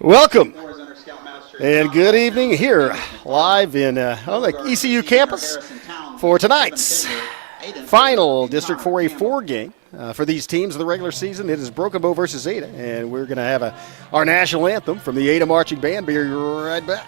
Welcome and good evening here live in on the ECU campus for tonight's final District 4A4 game for these teams of the regular season. It is Broken Bow versus Ada, and we're going to have our national anthem from the Ada Marching Band. Be right back.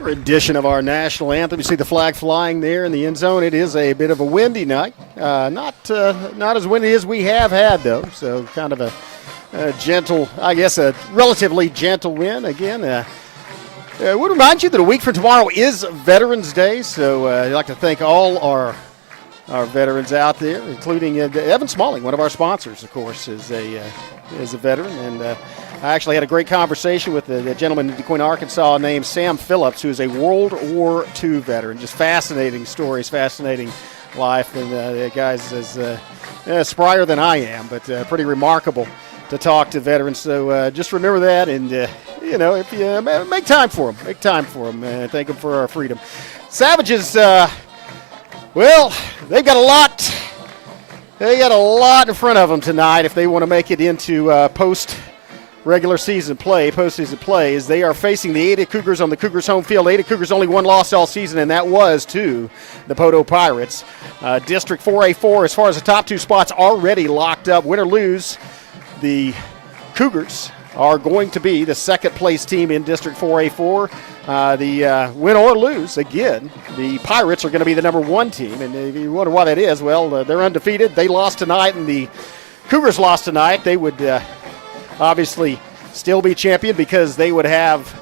Edition of our national anthem. You see the flag flying there in the end zone. It is a bit of a windy night. Not as windy as we have had, though. So kind of a gentle, I guess a relatively gentle wind. Again, I would remind you that a week from tomorrow is Veterans Day. So I'd like to thank all our veterans out there, including Evan Smalling, one of our sponsors, of course, is a veteran. And I actually had a great conversation with a gentleman in DeQuinn, Arkansas named Sam Phillips, who is a World War II veteran. Just fascinating stories, fascinating life. And the guy's as sprier than I am, but pretty remarkable to talk to veterans. So just remember that, and, if you make time for them, thank them for our freedom. Savages, well, they've got a lot. They got a lot in front of them tonight if they want to make it into postseason play, as they are facing the Ada Cougars on the Cougars home field. Ada Cougars only one loss all season, and that was to the Poto Pirates. District 4A4, as far as the top two spots, already locked up. Win or lose, the Cougars are going to be the second place team in District 4A4. The win or lose, again, the Pirates are going to be the number one team. And if you wonder why that is, well, they're undefeated. They lost tonight, and the Cougars lost tonight. They would obviously still be champion because they would have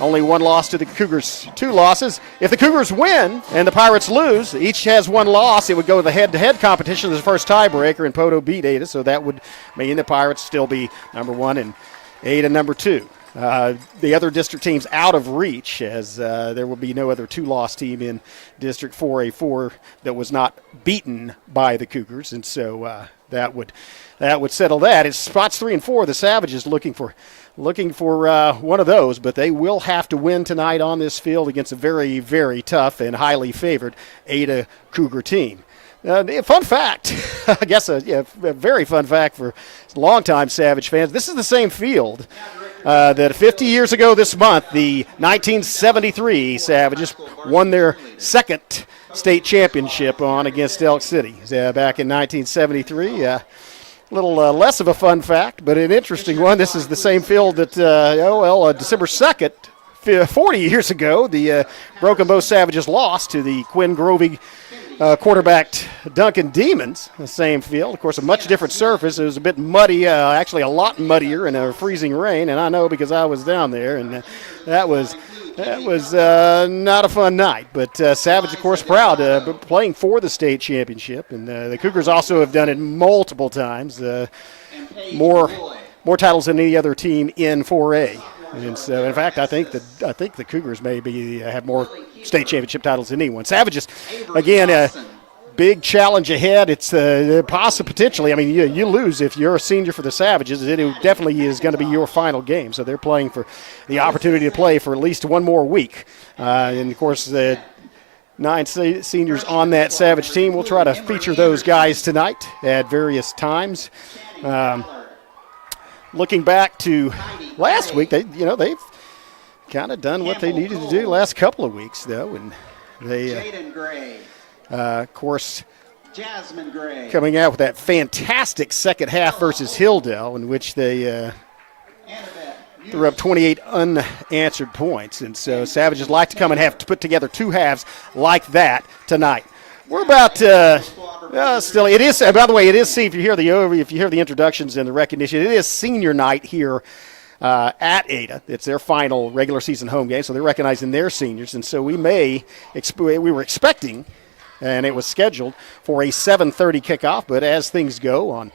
only one loss to the Cougars, two losses. If the Cougars win and the Pirates lose, each has one loss. It would go to the head-to-head competition as the first tiebreaker, and Poto beat Ada, so that would mean the Pirates still be number one and Ada number two. The other district teams out of reach, as there will be no other two-loss team in District 4A4 that was not beaten by the Cougars, and so that would settle that. It's spots 3 and 4. The Savages looking for one of those, but they will have to win tonight on this field against a very, very tough and highly favored Ada Cougar team. Fun fact, I guess a very fun fact for longtime Savage fans. This is the same field that 50 years ago this month, the 1973 Savages won their second state championship on against Elk City. Back in 1973, a little less of a fun fact, but an interesting one. This is the same field that, December 2nd, 40 years ago, the Broken Bow Savages lost to the Quinn Grovey quarterbacked Duncan Demons, the same field. Of course, a much different surface. It was a bit muddy, actually a lot muddier in a freezing rain, and I know because I was down there, and that was not a fun night. But Savage, of course, proud playing for the state championship, and the Cougars also have done it multiple times, more titles than any other team in 4A. And so, in fact, I think the Cougars maybe have more state championship titles than anyone. Savages, again, a big challenge ahead. It's potentially. I mean, you lose if you're a senior for the Savages. It definitely is going to be your final game. So they're playing for the opportunity to play for at least one more week. And of course, the 9 seniors on that Savage team. We'll try to feature those guys tonight at various times. Looking back to last week, they've kind of done what they needed to do the last couple of weeks, though, and they, of course, coming out with that fantastic second half versus Hilldale, in which they threw up 28 unanswered points. And so Savages like to come and have to put together two halves like that tonight. We're about still. It is. By the way, it is. See, if you hear the introductions and the recognition, it is senior night here at Ada. It's their final regular season home game, so they're recognizing their seniors. And so we were expecting, and it was scheduled for a 7:30 kickoff. But as things go on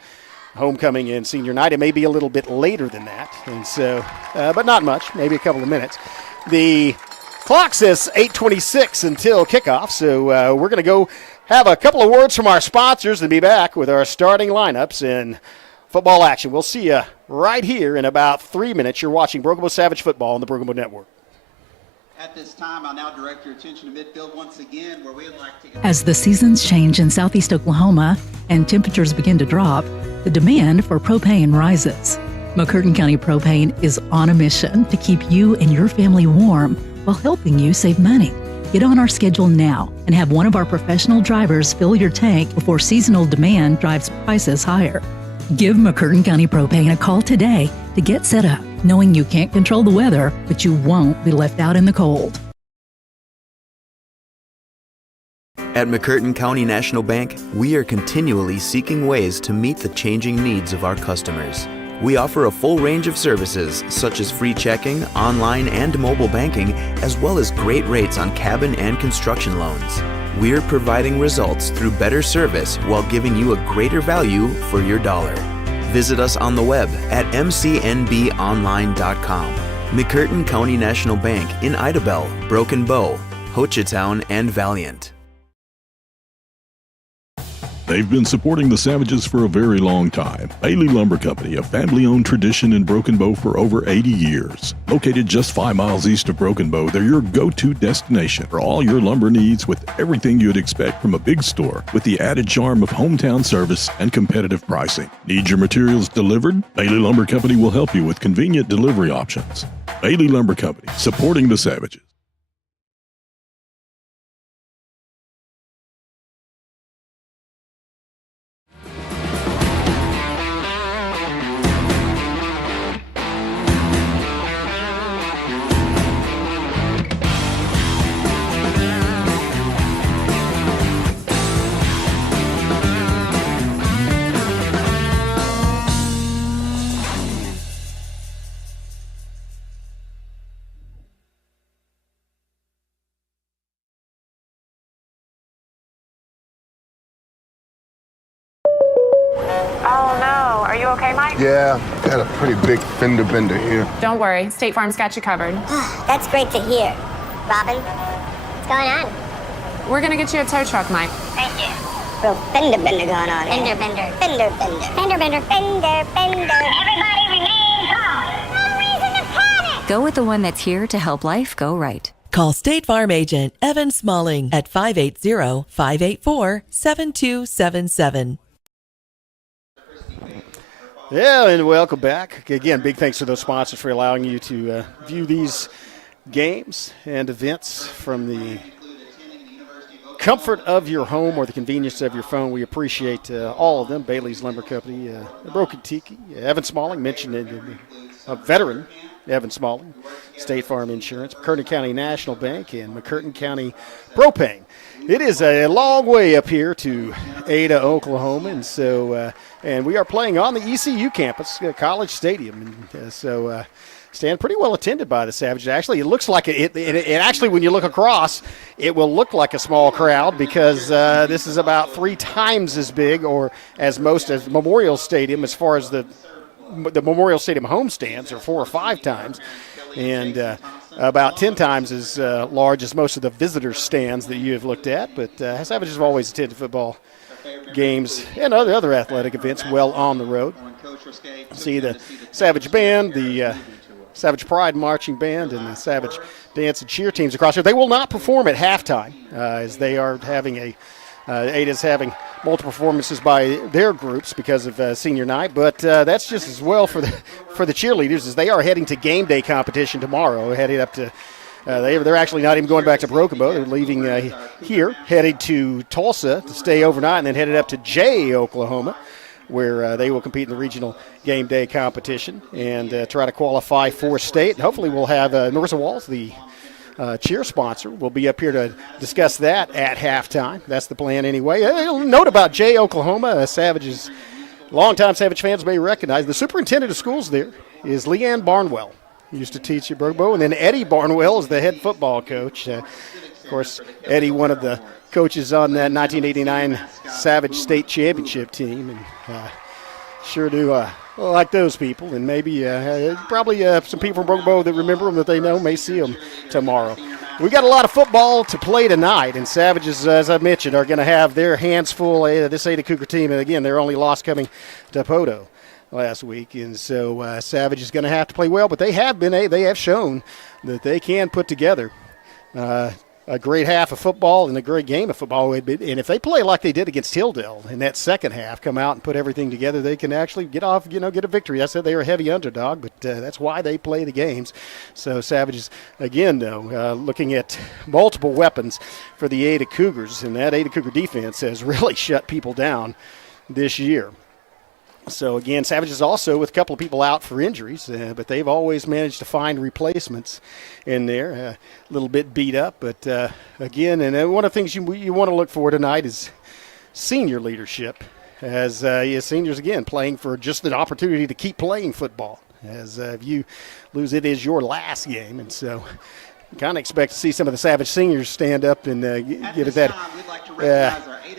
homecoming and senior night, it may be a little bit later than that. And so, but not much, maybe a couple of minutes. The clock says 8:26 until kickoff, so we're going to go have a couple of words from our sponsors and be back with our starting lineups in football action. We'll see you right here in about 3 minutes. You're watching Broken Bow Savage Football on the Broken Bow Network. At this time, I'll now direct your attention to midfield once again, where we'd like to... As the seasons change in southeast Oklahoma and temperatures begin to drop, the demand for propane rises. McCurtain County Propane is on a mission to keep you and your family warm while helping you save money. Get on our schedule now and have one of our professional drivers fill your tank before seasonal demand drives prices higher. Give McCurtain County Propane a call today to get set up, knowing you can't control the weather, but you won't be left out in the cold. At McCurtain County National Bank, we are continually seeking ways to meet the changing needs of our customers. We offer a full range of services such as free checking, online and mobile banking, as well as great rates on cabin and construction loans. We're providing results through better service while giving you a greater value for your dollar. Visit us on the web at mcnbonline.com. McCurtain County National Bank in Idabel, Broken Bow, Hochatown, and Valiant. They've been supporting the Savages for a very long time. Bailey Lumber Company, a family-owned tradition in Broken Bow for over 80 years. Located just 5 miles east of Broken Bow, they're your go-to destination for all your lumber needs with everything you'd expect from a big store, with the added charm of hometown service and competitive pricing. Need your materials delivered? Bailey Lumber Company will help you with convenient delivery options. Bailey Lumber Company, supporting the Savages. Yeah, got a pretty big fender bender here. Don't worry, State Farm's got you covered. That's great to hear. Robin, what's going on? We're gonna get you a tow truck, Mike. Thank you. Real fender bender going on. Fender bender. Fender bender. Fender bender. Fender bender. Everybody remain calm. No reason to panic. Go with the one that's here to help life go right. Call State Farm agent Evan Smalling at 580-584-7277. Yeah, and welcome back. Again, big thanks to those sponsors for allowing you to view these games and events from the comfort of your home or the convenience of your phone. We appreciate all of them. Bailey's Lumber Company, Broken Tiki, Evan Smalling, mentioned a veteran, Evan Smalling, State Farm Insurance, McCurtain County National Bank, and McCurtain County Propane. It is a long way up here to Ada, Oklahoma, and so and we are playing on the ECU campus, College Stadium, and so stand pretty well attended by the Savages. Actually, it looks like it actually, when you look across, it will look like a small crowd because this is about 3 times as big or as Memorial Stadium as far as the Memorial Stadium home stands, or 4 or 5 times, and about 10 times as large as most of the visitor stands that you have looked at. But Savages have always attended football games and other athletic events well on the road. See the Savage Band, the Savage Pride Marching Band, and the Savage Dance and Cheer teams across here. They will not perform at halftime as they are having Ada's having multiple performances by their groups because of senior night, but that's just as well for the cheerleaders as they are heading to game day competition tomorrow, heading up to They're actually not even going back to Broken Bow. They're leaving here, headed to Tulsa to stay overnight, and then headed up to Jay, Oklahoma, where they will compete in the regional game day competition and try to qualify for state. And hopefully we'll have Marissa Walls, the cheer sponsor, will be up here to discuss that at halftime. That's the plan anyway. Note about Jay, Oklahoma, Savage's longtime Savage fans may recognize the superintendent of schools there is Leanne Barnwell. He used to teach at Broken Bow, and then Eddie Barnwell is the head football coach. Of course, Eddie, one of the coaches on that 1989 Savage State Championship team, and sure do like those people. And maybe probably some people from Broken Bow that remember them that they know may see them tomorrow. We got a lot of football to play tonight, and Savages, as I mentioned, are going to have their hands full. This Ada Cougar team, and again, their only loss coming to Poto last week, and so Savage is going to have to play well, but they have shown that they can put together a great half of football and a great game of football. And if they play like they did against Hilldale in that second half, come out and put everything together, they can actually get a victory. I said they were a heavy underdog, but that's why they play the games. So Savages, again, though, looking at multiple weapons for the Ada Cougars, and that Ada Cougar defense has really shut people down this year. So, again, Savages also with a couple of people out for injuries, but they've always managed to find replacements in there. A little bit beat up, but, again, and one of the things you want to look for tonight is senior leadership, as seniors, again, playing for just an opportunity to keep playing football. As if you lose, it is your last game, and so kind of expect to see some of the Savage seniors stand up and give it that,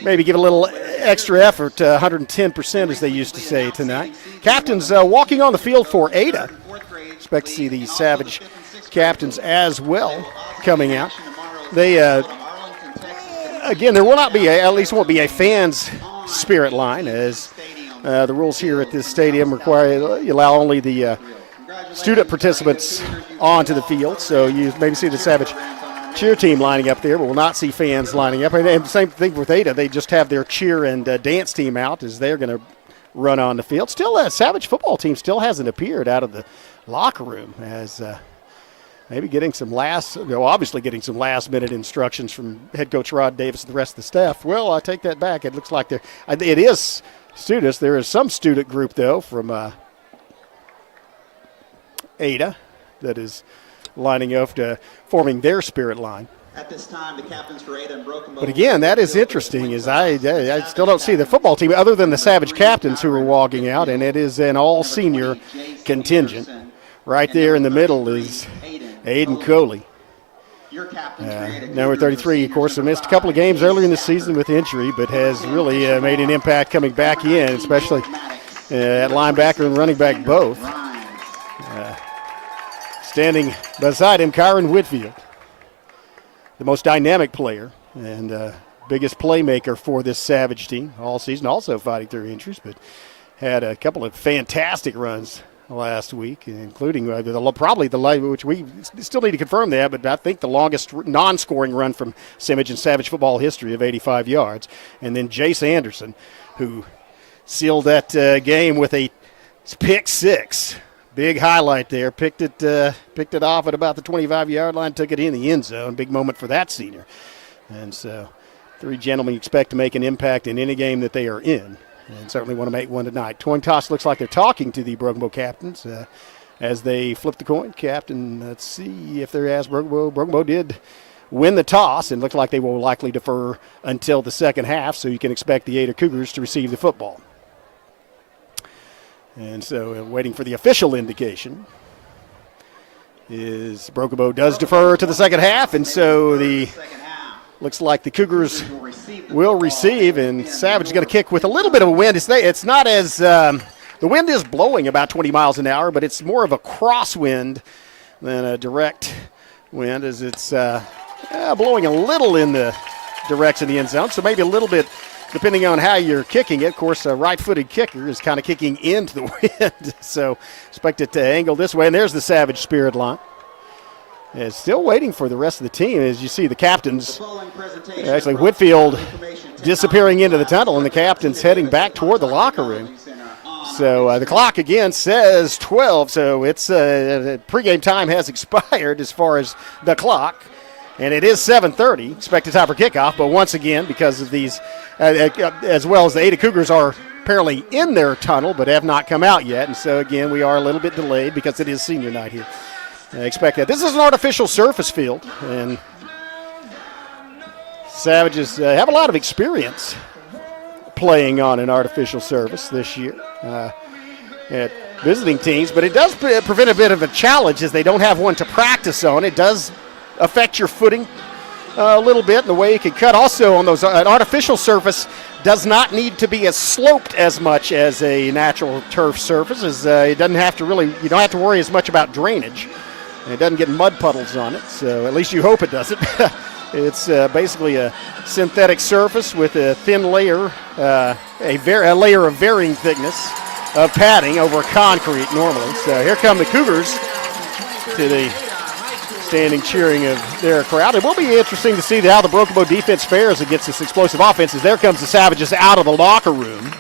maybe give a little extra effort, 110% as they used to say tonight. Captains walking on the field for Ada. Expect to see the Savage captains as well coming out. They, again, there will not be, at least won't be a fans spirit line, as the rules here at this stadium require you allow only the student participants onto the field, so you maybe see the Savage cheer team lining up there, but we'll not see fans lining up. And the same thing with Ada. They just have their cheer and dance team out as they're going to run on the field. Still, a Savage football team still hasn't appeared out of the locker room, as maybe getting some obviously getting some last-minute instructions from head coach Rod Davis and the rest of the staff. Well, I take that back. It looks like it is students. There is some student group, though, from Ada that is lining up to forming their spirit line. At this time, the captains for Ada and Broken Bow. But again, that is interesting, as I still don't see the football team other than the Savage captains who are walking out, and it is an all-senior contingent. Right there in the middle is Aiden Coley. Number 33, of course, missed a couple of games earlier in the season with injury, but has really made an impact coming back in, especially at linebacker and running back both. Standing beside him, Kyron Whitfield, the most dynamic player and biggest playmaker for this Savage team all season, also fighting through injuries, but had a couple of fantastic runs last week, including probably which we still need to confirm that, but I think the longest non-scoring run from Simage in Savage football history of 85 yards. And then Jace Anderson, who sealed that game with a pick six. Big highlight there. Picked it off at about the 25-yard line, took it in the end zone. Big moment for that senior. And so three gentlemen expect to make an impact in any game that they are in, and certainly want to make one tonight. Coin toss looks like they're talking to the Broken Bow captains as they flip the coin. Captain, let's see if they're asked Broken Bow. Broken Bow did win the toss and look like they will likely defer until the second half, so you can expect the Ada Cougars to receive the football. And so waiting for the official indication is Broken Bow does defer to the second half, and so looks like the Cougars will receive, and Savage is going to kick with a little bit of a wind. It's not as the wind is blowing about 20 miles an hour, but it's more of a crosswind than a direct wind, as it's blowing a little in the direction of the end zone, so maybe a little bit depending on how you're kicking it. Of course, a right-footed kicker is kind of kicking into the wind, so expect it to angle this way. And there's the Savage spirit line. And still waiting for the rest of the team. As you see, the captains, actually Whitfield disappearing into the tunnel, and the captains heading back toward the locker room. So the clock again says 12, so it's pregame time has expired as far as the clock, and it is 7:30. Expected time for kickoff, but once again, because of these, as well as the Ada Cougars are apparently in their tunnel but have not come out yet, and so again we are a little bit delayed because it is senior night here. Expect that. This is an artificial surface field, and Savages have a lot of experience playing on an artificial surface this year at visiting teams, but it does prevent a bit of a challenge as they don't have one to practice on. It does affect your footing a little bit in the way you can cut. Also, on those, an artificial surface does not need to be as sloped as much as a natural turf surface, as it doesn't have to really, you don't have to worry as much about drainage. It doesn't get mud puddles on it, so at least you hope it doesn't. It's basically a synthetic surface with a thin layer, a layer of varying thickness of padding over concrete normally. So here come the Cougars to the standing cheering of their crowd. It will be interesting to see how the Broken Bow defense fares against this explosive offense, as there comes the Savages out of the locker room.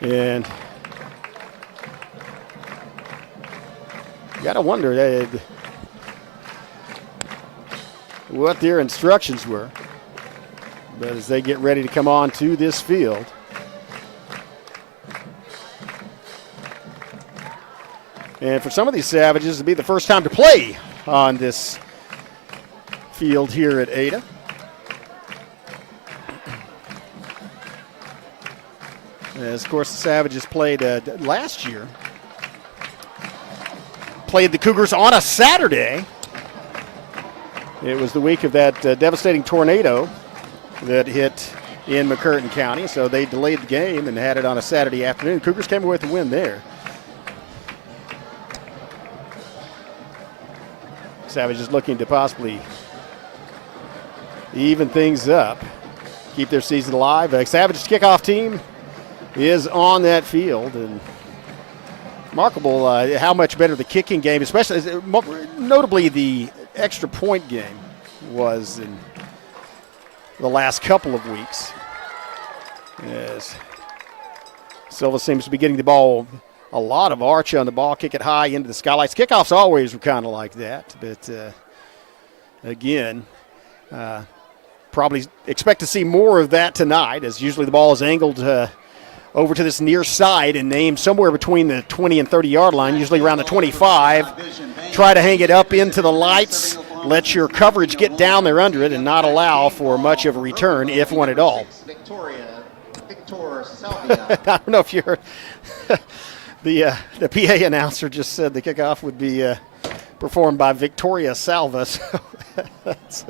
And you got to wonder what their instructions were. But as they get ready to come on to this field, and for some of these Savages, it'll be the first time to play on this field here at Ada. As, of course, the Savages played last year. Played the Cougars on a Saturday. It was the week of that devastating tornado that hit in McCurtain County, so they delayed the game and had it on a Saturday afternoon. Cougars came away with a win there. Savages looking to possibly even things up, keep their season alive. Savages kickoff team is on that field, and remarkable how much better the kicking game, especially notably the extra point game, was in the last couple of weeks. As Silva seems to be getting the ball, a lot of arch on the ball, kick it high into the skylights. Kickoffs always were kind of like that, but again, probably expect to see more of that tonight, as usually the ball is angled over to this near side and aimed somewhere between the 20 and 30-yard line, usually around the 25. Try to hang it up into the lights, let your coverage get down there under it, and not allow for much of a return, if one at all. I don't know if you heard. The PA announcer just said the kickoff would be performed by Victoria Salva. So that's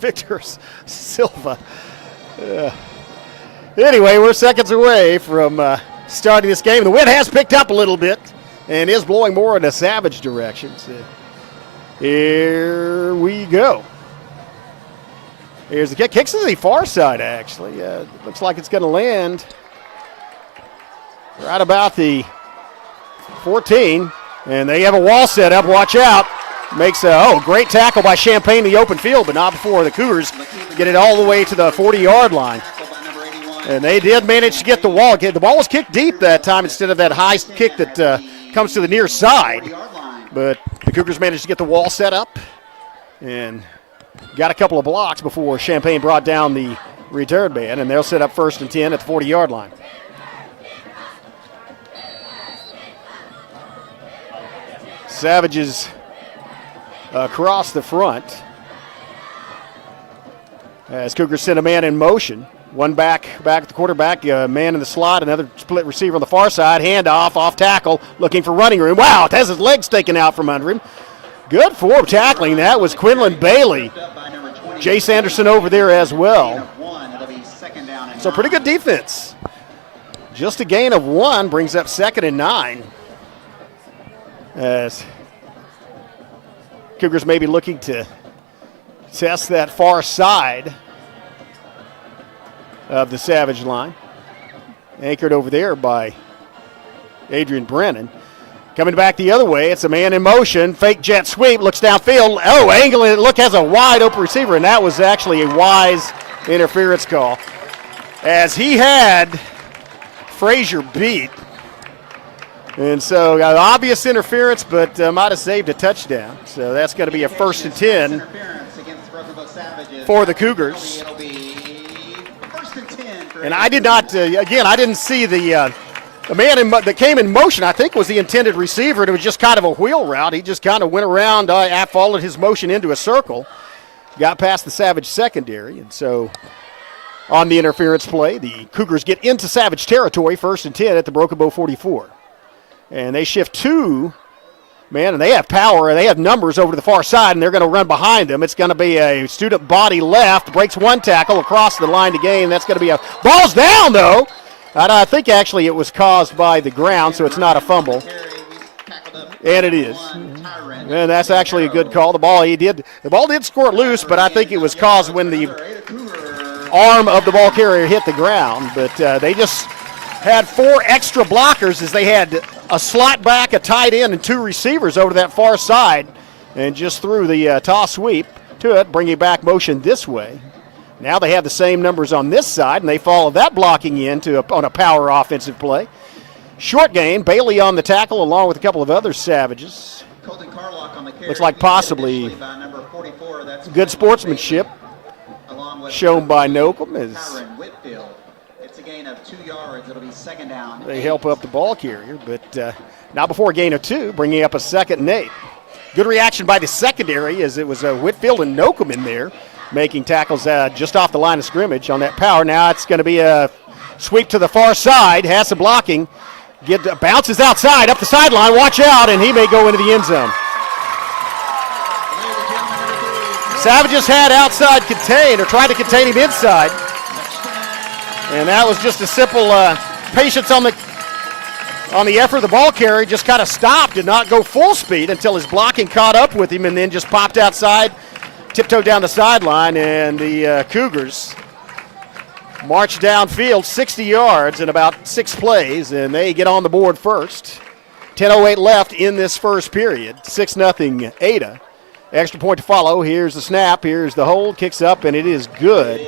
Victor Silva. Anyway, we're seconds away from starting this game. The wind has picked up a little bit and is blowing more in a Savage direction. So here we go. Here's the kick. Kicks to the far side, actually. Looks like it's going to land right about the 14. And they have a wall set up. Watch out. Makes a great tackle by Champaign in the open field, but not before the Cougars get it all the way to the 40-yard line. And they did manage to get the wall. The ball was kicked deep that time instead of that high kick that comes to the near side. But the Cougars managed to get the wall set up and got a couple of blocks before Champaign brought down the return man, and they'll set up 1st and 10 at the 40-yard line. Savages across the front as Cougars send a man in motion. One back at the quarterback, a man in the slot, another split receiver on the far side, handoff, off tackle, looking for running room. Wow, it has his legs taken out from under him. Good form tackling. That was Quinlan Bailey. Jace Anderson over there as well. So pretty good defense. Just a gain of 1 brings up 2nd and 9. As Cougars may be looking to test that far side of the Savage line. Anchored over there by Adrian Brennan. Coming back the other way, it's a man in motion. Fake jet sweep, looks downfield. Oh, angling it. Look, has a wide open receiver, and that was actually a wise interference call. As he had Frazier beat. And so got obvious interference, but might have saved a touchdown. So that's going to be a 1st and 10 for the Cougars. And I did not, again, I didn't see the man that came in motion, I think, was the intended receiver, and it was just kind of a wheel route. He just kind of went around, followed his motion into a circle, got past the Savage secondary, and so on the interference play, the Cougars get into Savage territory, 1st and 10 at the Broken Bow 44. And they shift 2, and they have power, they have numbers over to the far side, and they're going to run behind them. It's going to be a student body left, breaks 1 tackle across the line to gain. That's going to be a ball's down, though. And I think actually it was caused by the ground, so it's not a fumble. And it is. And that's actually a good call. The ball did squirt loose, but I think it was caused when the arm of the ball carrier hit the ground. But they just had 4 extra blockers as they had a slot back, a tight end, and 2 receivers over to that far side, and just threw the toss sweep to it, bringing back motion this way. Now they have the same numbers on this side, and they follow that blocking in on a power offensive play. Short gain, Bailey on the tackle along with a couple of other Savages. Looks like possibly good sportsmanship shown by Nocum as it's a gain of 2 yards. It'll be 2nd down. They help up the ball carrier, but now before a gain of 2, bringing up a 2nd and 8. Good reaction by the secondary as it was Whitfield and Nocum in there, making tackles just off the line of scrimmage on that power. Now it's going to be a sweep to the far side, has some blocking, bounces outside, up the sideline, watch out, and he may go into the end zone. Savages had outside contained, or tried to contain him inside, and that was just a simple patience on the effort of the ball carrier. Just kind of stopped, did not go full speed until his blocking caught up with him, and then just popped outside, tiptoed down the sideline, and the Cougars march downfield 60 yards in about 6 plays, and they get on the board first. 10:08 left in this first period. 6-0 Ada. Extra point to follow. Here's the snap. Here's the hold. Kicks up, and it is good.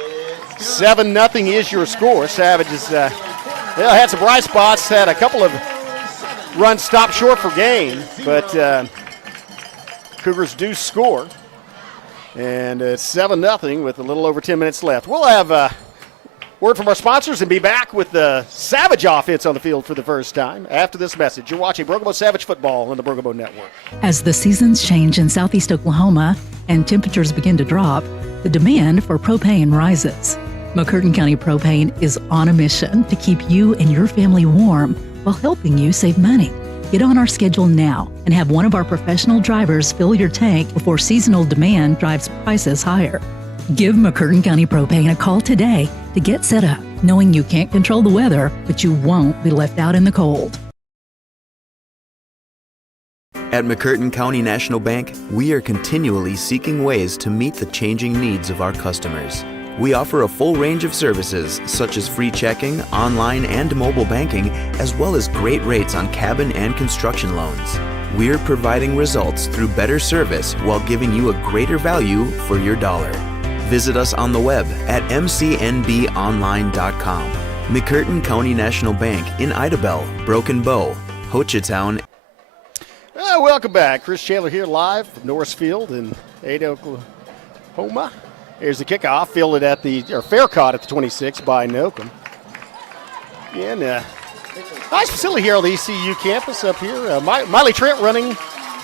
7-0 is your score. Savages had some bright spots, had a couple of runs stopped short for gain, but Cougars do score. And it's 7-0 with a little over 10 minutes left. We'll have a word from our sponsors and be back with the Savage offense on the field for the first time after this message. You're watching Broken Bow Savage football on the Broken Bow Network. As the seasons change in southeast Oklahoma and temperatures begin to drop, the demand for propane rises. McCurtain County Propane is on a mission to keep you and your family warm while helping you save money. Get on our schedule now and have one of our professional drivers fill your tank before seasonal demand drives prices higher. Give McCurtain County Propane a call today to get set up, knowing you can't control the weather, but you won't be left out in the cold. At McCurtain County National Bank, we are continually seeking ways to meet the changing needs of our customers. We offer a full range of services such as free checking, online and mobile banking, as well as great rates on cabin and construction loans. We're providing results through better service while giving you a greater value for your dollar. Visit us on the web at mcnbonline.com. McCurtain County National Bank in Idabel, Broken Bow, Hochatown. Welcome back. Chris Chandler here live from Norrisfield in Ada, Oklahoma. Here's the kickoff, fielded at fair caught at the 26 by Nocum. And nice facility here on the ECU campus up here. Miley Trent running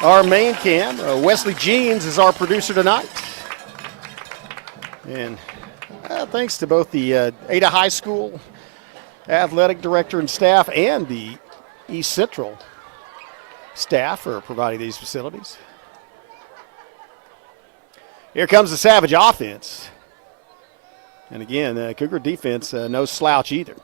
our main cam. Wesley Jeans is our producer tonight. And thanks to both the Ada High School athletic director and staff and the East Central staff for providing these facilities. Here comes the Savage offense. And again, Cougar defense, no slouch either.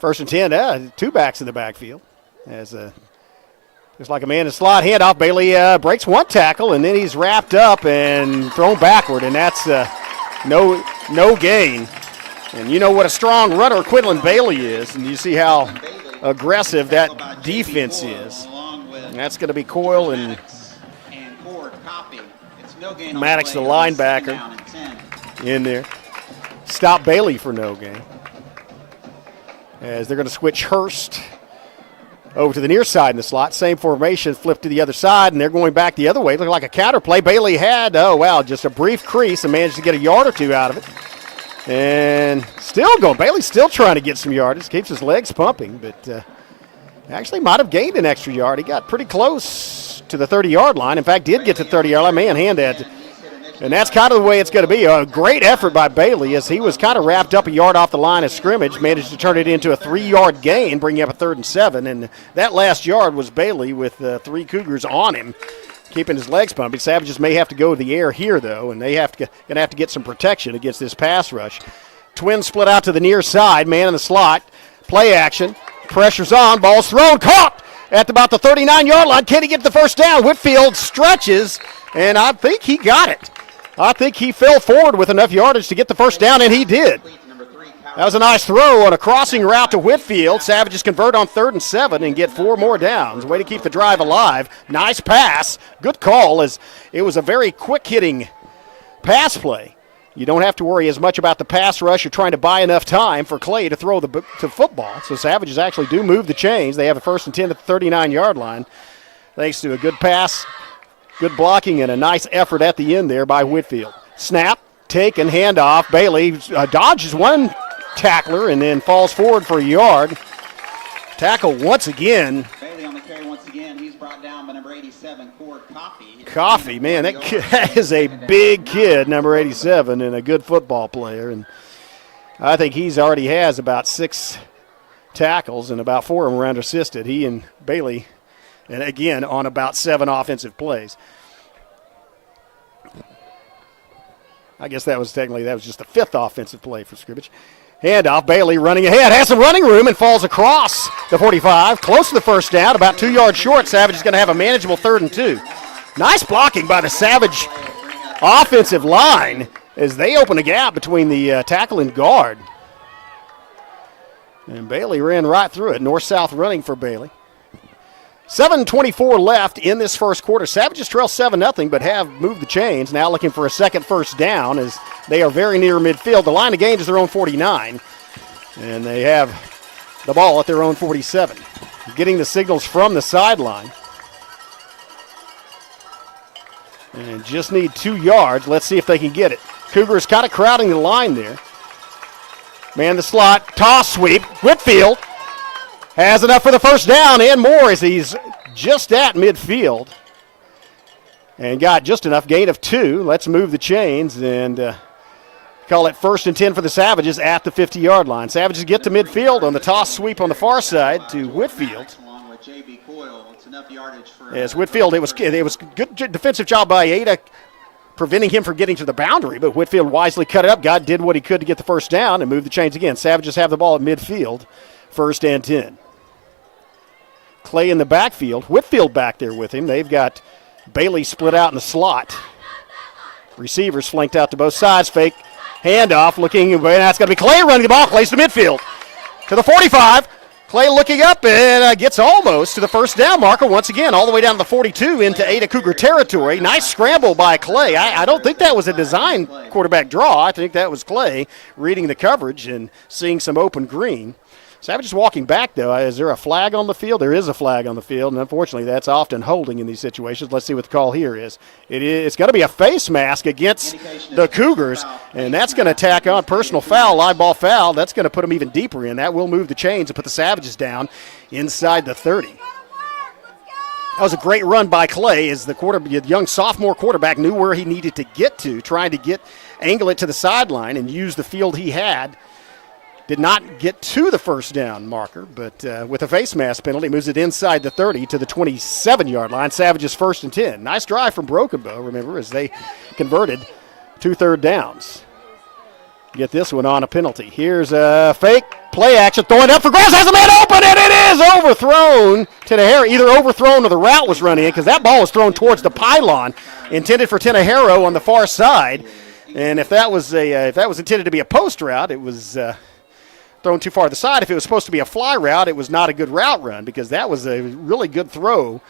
1st and 10, 2 backs in the backfield. As looks like a man in slot handoff. Bailey breaks 1 tackle, and then he's wrapped up and thrown backward, and that's no gain. And you know what a strong runner Quinlan Bailey is, and you see how aggressive that defense is. And that's going to be Coyle and Maddox, the linebacker, in there. Stop Bailey for no gain. As they're going to switch Hurst over to the near side in the slot. Same formation, flip to the other side, and they're going back the other way. Looking like a counter play. Bailey had, just a brief crease and managed to get a yard or two out of it. And still going. Bailey's still trying to get some yardage. Keeps his legs pumping, but actually might have gained an extra yard. He got pretty close to the 30-yard line. In fact, did get to the 30-yard line. Man, hand at. And that's kind of the way it's going to be. A great effort by Bailey as he was kind of wrapped up a yard off the line of scrimmage, managed to turn it into a 3-yard gain, bringing up a 3rd and 7. And that last yard was Bailey with 3 Cougars on him, keeping his legs pumping. Savages may have to go to the air here, though, and they going to have to get some protection against this pass rush. Twins split out to the near side, man in the slot. Play action. Pressure's on. Ball's thrown. Caught at about the 39-yard line. Can he get the first down? Whitfield stretches, and I think he got it. I think he fell forward with enough yardage to get the first down, and he did. That was a nice throw on a crossing route to Whitfield. Savages convert on 3rd and 7 and get 4 more downs. Way to keep the drive alive. Nice pass. Good call, as it was a very quick-hitting pass play. You don't have to worry as much about the pass rush. You're trying to buy enough time for Clay to throw the football. So Savages actually do move the chains. They have a 1st and 10 at the 39-yard line, thanks to a good pass, good blocking, and a nice effort at the end there by Whitfield. Snap, taken, handoff. Bailey dodges one tackler and then falls forward for a yard. Tackle once again. Bailey on the carry once again. He's brought down by number 87, Cord Coffee. Coffee, man, that is a big kid, number 87, and a good football player. And I think he's already has about 6 tackles, and about 4 of them around assisted. He and Bailey, and again, on about 7 offensive plays. I guess that was just the 5th offensive play for scrimmage. Handoff, Bailey running ahead, has some running room and falls across the 45, close to the first down, about 2 yards short. Savage is going to have a manageable 3rd and 2. Nice blocking by the Savage offensive line as they open a gap between the tackle and guard. And Bailey ran right through it, north-south running for Bailey. 7:24 left in this first quarter. Savages trail 7-0, but have moved the chains. Now looking for a second first down as they are very near midfield. The line of gain is their own 49, and they have the ball at their own 47. Getting the signals from the sideline. And just need 2 yards. Let's see if they can get it. Cougars kind of crowding the line there. Man the slot, toss sweep. Whitfield has enough for the first down and more as he's just at midfield. And got just enough, gain of 2. Let's move the chains and call it 1st and 10 for the Savages at the 50-yard line. Savages get to midfield on the toss sweep on the far side to Whitfield. As Whitfield, it was good defensive job by Ada, preventing him from getting to the boundary, but Whitfield wisely cut it up. God did what he could to get the first down and move the chains again. Savages have the ball at midfield, 1st and 10. Clay in the backfield, Whitfield back there with him. They've got Bailey split out in the slot. Receivers flanked out to both sides, fake handoff, looking, and that's going to be Clay running the ball. Clay's to midfield, to the 45. Clay looking up and gets almost to the first down marker once again, all the way down to the 42 into Ada Cougar territory. Nice scramble by Clay. I don't think that was a design quarterback draw. I think that was Clay reading the coverage and seeing some open green. Savages walking back, though. Is there a flag on the field? There is a flag on the field, and unfortunately that's often holding in these situations. Let's see what the call here is. It's going to be a face mask against the Cougars, and that's going to tack on personal foul, live ball foul. That's going to put them even deeper in. That will move the chains and put the Savages down inside the 30. That was a great run by Clay as the young sophomore quarterback knew where he needed to get to, trying to angle it to the sideline and use the field he had. Did not get to the first down marker, but with a face mask penalty, moves it inside the 30 to the 27-yard line. Savages 1st and 10. Nice drive from Broken Bow, remember, as they converted 2 third downs. Get this one on a penalty. Here's a fake play action, throwing up for grabs, has a man open, and it is overthrown. Tenahara, either overthrown or the route was running in, because that ball was thrown towards the pylon, intended for Tenahara on the far side. And if that was intended to be a post route, it was thrown too far to the side. If it was supposed to be a fly route, it was not a good route run because that was a really good throw,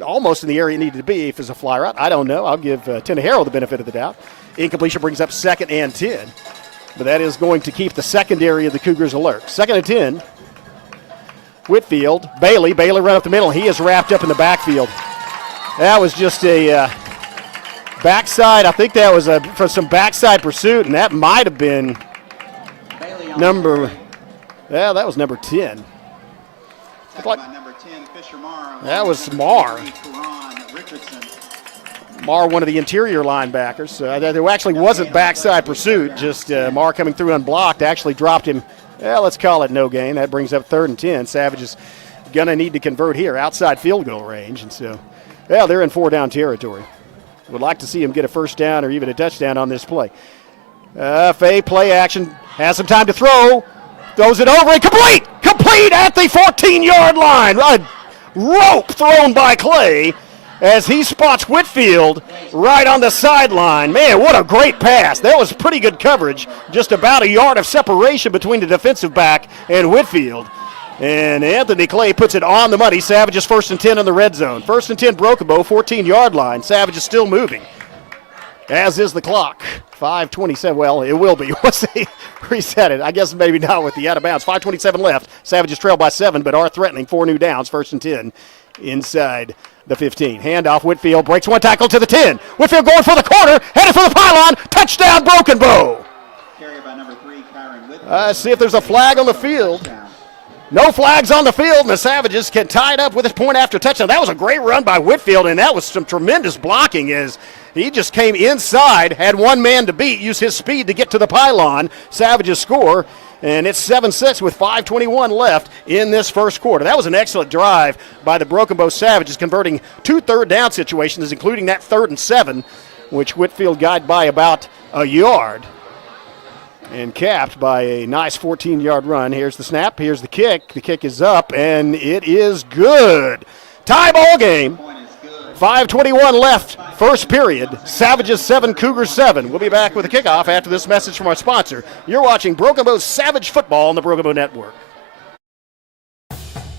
almost in the area it needed to be if it was a fly route. I don't know. I'll give Tenejero the benefit of the doubt. Incompletion brings up 2nd and 10. But that is going to keep the secondary of the Cougars alert. 2nd and 10. Whitfield, Bailey run up the middle. He is wrapped up in the backfield. That was just a backside. I think that was for some backside pursuit, and that might have been number 10. Like, number 10, Fisher Marr. That was Marr. Marr, one of the interior linebackers. There actually wasn't backside pursuit, just Marr coming through unblocked actually dropped him. Let's call it no gain. That brings up 3rd and 10. Savage is going to need to convert here, outside field goal range. And so, they're in 4-down territory. Would like to see him get a first down or even a touchdown on this play. Fay, play action, has some time to throw, throws it over and complete at the 14-yard line. A rope thrown by Clay as he spots Whitfield right on the sideline. Man, what a great pass. That was pretty good coverage. Just about a yard of separation between the defensive back and Whitfield. And Anthony Clay puts it on the money. Savage is 1st and 10 in the red zone. 1st and 10, Broken Bow, 14-yard line. Savage is still moving, as is the clock. 5:27. Well, it will be once they reset it. I guess maybe not with the out of bounds. 5:27 left. Savage is trailed by 7, but are threatening 4 new downs. 1st and 10 inside the 15. Handoff, Whitfield breaks one tackle to the 10. Whitfield going for the corner, headed for the pylon. Touchdown, Broken Bow. Carried by number 3, Kyron Whitfield. See if there's a flag on the field. No flags on the field, and the Savages can tie it up with a point after touchdown. That was a great run by Whitfield, and that was some tremendous blocking as he just came inside, had one man to beat, used his speed to get to the pylon. Savages score, and it's 7-6 with 5:21 left in this first quarter. That was an excellent drive by the Broken Bow Savages, converting 2 third-down situations, including that 3rd and 7, which Whitfield got by about a yard. And capped by a nice 14-yard run. Here's the snap. Here's the kick. The kick is up, and it is good. Tie ball game. 5:21 left, first period. Savages 7, Cougars 7. We'll be back with a kickoff after this message from our sponsor. You're watching Broken Bow Savage Football on the Broken Bow Network.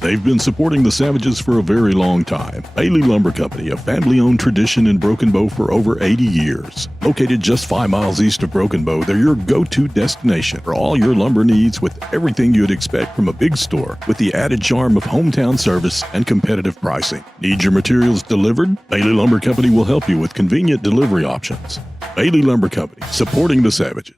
They've been supporting the Savages for a very long time. Bailey Lumber Company, a family-owned tradition in Broken Bow for over 80 years. Located just 5 miles east of Broken Bow, they're your go-to destination for all your lumber needs with everything you'd expect from a big store with the added charm of hometown service and competitive pricing. Need your materials delivered? Bailey Lumber Company will help you with convenient delivery options. Bailey Lumber Company, supporting the Savages.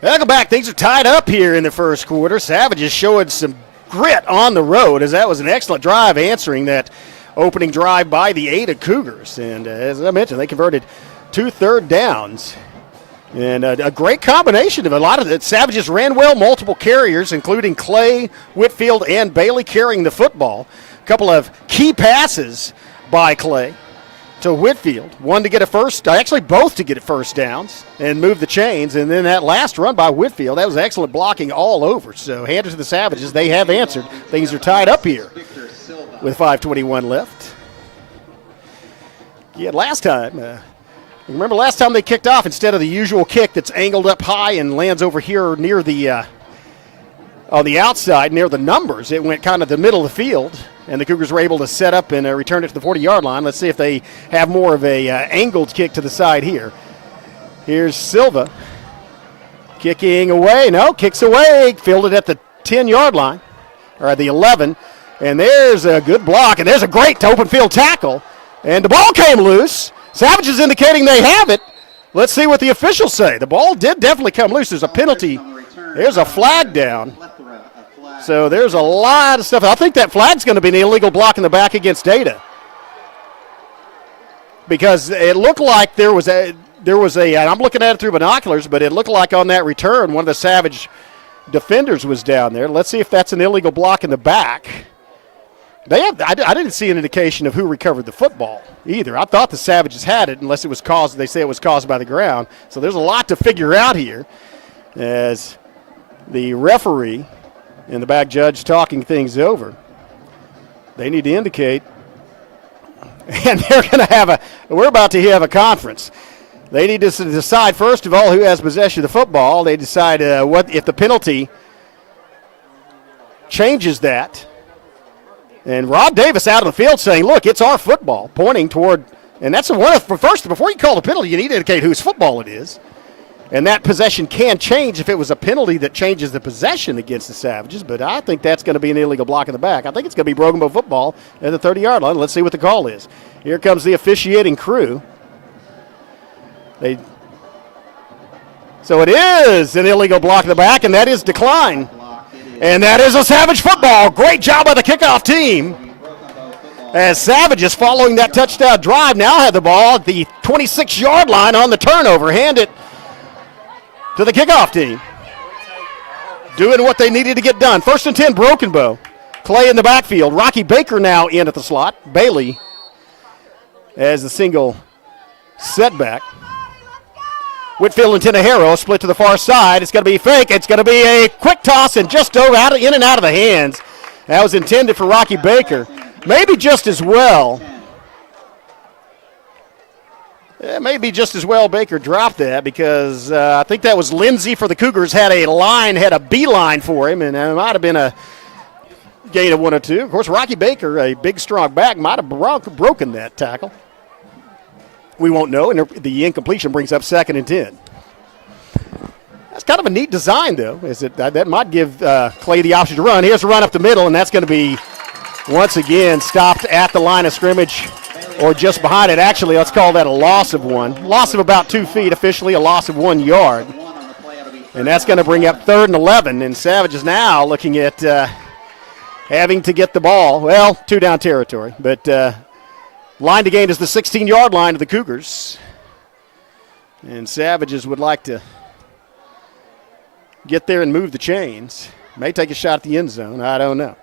Welcome back. Things are tied up here in the first quarter. Savages showing some grit on the road as that was an excellent drive answering that opening drive by the Ada Cougars. And as I mentioned, they converted 2 third downs. And a great combination of a lot of the Savages ran well, multiple carriers, including Clay, Whitfield, and Bailey carrying the football. A couple of key passes by Clay to Whitfield, one to get a first, actually both to get first downs and move the chains, and then that last run by Whitfield, that was excellent blocking all over. So hand it to the Savages. They have answered. Things are tied up here with 5:21 left. Yeah, last time, remember last time they kicked off, instead of the usual kick that's angled up high and lands over here near the on the outside near the numbers, it went kind of the middle of the field, and the Cougars were able to set up and return it to the 40-yard line. Let's see if they have more of a angled kick to the side here. Here's Silva kicking away. No, kicks away. Fielded at the 10-yard line, or the 11. And there's a good block, and there's a great open field tackle. And the ball came loose. Savages indicating they have it. Let's see what the officials say. The ball did definitely come loose. There's a penalty. There's a flag down. So there's a lot of stuff. I think that flag's going to be an illegal block in the back against Ada, because it looked like there was a, and I'm looking at it through binoculars, but it looked like on that return one of the Savage defenders was down there. Let's see if that's an illegal block in the back. I didn't see an indication of who recovered the football either. I thought the Savages had it, unless it was caused, they say it was caused by the ground. So there's a lot to figure out here as the referee and the back judge talking things over. They need to indicate, and they're going to have we're about to have a conference. They need to decide, first of all, who has possession of the football. They decide what if the penalty changes that. And Rob Davis out on the field saying, look, it's our football, pointing toward, and that's one of, first, before you call the penalty, you need to indicate whose football it is. And that possession can change if it was a penalty that changes the possession against the Savages, but I think that's going to be an illegal block in the back. I think it's going to be Broken Bow football at the 30-yard line. Let's see what the call is. Here comes the officiating crew. So it is an illegal block in the back, and that is decline. And that is a Savage football. Great job by the kickoff team. As Savages, following that touchdown drive, now have the ball at the 26-yard line on the turnover. Hand it to the kickoff team. Doing what they needed to get done. 1st and 10, Broken Bow. Clay in the backfield. Rocky Baker now in at the slot. Bailey as the single setback. Whitfield and Tenahero split to the far side. It's going to be fake. It's going to be a quick toss and just in and out of the hands. That was intended for Rocky Baker. Maybe just as well. Maybe just as well Baker dropped that because I think that was Lindsey for the Cougars had a beeline for him, and it might have been a gain of 1 or 2. Of course, Rocky Baker, a big, strong back, might have broken that tackle. We won't know, and the incompletion brings up 2nd and 10. That's kind of a neat design, though. That might give Clay the option to run. Here's a run up the middle, and that's going to be, once again, stopped at the line of scrimmage or just behind it. Actually, let's call that a loss of 1. Loss of about 2 feet, officially a loss of 1 yard. And that's going to bring up 3rd and 11, and Savages now looking at having to get the ball. Well, 2-down territory, but line to gain is the 16-yard line of the Cougars. And Savages would like to get there and move the chains. May take a shot at the end zone. I don't know.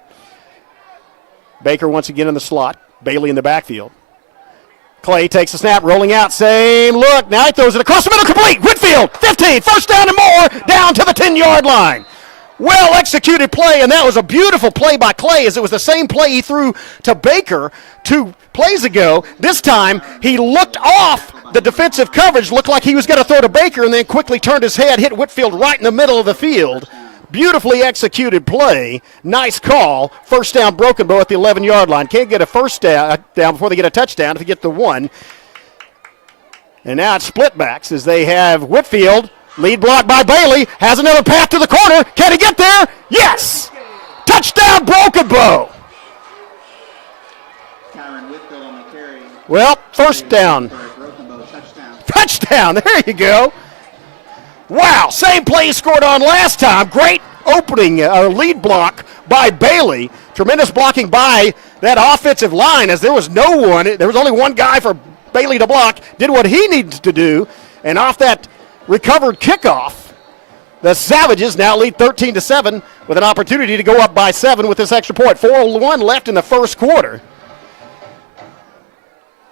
Baker once again in the slot. Bailey in the backfield. Clay takes the snap, rolling out. Same look. Now he throws it across the middle, complete. Whitfield, 15, 1st down and more, down to the 10-yard line. Well-executed play, and that was a beautiful play by Clay, as it was the same play he threw to Baker 2 plays ago. This time, he looked off the defensive coverage, looked like he was going to throw to Baker, and then quickly turned his head, hit Whitfield right in the middle of the field. Beautifully executed play. Nice call. 1st down, Broken Bow at the 11-yard line. Can't get a 1st down before they get a touchdown if they get the 1. And now it's split backs as they have Whitfield. Lead block by Bailey. Has another path to the corner. Can he get there? Yes! Touchdown, Broken Bow. Well, 1st down. Touchdown. There you go. Wow, same play he scored on last time. Great opening lead block by Bailey. Tremendous blocking by that offensive line as there was no one. There was only one guy for Bailey to block. Did what he needed to do. And off that recovered kickoff, the Savages now lead 13-7 with an opportunity to go up by 7 with this extra point. 4:01 left in the 1st quarter.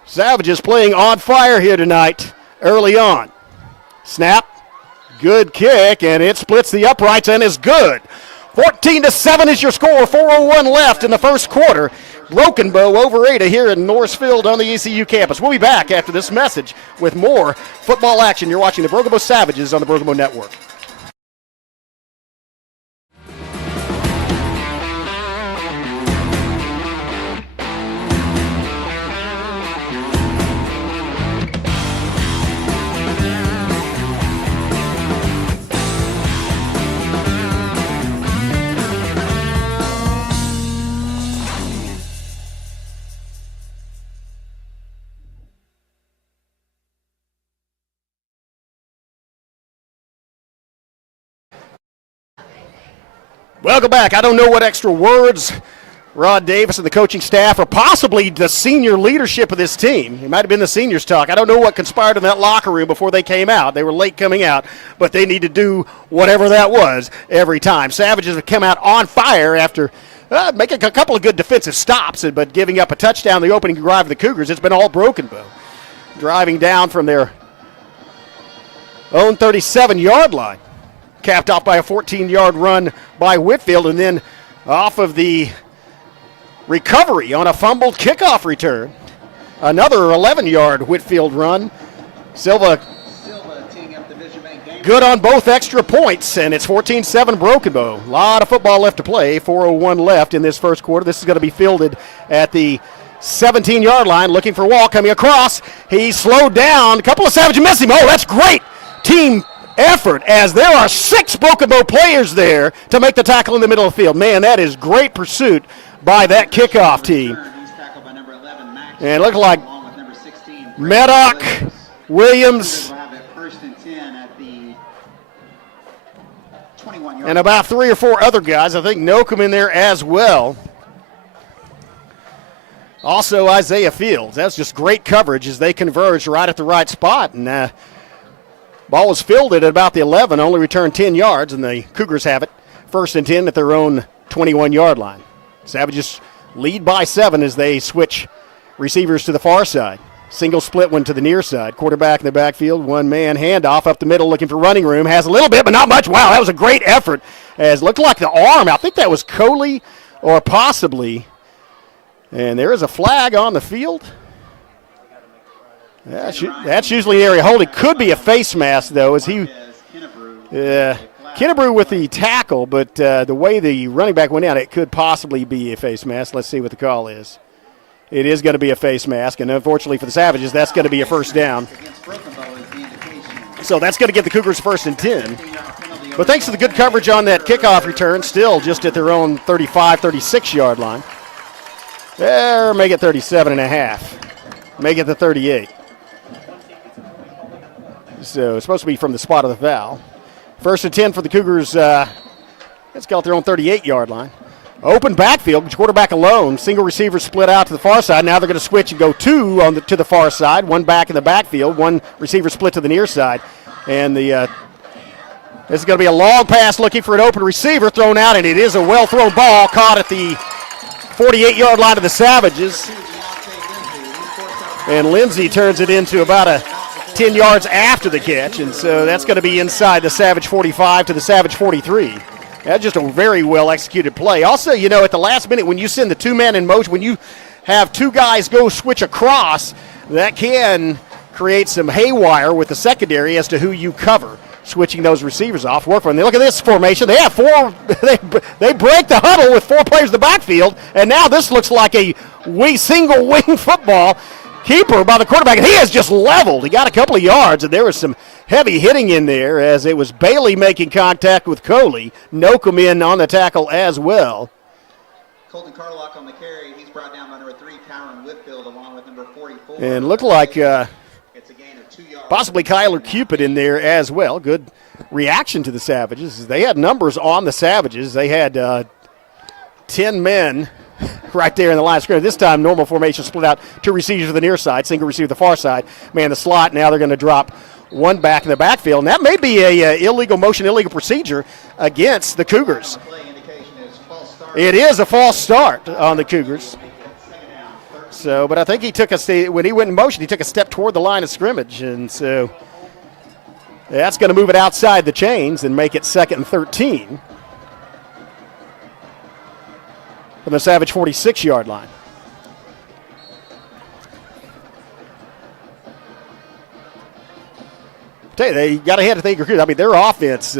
Savages playing on fire here tonight early on. Snap. Good kick, and it splits the uprights and is good. 14-7 is your score. 4:01 left in the 1st quarter. Broken Bow over Ada here in Norrisfield on the ECU campus. We'll be back after this message with more football action. You're watching the Broken Bow Savages on the Broken Bow Network. Welcome back. I don't know what extra words Rod Davis and the coaching staff, or possibly the senior leadership of this team. It might have been the seniors talk. I don't know what conspired in that locker room before they came out. They were late coming out, but they need to do whatever that was every time. Savages have come out on fire after making a couple of good defensive stops, but giving up a touchdown the opening drive of the Cougars. It's been all Broken Bow. Driving down from their own 37-yard line. Capped off by a 14-yard run by Whitfield, and then off of the recovery on a fumbled kickoff return. Another 11-yard Whitfield run. Silva good on both extra points, and it's 14-7 Broken Bow. A lot of football left to play, 4:01 left in this first quarter. This is going to be fielded at the 17-yard line, looking for Wall, coming across. He's slowed down. A couple of Savages miss him. Oh, that's great team effort, as there are 6 Broken Bow players there to make the tackle in the middle of the field. Man, that is great pursuit by that kickoff team. And it looked like Maddock, Williams, and about 3 or 4 other guys. I think Nokum in there as well. Also Isaiah Fields. That's just great coverage as they converged right at the right spot. And ball was fielded at about the 11, only returned 10 yards, and the Cougars have it 1st and 10 at their own 21-yard line. Savages lead by 7 as they switch receivers to the far side. Single split one to the near side. Quarterback in the backfield, one-man handoff up the middle looking for running room. Has a little bit, but not much. Wow, that was a great effort. As it looked like the arm, I think that was Coley or possibly. And there is a flag on the field. That's usually the area holding. Could be a face mask, though, as he Kennebrew with the tackle, but the way the running back went out, it could possibly be a face mask. Let's see what the call is. It is going to be a face mask, and unfortunately for the Savages, that's going to be a first down. So that's going to give the Cougars 1st and 10. But thanks to the good coverage on that kickoff return, still just at their own 35, 36-yard line. There, make it 37.5. Make it the 38. So it's supposed to be from the spot of the foul. 1st and 10 for the Cougars. Let's go at their own 38-yard line. Open backfield, quarterback alone. Single receiver split out to the far side. Now they're going to switch and go 2 to the far side. 1 back in the backfield. 1 receiver split to the near side. And this is going to be a long pass looking for an open receiver thrown out, and it is a well-thrown ball caught at the 48-yard line of the Savages. And Lindsey turns it into about 10 yards after the catch, and so that's going to be inside the Savage 45 to the Savage 43. That's just a very well-executed play. Also, you know, at the last minute when you send the 2-man in motion, when you have 2 guys go switch across, that can create some haywire with the secondary as to who you cover, switching those receivers off. Work for them. Look at this formation. They have 4. They break the huddle with 4 players in the backfield, and now this looks like a single wing football. Keeper by the quarterback, and he has just leveled. He got a couple of yards, and there was some heavy hitting in there as it was Bailey making contact with Coley. Nokum in on the tackle as well. Colton Carlock on the carry. He's brought down by number 3, Kyron Whitfield, along with number 44. And looked like it's a gain of 2 yards. Possibly Kyler Cupid in there as well. Good reaction to the Savages. They had numbers on the Savages. They had 10 men right there in the line of scrimmage. This time, normal formation split out 2 receivers to the near side, single receiver to the far side. Man, the slot, now they're going to drop 1 back in the backfield. And that may be a illegal procedure against the Cougars. It is a false start on the Cougars. So, but I think he took when he went in motion, he took a step toward the line of scrimmage. And so that's going to move it outside the chains and make it 2nd and 13. From the Savage 46-yard line. Tell you, they got ahead of the recruit. I mean, their offense,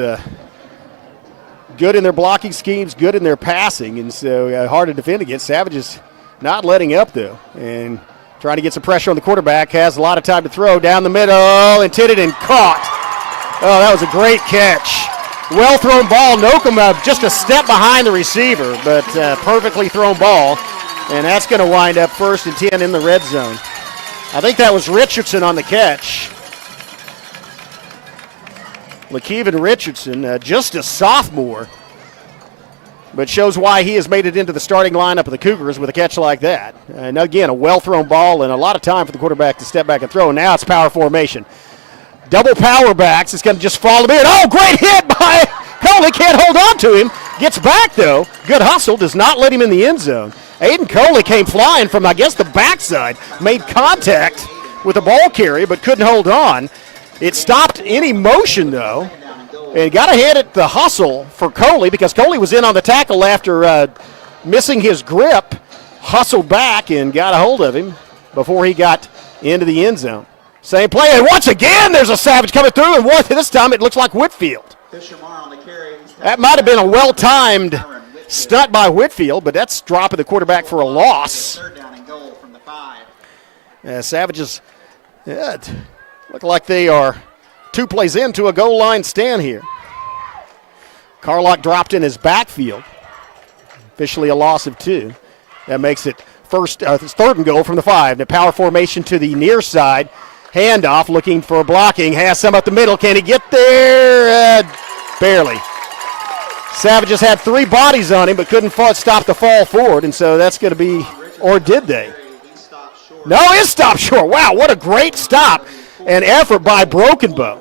good in their blocking schemes, good in their passing, and so hard to defend against. Savages not letting up, though, and trying to get some pressure on the quarterback. Has a lot of time to throw down the middle, intended and caught. Oh, that was a great catch. Well-thrown ball. Nokum just a step behind the receiver, but perfectly thrown ball. And that's going to wind up 1st and 10 in the red zone. I think that was Richardson on the catch. LaKeven Richardson, just a sophomore, but shows why he has made it into the starting lineup of the Cougars with a catch like that. And again, a well-thrown ball and a lot of time for the quarterback to step back and throw. Now it's power formation. Double power backs. It's going to just fall to mid. Oh, great hit by Coley. Can't hold on to him. Gets back, though. Good hustle. Does not let him in the end zone. Aiden Coley came flying from, I guess, the backside. Made contact with the ball carrier, but couldn't hold on. It stopped any motion, though. And got to hit it the hustle for Coley because Coley was in on the tackle after missing his grip. Hustled back and got a hold of him before he got into the end zone. Same play, and once again there's a Savage coming through, and this time it looks like Whitfield. That might have been a well-timed stunt by Whitfield, but that's dropping the quarterback for a loss. Savages look like they are 2 plays into a goal line stand here. Carlock dropped in his backfield. Officially a loss of 2. That makes it third and goal from the 5. The power formation to the near side. Handoff looking for blocking. Has some up the middle. Can he get there? Barely. Savages had 3 bodies on him but couldn't stop the fall forward, and so that's going to be, or did they? No, it's stopped short. Wow, what a great stop and effort by Broken Bow.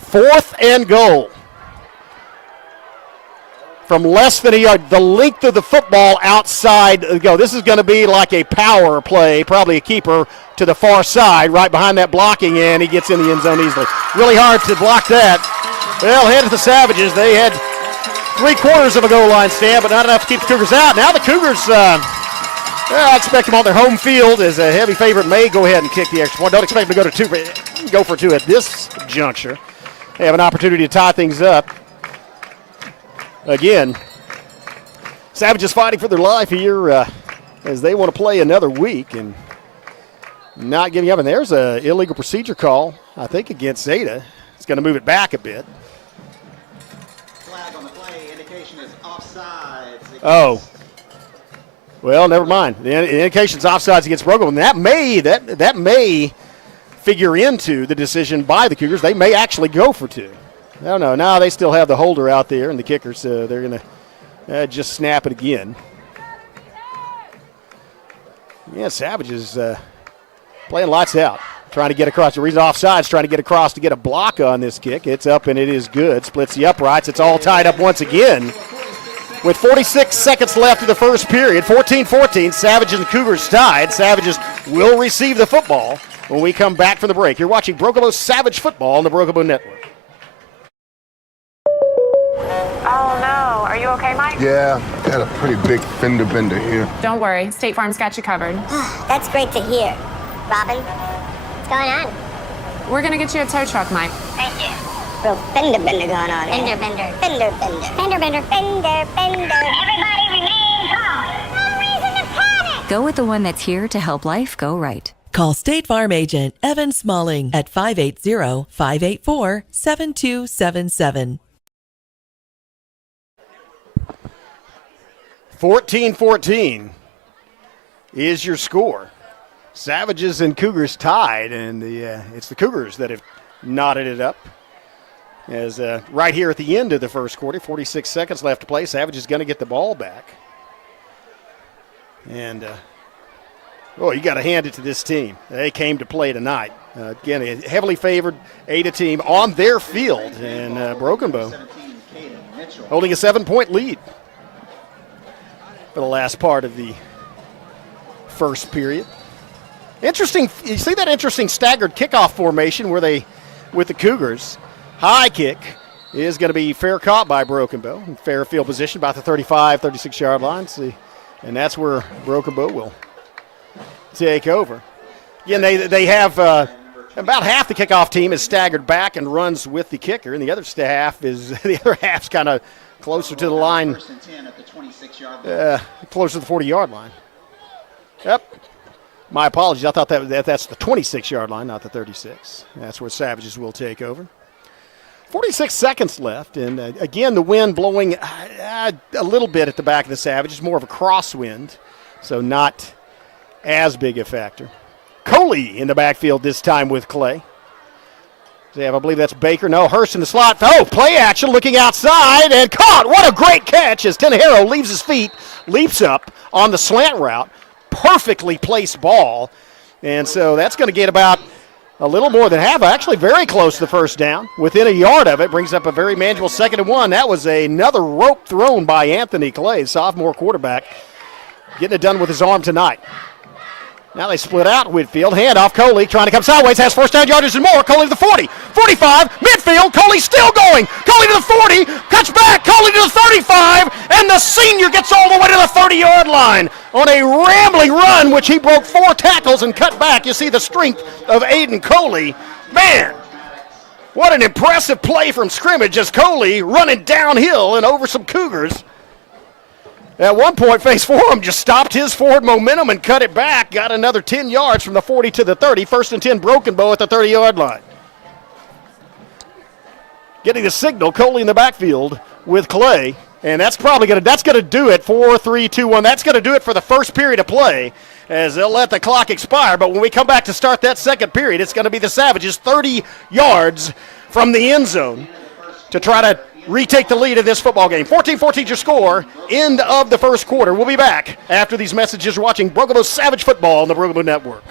4th and goal. From less than a yard, the length of the football outside the goal. This is going to be like a power play, probably a keeper to the far side, right behind that blocking, and he gets in the end zone easily. Really hard to block that. Well, head to the Savages. They had 3/4 of a goal line stand, but not enough to keep the Cougars out. Now the Cougars, I expect them on their home field as a heavy favorite may go ahead and kick the extra point. Don't expect them to go for 2 at this juncture. They have an opportunity to tie things up. Again, Savages fighting for their life here as they want to play another week and not giving up. And there's an illegal procedure call, I think, against Ada. It's going to move it back a bit. Flag on the play. Indication is offsides. Oh. Well, never mind. The indication's offsides against Brogan. And that may figure into the decision by the Cougars. They may actually go for 2. No, now they still have the holder out there and the kicker, so they're going to just snap it again. Yeah, Savages playing lights out, trying to get across. The reason offsides, trying to get across to get a block on this kick. It's up and it is good. Splits the uprights. It's all tied up once again. With 46 seconds left of the first period, 14-14, Savages and Cougars tied. Savages will receive the football when we come back from the break. You're watching Broken Bow Savage Football on the Broken Bow Network. Oh, no. Are you okay, Mike? Yeah, had a pretty big fender bender here. Don't worry. State Farm's got you covered. That's great to hear. Robin, what's going on? We're going to get you a tow truck, Mike. Thank you. Real fender bender going on. Fender bender. Fender bender. Fender bender. Fender bender. Everybody remain calm. No reason to panic. Go with the one that's here to help life go right. Call State Farm agent Evan Smalling at 580-584-7277. 14-14 is your score. Savages and Cougars tied, and it's the Cougars that have knotted it up. As right here at the end of the first quarter, 46 seconds left to play. Savages going to get the ball back. And, you got to hand it to this team. They came to play tonight. Again, a heavily favored Ada team on their field, and Broken Bow holding a 7-point lead for the last part of the first period. Interesting, you see that interesting staggered kickoff formation where they, with the Cougars, high kick is going to be fair caught by Broken Bow. Fair field position about the 35, 36-yard line. See, and that's where Broken Bow will take over. Again, they have about half the kickoff team is staggered back and runs with the kicker, and the other half's kind of closer to the line, closer to the 40-yard line. Yep. My apologies. I thought that's the 26-yard line, not the 36. That's where Savages will take over. 46 seconds left, and again, the wind blowing a little bit at the back of the Savages, more of a crosswind, so not as big a factor. Coley in the backfield this time with Clay. I believe that's Baker. No, Hurst in the slot. Oh, play action, looking outside, and caught. What a great catch as Tenejero leaves his feet, leaps up on the slant route. Perfectly placed ball. And so that's going to get about a little more than half, actually very close to the first down. Within a yard of it, brings up a very manageable 2nd and 1. That was another rope thrown by Anthony Clay, sophomore quarterback, getting it done with his arm tonight. Now they split out Whitfield. Handoff, Coley trying to come sideways. Has first down yardage and more. Coley to the 40. 45. Midfield. Coley still going. Coley to the 40. Cuts back. Coley to the 30. 35, and the senior gets all the way to the 30-yard line on a rambling run, which he broke 4 tackles and cut back. You see the strength of Aiden Coley. Man, what an impressive play from scrimmage as Coley running downhill and over some Cougars. At one point, Face Forum just stopped his forward momentum and cut it back. Got another 10 yards from the 40 to the 30. 1st and 10, Broken Bow at the 30-yard line. Getting the signal, Coley in the backfield with Clay. And that's probably going to do it. 4, 3, 2, 1. That's going to do it for the first period of play as they'll let the clock expire. But when we come back to start that second period, it's going to be the Savages 30 yards from the end zone to try to retake the lead of this football game. 14-14 your score, end of the first quarter. We'll be back after these messages. You're watching Broken Bow Savage Football on the Broken Bow Network.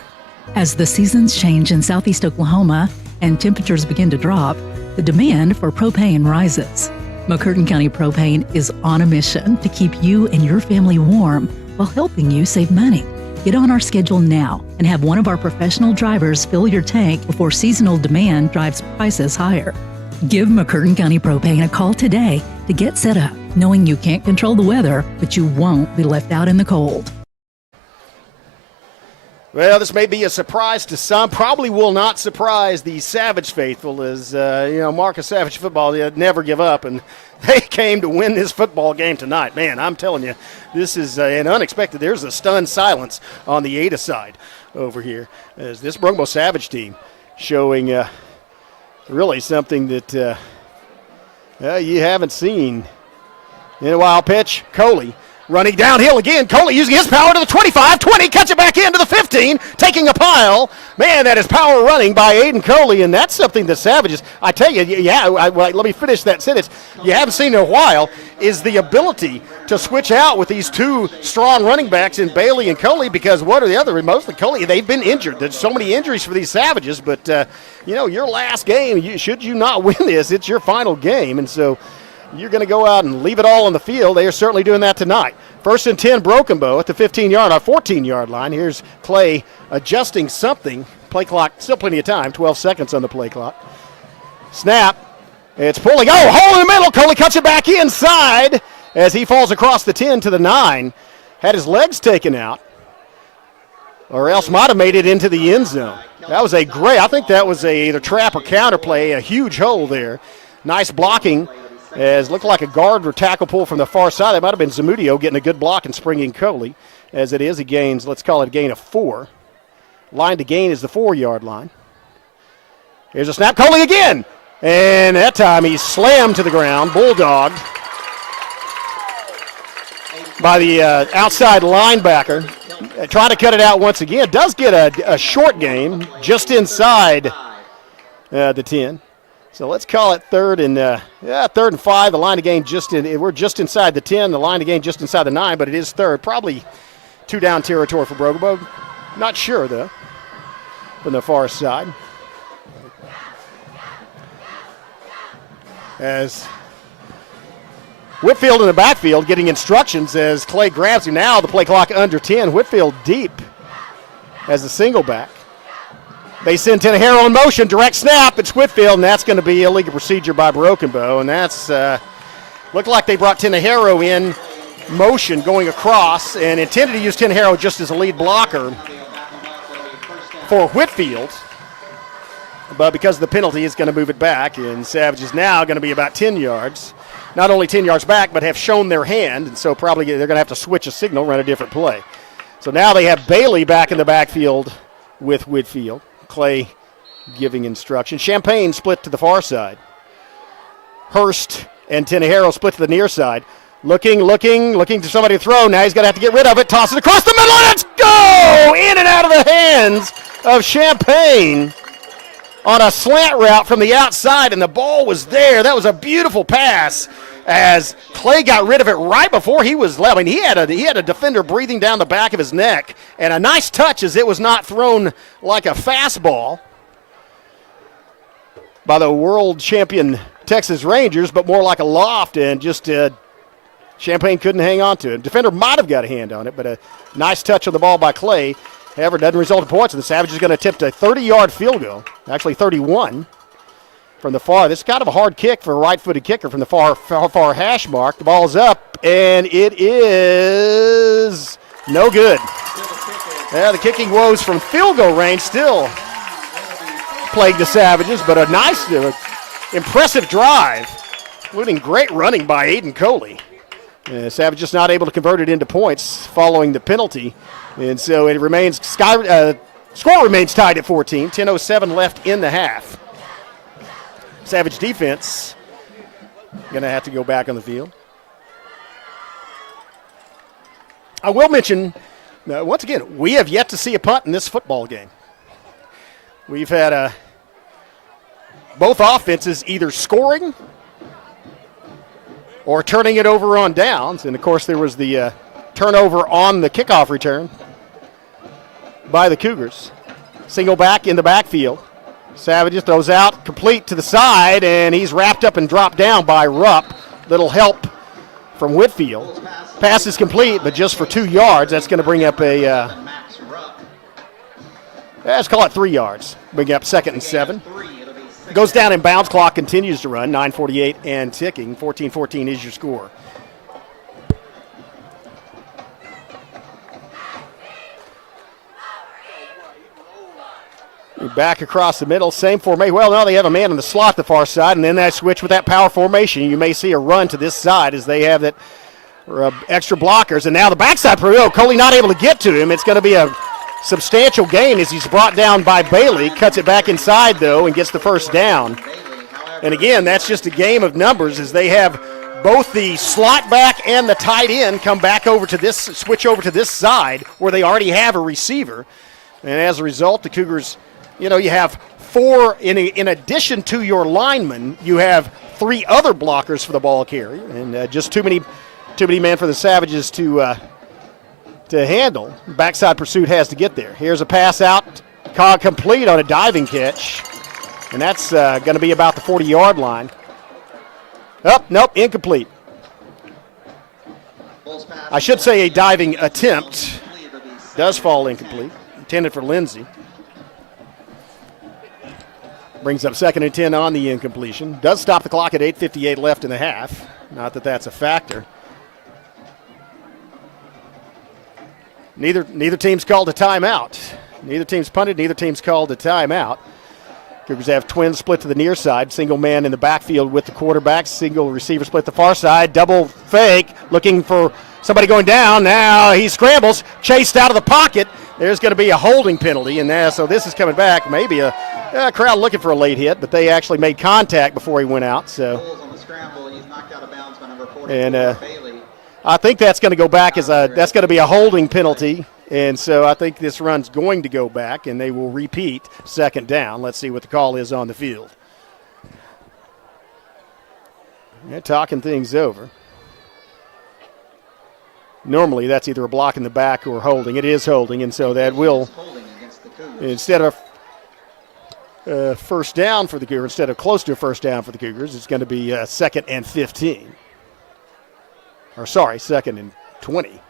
As the seasons change in southeast Oklahoma and temperatures begin to drop, the demand for propane rises. McCurtain County Propane is on a mission to keep you and your family warm while helping you save money. Get on our schedule now and have one of our professional drivers fill your tank before seasonal demand drives prices higher. Give McCurtain County Propane a call today to get set up, knowing you can't control the weather, but you won't be left out in the cold. Well, this may be a surprise to some. Probably will not surprise the Savage faithful as, Marcus Savage football, they never give up, and they came to win this football game tonight. Man, I'm telling you, this is an unexpected. There's a stunned silence on the Ada side over here as this Broken Bow Savage team showing really something that you haven't seen in a while. Pitch, Coley running downhill again. Coley using his power to the 25, 20, cuts it back into the 15, taking a pile. Man, that is power running by Aiden Coley, and that's something the Savages, I tell you, let me finish that sentence. You haven't seen in a while is the ability to switch out with these two strong running backs in Bailey and Coley, because what are the other? Mostly Coley, they've been injured. There's so many injuries for these Savages, but, your last game, should you not win this, it's your final game, and so you're going to go out and leave it all on the field. They are certainly doing that tonight. 1st and 10, Broken Bow at the 14-yard line. Here's Clay adjusting something. Play clock, still plenty of time, 12 seconds on the play clock. Snap. It's pulling. Oh, hole in the middle. Coley cuts it back inside as he falls across the 10 to the 9. Had his legs taken out, or else might have made it into the end zone. That was I think that was either trap or counter play, a huge hole there. Nice blocking. As looked like a guard or tackle pull from the far side. That might have been Zamudio getting a good block and springing Coley. As it is, he gains, let's call it a gain of 4. Line to gain is the 4-yard line. Here's a snap. Coley again. And that time he's slammed to the ground, bulldogged by the outside linebacker. Trying to cut it out once again. Does get a short gain just inside the 10. So let's call it 3rd and 5. The line to gain we're just inside the 10. The line to gain just inside the 9, but it is 3rd. Probably 2-down territory for Broken Bow. Not sure though. From the far side. As Whitfield in the backfield getting instructions as Clay grabs him. Now the play clock under 10. Whitfield deep as a single back. They send Tenahero in motion, direct snap. It's Whitfield, and that's going to be illegal procedure by Broken Bow. And that's looked like they brought Tenahero in motion going across and intended to use Tenahero just as a lead blocker for Whitfield. But because of the penalty, it's going to move it back, and Savage is now going to be about 10 yards. Not only 10 yards back, but have shown their hand, and so probably they're going to have to switch a signal, run a different play. So now they have Bailey back in the backfield with Whitfield. Clay giving instruction. Champagne split to the far side. Hurst and Tenahero split to the near side. Looking to somebody to throw. Now he's going to have to get rid of it. Toss it across the middle, and let's go! In and out of the hands of Champagne on a slant route from the outside, and the ball was there. That was a beautiful pass as Clay got rid of it right before he was left. I mean, he had a defender breathing down the back of his neck, and a nice touch as it was not thrown like a fastball by the world champion Texas Rangers, but more like a loft, and just Champagne couldn't hang on to it. Defender might have got a hand on it, but a nice touch on the ball by Clay. However, it doesn't result in points, and the Savages are going to attempt a 30-yard field goal, actually 31, from the far. This is kind of a hard kick for a right-footed kicker from the far hash mark. The ball's up, and it is no good. Yeah, the kicking woes from field goal range still plague the Savages, but a nice, impressive drive, including great running by Aiden Coley. Savages not able to convert it into points following the penalty, and so it remains. Score remains tied at 14. 10:07 left in the half. Savage defense going to have to go back on the field. I will mention, once again, we have yet to see a punt in this football game. We've had both offenses either scoring or turning it over on downs. And, of course, there was the turnover on the kickoff return by the Cougars. Single back in the backfield. Savages throws out complete to the side, and he's wrapped up and dropped down by Rupp. Little help from Whitfield. Pass is complete, but just for 2 yards. That's going to bring up let's call it 3 yards. Bring up 2nd and 7. Goes down in bounds. Clock continues to run. 9:48 and ticking. 14-14 is your score. Back across the middle, same formation. Well, now they have a man in the slot the far side, and then they switch with that power formation. You may see a run to this side as they have that extra blockers. And now the backside, Coley not able to get to him. It's going to be a substantial gain as he's brought down by Bailey. Cuts it back inside, though, and gets the first down. And again, that's just a game of numbers as they have both the slot back and the tight end come back over to this, switch over to this side where they already have a receiver. And as a result, the Cougars, you have 4, in addition to your linemen, you have 3 other blockers for the ball carrier, and just too many men for the Savages to handle. Backside pursuit has to get there. Here's a pass out, complete on a diving catch, and that's going to be about the 40-yard line. Nope, incomplete. I should say a diving attempt does fall incomplete, intended for Lindsey. Brings up 2nd and 10 on the incompletion. Does stop the clock at 8:58 left in the half. Not that that's a factor. Neither team's called a timeout. Neither team's punted. Neither team's called a timeout. Cougars have twins split to the near side. Single man in the backfield with the quarterback. Single receiver split the far side. Double fake. Looking for somebody going down. Now he scrambles. Chased out of the pocket. There's going to be a holding penalty. And so this is coming back. Maybe a crowd looking for a late hit, but they actually made contact before he went out. So, and I think that's going to go back that's going to be a holding penalty. And so I think this run's going to go back, and they will repeat 2nd down. Let's see what the call is on the field. They're talking things over. Normally that's either a block in the back or holding. It is holding, and so that will, instead of first down for the Cougars, instead of close to a first down for the Cougars, it's going to be 2nd and 15. Or sorry, 2nd and 20.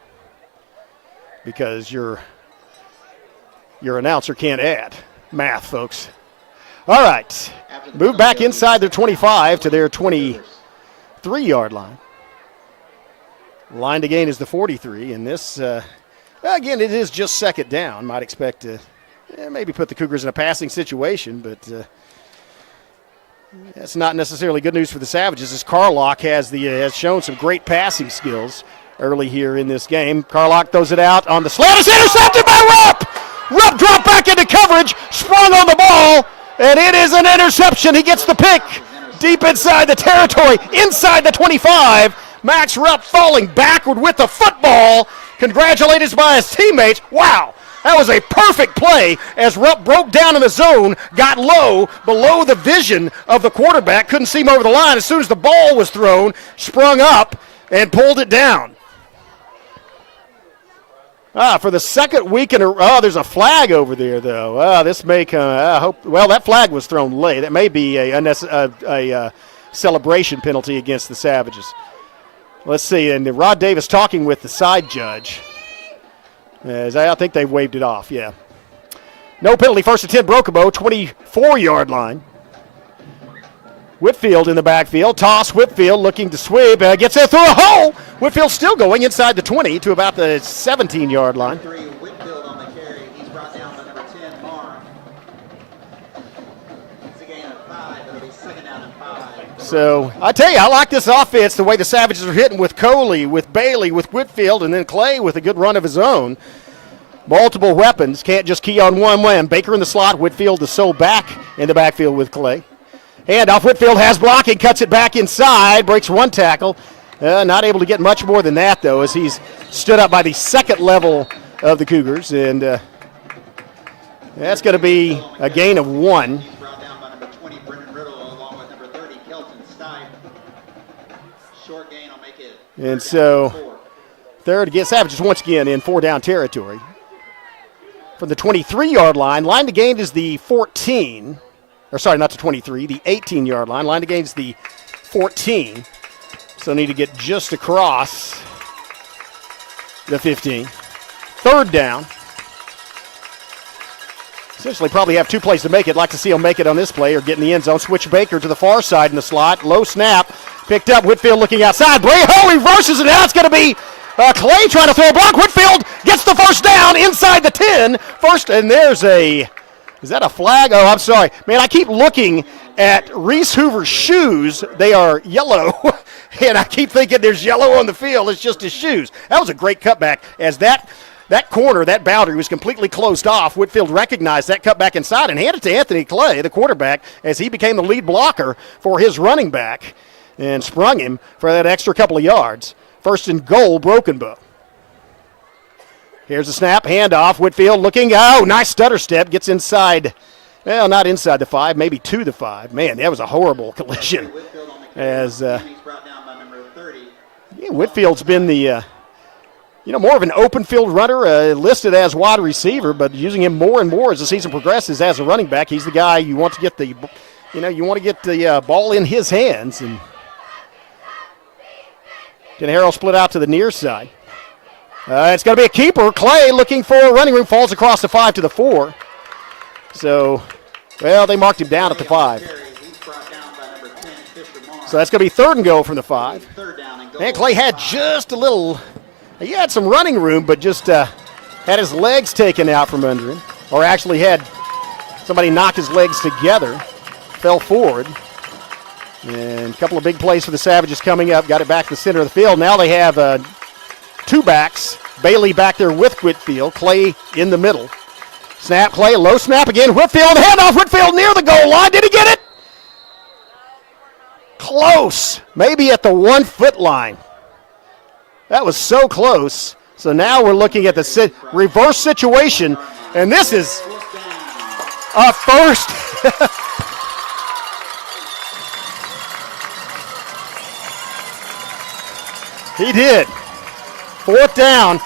Because your announcer can't add. Math, folks. All right. Move back inside their 25 to their 23-yard line. Line to gain is the 43, and this, again, it is just 2nd down. Might expect to maybe put the Cougars in a passing situation, but that's not necessarily good news for the Savages, as Carlock has shown some great passing skills early here in this game. Carlock throws it out on the slant. It's intercepted by Rupp! Rupp dropped back into coverage, sprung on the ball, and it is an interception. He gets the pick deep inside the territory, inside the 25. Max Rupp falling backward with the football. Congratulated by his teammates. Wow, that was a perfect play as Rupp broke down in the zone, got low, below the vision of the quarterback, couldn't see him over the line. As soon as the ball was thrown, sprung up and pulled it down. For the 2nd week in a row, there's a flag over there, though. This may come, that flag was thrown late. That may be a celebration penalty against the Savages. Let's see, and Rod Davis talking with the side judge. I think they waved it off, yeah. No penalty, 1st and 10, Broken Bow, 24-yard line. Whitfield in the backfield. Toss, Whitfield looking to sweep. Gets there through a hole. Whitfield still going inside the 20 to about the 17-yard line. Whitfield on the carry. He's brought down by number 10, Marr. It's a gain of 5. It'll be second down and 5. So I tell you, I like this offense, the way the Savages are hitting with Coley, with Bailey, with Whitfield, and then Clay with a good run of his own. Multiple weapons. Can't just key on one man. Baker in the slot. Whitfield is so back in the backfield with Clay. Handoff. Whitfield has blocking. Cuts it back inside. Breaks one tackle. Not able to get much more than that, though, as he's stood up by the second level of the Cougars. And that's going to be a gain of 1. He's brought down by number 20, Brendan Riddle, along with number 30, Kelton Stipe. Short gain will make it. And so third again. Savages once again in 4-down territory. From the 23-yard line. Line to gain is the 14. Or sorry, not the 23, the 18-yard line. Line to gain is the 14. So need to get just across the 15. Third down. Essentially probably have 2 plays to make it. Like to see them make it on this play or get in the end zone. Switch Baker to the far side in the slot. Low snap. Picked up. Whitfield looking outside. Breho reverses it. Now it's going to be Clay trying to throw a block. Whitfield gets the first down inside the 10. First, and there's a, is that a flag? Oh, I'm sorry. Man, I keep looking at Reese Hoover's shoes. They are yellow, and I keep thinking there's yellow on the field. It's just his shoes. That was a great cutback as that corner, that boundary was completely closed off. Whitfield recognized that cutback inside and handed it to Anthony Clay, the quarterback, as he became the lead blocker for his running back and sprung him for that extra couple of yards. First and goal, Broken Bow. Here's the snap, handoff. Whitfield looking, nice stutter step, gets inside, well, not inside the 5, maybe to the 5. Man, that was a horrible collision. As Whitfield's been the, more of an open field runner, listed as wide receiver, but using him more and more as the season progresses as a running back. He's the guy you want to get the, ball in his hands. And Harrell split out to the near side. It's going to be a keeper. Clay looking for a running room, falls across the 5 to the 4. So, well, they marked him down at the 5. So that's going to be third and goal from the 5. And Clay had just a little, he had some running room, but just had his legs taken out from under him. Or actually had somebody knock his legs together, fell forward. And a couple of big plays for the Savages coming up. Got it back to the center of the field. Now they have 2 backs. Bailey back there with Whitfield. Clay in the middle. Snap, Clay, low snap again. Whitfield, handoff. Whitfield near the goal line. Did he get it? Close. Maybe at the 1-foot line. That was so close. So now we're looking at the reverse situation. And this is a first. He did. 4th down.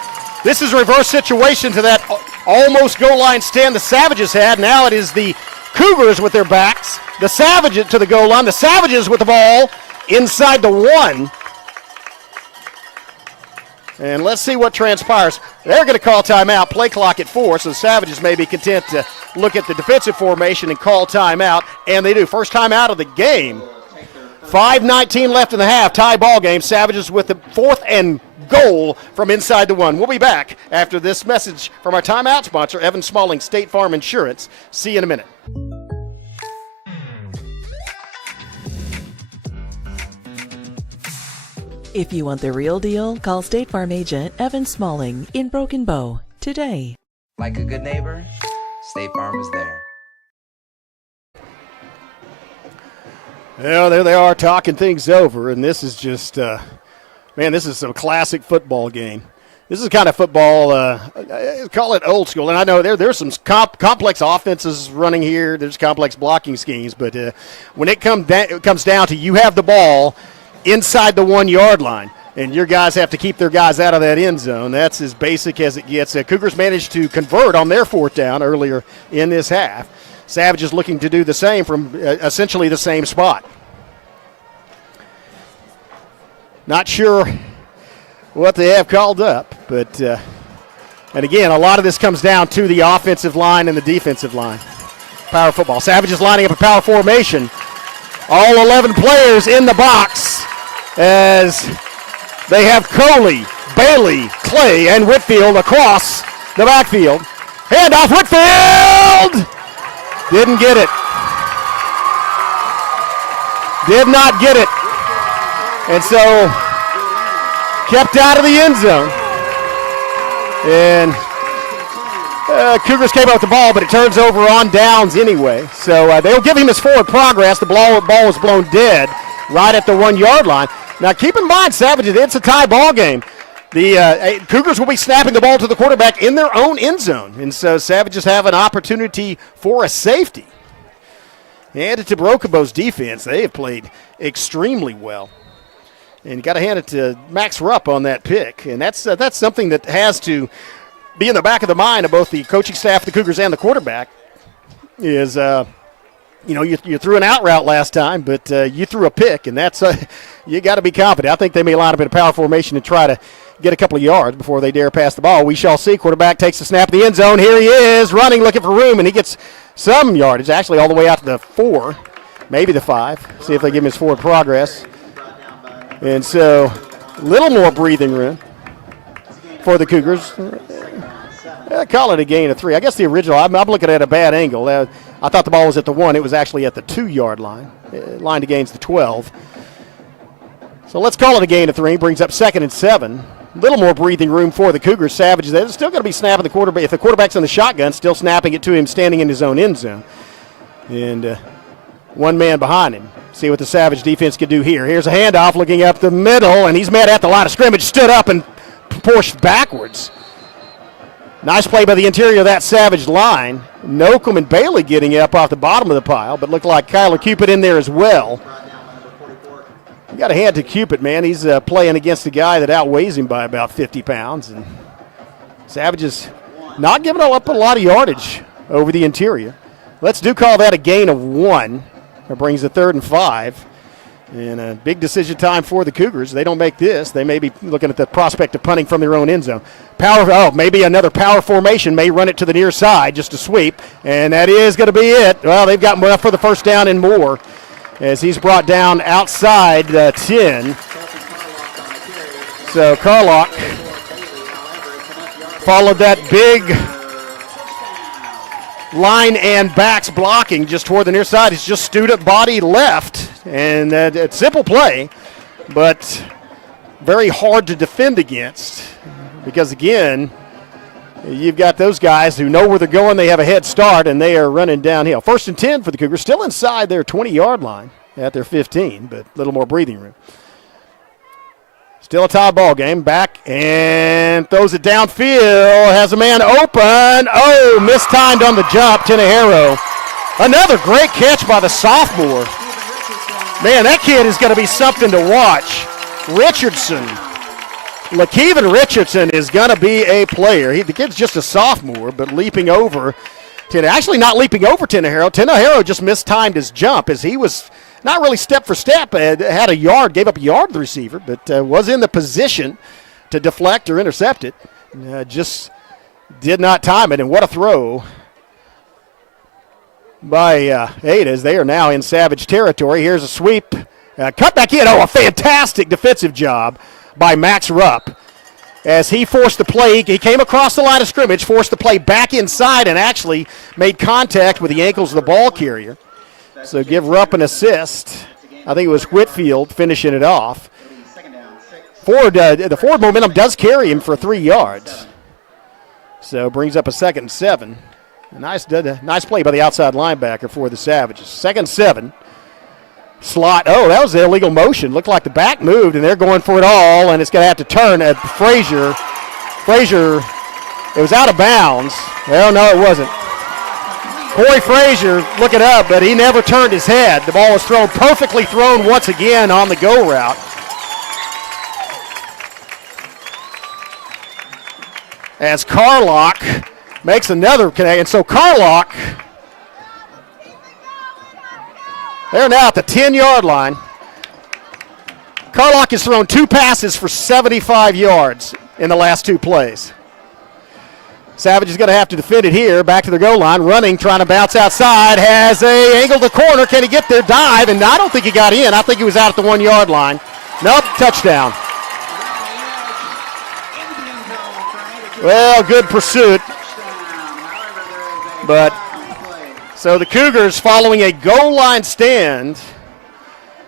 This is a reverse situation to that almost goal line stand the Savages had. Now it is the Cougars with their backs. The Savages to the goal line. The Savages with the ball inside the 1. And let's see what transpires. They're going to call timeout. Play clock at 4, so the Savages may be content to look at the defensive formation and call timeout. And they do. First timeout of the game. 5:19 left in the half. Tie ball game. Savages with the 4th and goal from inside the 1. We'll be back after this message from our timeout sponsor, Evan Smalling, State Farm Insurance. See you in a minute. If you want the real deal, call State Farm agent Evan Smalling in Broken Bow today. Like a good neighbor, State Farm is there. Well, there they are talking things over, and this is just, this is some classic football game. This is kind of football, call it old school. And I know there's some complex offenses running here. There's complex blocking schemes, but when it comes down to you have the ball inside the 1-yard line, and your guys have to keep their guys out of that end zone. That's as basic as it gets. Cougars managed to convert on their 4th down earlier in this half. Savages looking to do the same from essentially the same spot. Not sure what they have called up, but and again, a lot of this comes down to the offensive line and the defensive line. Power football. Savages lining up a power formation. All 11 players in the box as they have Coley, Bailey, Clay, and Whitfield across the backfield. Handoff, Whitfield! Didn't get it. Did not get it. And so kept out of the end zone. And Cougars came out with the ball, but it turns over on downs anyway. So they'll give him his forward progress. The ball was blown dead right at the 1 yard line. Now keep in mind, Savages, it's a tie ball game. The Cougars will be snapping the ball to the quarterback in their own end zone. And so Savages have an opportunity for a safety. And to Broken Bow's defense, they have played extremely well. And you got to hand it to Max Rupp on that pick. And that's something that has to be in the back of the mind of both the coaching staff, the Cougars, and the quarterback. Is you threw an out route last time, but you threw a pick, and that's you got to be confident. I think they may line up in a power formation and try to get a couple of yards before they dare pass the ball. We shall see. Quarterback takes the snap in the end zone. Here he is, running, looking for room, and he gets some yardage, actually all the way out to the 4, maybe the 5. See if they give him his forward progress. And so a little more breathing room for the Cougars. Call it a gain of 3. I guess the original, I'm looking at a bad angle. I thought the ball was at the 1. It was actually at the 2-yard line. Line to gains the 12. So let's call it a gain of 3. Brings up 2nd and 7. A little more breathing room for the Cougars. Savages, they're still going to be snapping the quarterback. If the quarterback's in the shotgun, still snapping it to him standing in his own end zone. And one man behind him. See what the Savage defense can do here. Here's a handoff looking up the middle, and he's met at the line of scrimmage, stood up and pushed backwards. Nice play by the interior of that Savage line. Nocum and Bailey getting up off the bottom of the pile, but looked like Kyler Cupid in there as well. You got to hand to Cupid, man. He's playing against a guy that outweighs him by about 50 pounds. And Savages not giving up a lot of yardage over the interior. Let's call that a gain of 1. That brings the 3rd and 5. And a big decision time for the Cougars. They don't make this. They may be looking at the prospect of punting from their own end zone. Maybe another power formation may run it to the near side, just a sweep. And that is going to be it. Well, they've got enough for the first down and more as he's brought down outside the 10. So Carlock followed that big line and backs blocking just toward the near side. It's just student body left. And it's simple play, but very hard to defend against because, again, you've got those guys who know where they're going. They have a head start, and they are running downhill. 1st and 10 for the Cougars, still inside their 20-yard line at their 15, but a little more breathing room. Still a tie ball game. Back and throws it downfield. Has a man open. Oh, mistimed on the jump. Tenejero. Another great catch by the sophomore. Man, that kid is going to be something to watch. Richardson. LaKeven Richardson is going to be a player. The kid's just a sophomore, but leaping over. Actually not leaping over Tenejero. Tenejero just mistimed his jump as he was not really step for step. Had a yard, gave up a yard to the receiver, but was in the position to deflect or intercept it. Just did not time it, and what a throw by Ada as they are now in Savage territory. Here's a sweep. Cut back in. Oh, a fantastic defensive job by Max Rupp as he forced the play. He came across the line of scrimmage, forced the play back inside, and actually made contact with the ankles of the ball carrier. So give Rupp an assist. I think it was Whitfield finishing it off. The forward momentum does carry him for 3 yards. So brings up a 2nd and 7. A nice play by the outside linebacker for the Savages. 2nd and 7. Slot. Oh, that was the illegal motion. Looked like the back moved, and they're going for it all, and it's going to have to turn at Frazier. Frazier, it was out of bounds. Well, no, it wasn't. Corey Frazier looking up, but he never turned his head. The ball was perfectly thrown once again on the go route. As Carlock makes another connect, and so Carlock, they're now at the 10-yard line. Carlock has thrown 2 passes for 75 yards in the last 2 plays. Savage is going to have to defend it here. Back to the goal line, running, trying to bounce outside. Has a angle to corner. Can he get there? Dive, and I don't think he got in. I think he was out at the 1 yard line. Nope, touchdown. Well, good pursuit. But so the Cougars, following a goal line stand,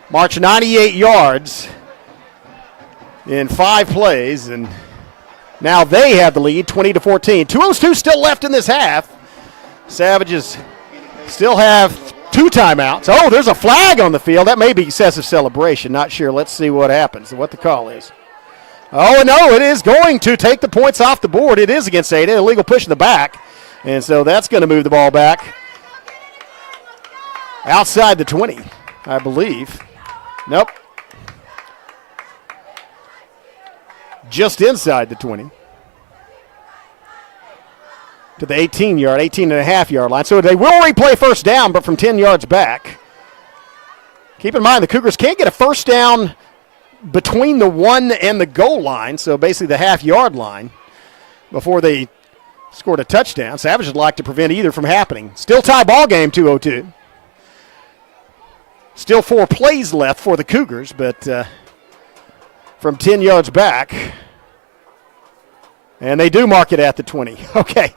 march 98 yards in 5 plays, and now they have the lead, 20-14. 2:02 still left in this half. Savages still have 2 timeouts. Oh, there's a flag on the field. That may be excessive celebration. Not sure. Let's see what happens, what the call is. Oh, no, it is going to take the points off the board. It is against Ada. Illegal push in the back. And so that's going to move the ball back outside the 20, I believe. Nope. Just inside the 20 to the 18.5 yard line. So they will replay first down, but from 10 yards back. Keep in mind, the Cougars can't get a first down between the 1 and the goal line, so basically the half-yard line, before they scored a touchdown. Savage would like to prevent either from happening. Still tie ball game, 2:02. Still 4 plays left for the Cougars, but from 10 yards back. And they do mark it at the 20. Okay.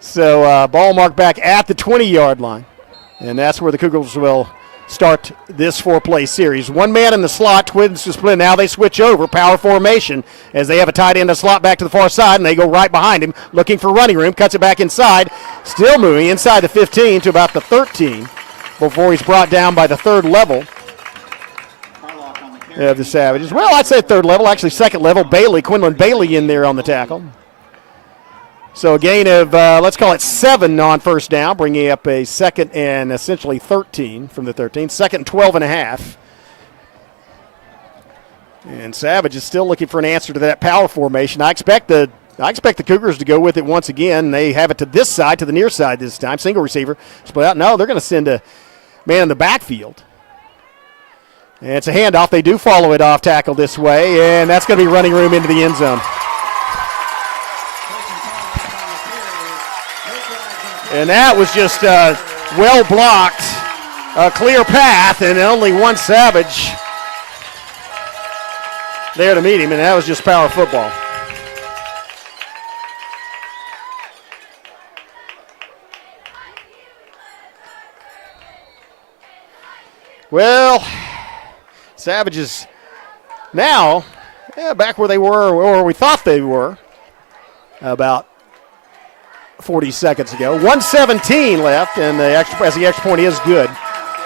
So ball marked back at the 20-yard line. And that's where the Cougars will start this 4-play series. 1 man in the slot, twins to split. Now they switch over, power formation, as they have a tight end in the slot back to the far side, and they go right behind him, looking for running room, cuts it back inside, still moving inside the 15 to about the 13 before he's brought down by the 3rd level of the Savages. Well, I'd say 3rd level, actually 2nd level. Quinlan Bailey in there on the tackle. So a gain of, let's call it 7 on first down, bringing up a 2nd and essentially 13 from the 13. 2nd and 12.5. And Savage is still looking for an answer to that power formation. I expect the Cougars to go with it once again. They have it to this side, to the near side this time. Single receiver. Split out. No, they're going to send a man in the backfield. And it's a handoff. They do follow it off tackle this way, and that's going to be running room into the end zone. And that was just well blocked, a clear path, and only one Savage there to meet him, and that was just power football. Well, Savages now back where they were, or we thought they were, about 40 seconds ago. 1:17 left, and the extra point is good.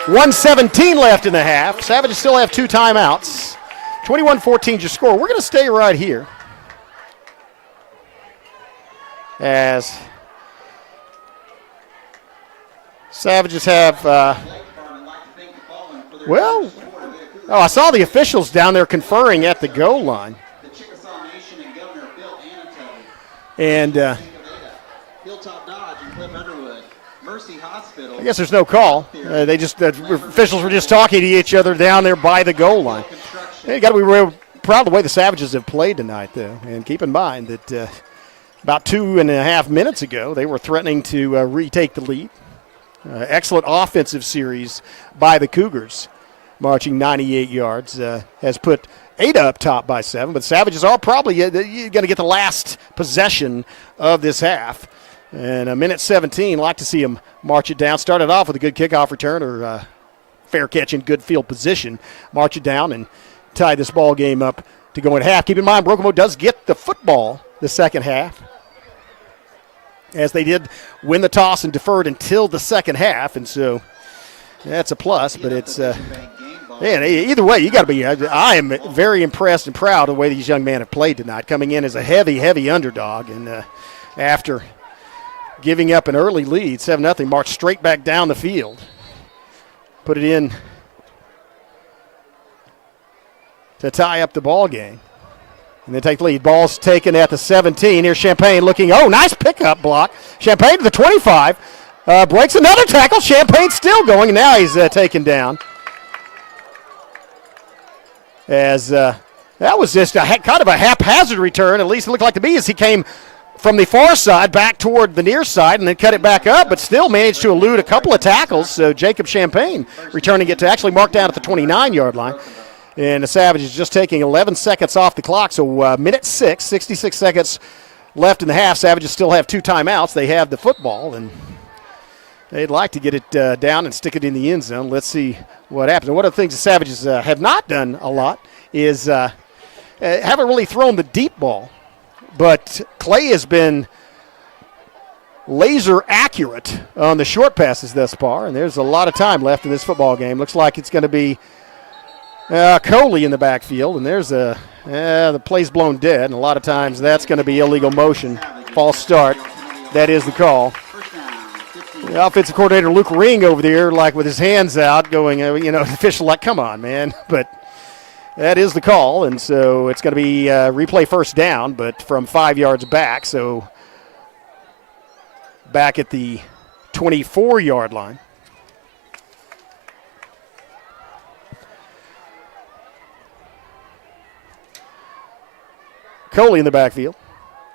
1:17 left in the half. Savages still have 2 timeouts. 21-14 your score. We're going to stay right here as Savages have, I saw the officials down there conferring at the goal line. And I guess there's no call. The officials were just talking to each other down there by the goal line. You got to be real proud of the way the Savages have played tonight, though. And keep in mind that about 2.5 minutes ago, they were threatening to retake the lead. Excellent offensive series by the Cougars, marching 98 yards, has put Ada up top by 7, but Savages are probably going to get the last possession of this half. And 1:17, like to see them march it down. Started off with a good kickoff return or fair catch in good field position. March it down and tie this ball game up to go at half. Keep in mind, Broken Bow does get the football the second half, as they did win the toss and deferred until the second half, and so that's a plus. But it's man, either way, you got to be. I am very impressed and proud of the way these young men have played tonight, coming in as a heavy underdog, and after giving up an early lead, 7-0, marched straight back down the field, put it in to tie up the ball game. And they take the lead. Ball's taken at the 17. Here's Champagne looking. Oh, nice pickup block. Champagne to the 25. Breaks another tackle. Champagne still going. And now he's taken down. As that was just kind of a haphazard return. At least it looked like to me as he came from the far side back toward the near side and then cut it back up, but still managed to elude a couple of tackles. So Jacob Champagne returning it to actually mark down at the 29-yard line. And the Savages just taking 11 seconds off the clock. So minute 6, 66 seconds left in the half. Savages still have 2 timeouts. They have the football, and they'd like to get it down and stick it in the end zone. Let's see what happens. And one of the things the Savages have not done a lot is haven't really thrown the deep ball. But Clay has been laser accurate on the short passes thus far, and there's a lot of time left in this football game. Looks like it's going to be Coley in the backfield, and there's the play's blown dead, and a lot of times that's going to be illegal motion, false start. That is the call. The offensive coordinator Luke Ring over there, like with his hands out, going, the official like, come on, man. But that is the call, and so it's going to be replay first down, but from 5 yards back, so back at the 24-yard line. Coley in the backfield.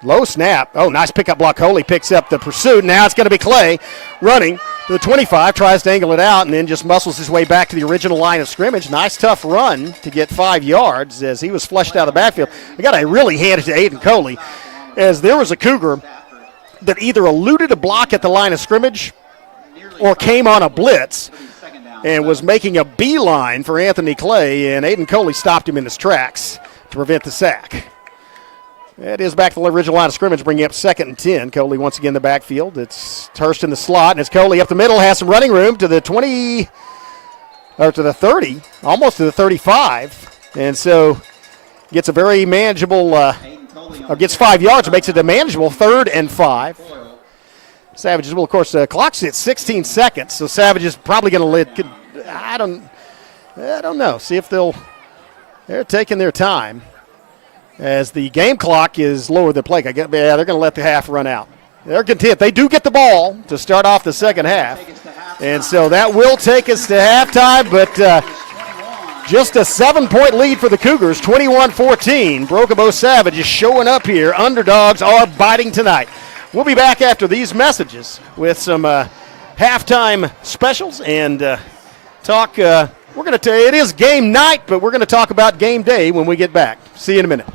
Low snap. Oh, nice pickup block. Coley picks up the pursuit. Now it's going to be Clay running to the 25, tries to angle it out, and then just muscles his way back to the original line of scrimmage. Nice, tough run to get 5 yards as he was flushed out of the backfield. I got to really hand it to Aiden Coley, as there was a Cougar that either eluded a block at the line of scrimmage or came on a blitz and was making a beeline for Anthony Clay, and Aiden Coley stopped him in his tracks to prevent the sack. It is back to the original line of scrimmage, bringing up 2nd and 10. Coley once again in the backfield. It's Hurst in the slot, and it's Coley up the middle, has some running room to the 20, or to the 30, almost to the 35. And so gets a very manageable, or gets 5 yards, makes it a manageable 3rd and 5. Savages will, of course, clock's at 16 seconds, so Savages probably going to I don't know. See if they're taking their time. As the game clock is lower than play, they're going to let the half run out. They're content. They do get the ball to start off the second half. And so that will take us to halftime, but just a 7-point lead for the Cougars, 21-14. Broken Bow Savages showing up here. Underdogs are biting tonight. We'll be back after these messages with some halftime specials and talk. We're going to it is game night, but we're going to talk about game day when we get back. See you in a minute.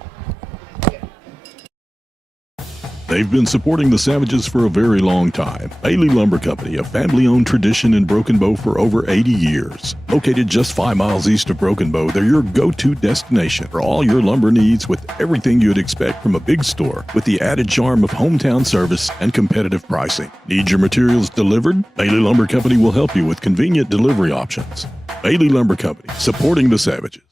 They've been supporting the Savages for a very long time. Bailey Lumber Company, a family-owned tradition in Broken Bow for over 80 years. Located just 5 miles east of Broken Bow, they're your go-to destination for all your lumber needs with everything you'd expect from a big store, with the added charm of hometown service and competitive pricing. Need your materials delivered? Bailey Lumber Company will help you with convenient delivery options. Bailey Lumber Company, supporting the Savages.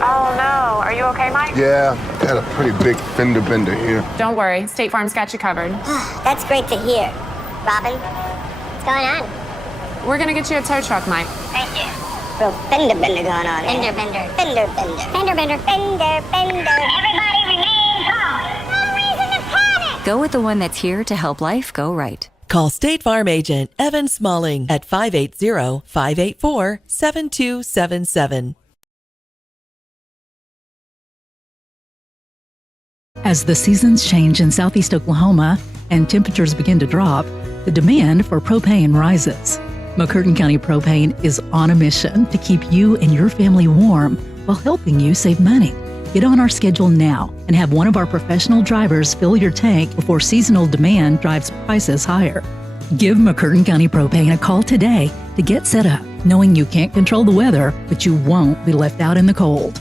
Oh no, are you okay, Mike? Yeah, got a pretty big fender bender here. Don't worry, State Farm's got you covered. That's great to hear. Robin, what's going on? We're gonna get you a tow truck, Mike. Thank you. Real fender bender going on. Fender bender. Fender bender. Fender bender. Fender bender. Everybody remain calm. No reason to panic. Go with the one that's here to help life go right. Call State Farm agent Evan Smalling at 580-584-7277. As the seasons change in southeast Oklahoma and temperatures begin to drop, the demand for propane rises. McCurtain County Propane is on a mission to keep you and your family warm while helping you save money. Get on our schedule now and have one of our professional drivers fill your tank before seasonal demand drives prices higher. Give McCurtain County Propane a call today to get set up, knowing you can't control the weather, but you won't be left out in the cold.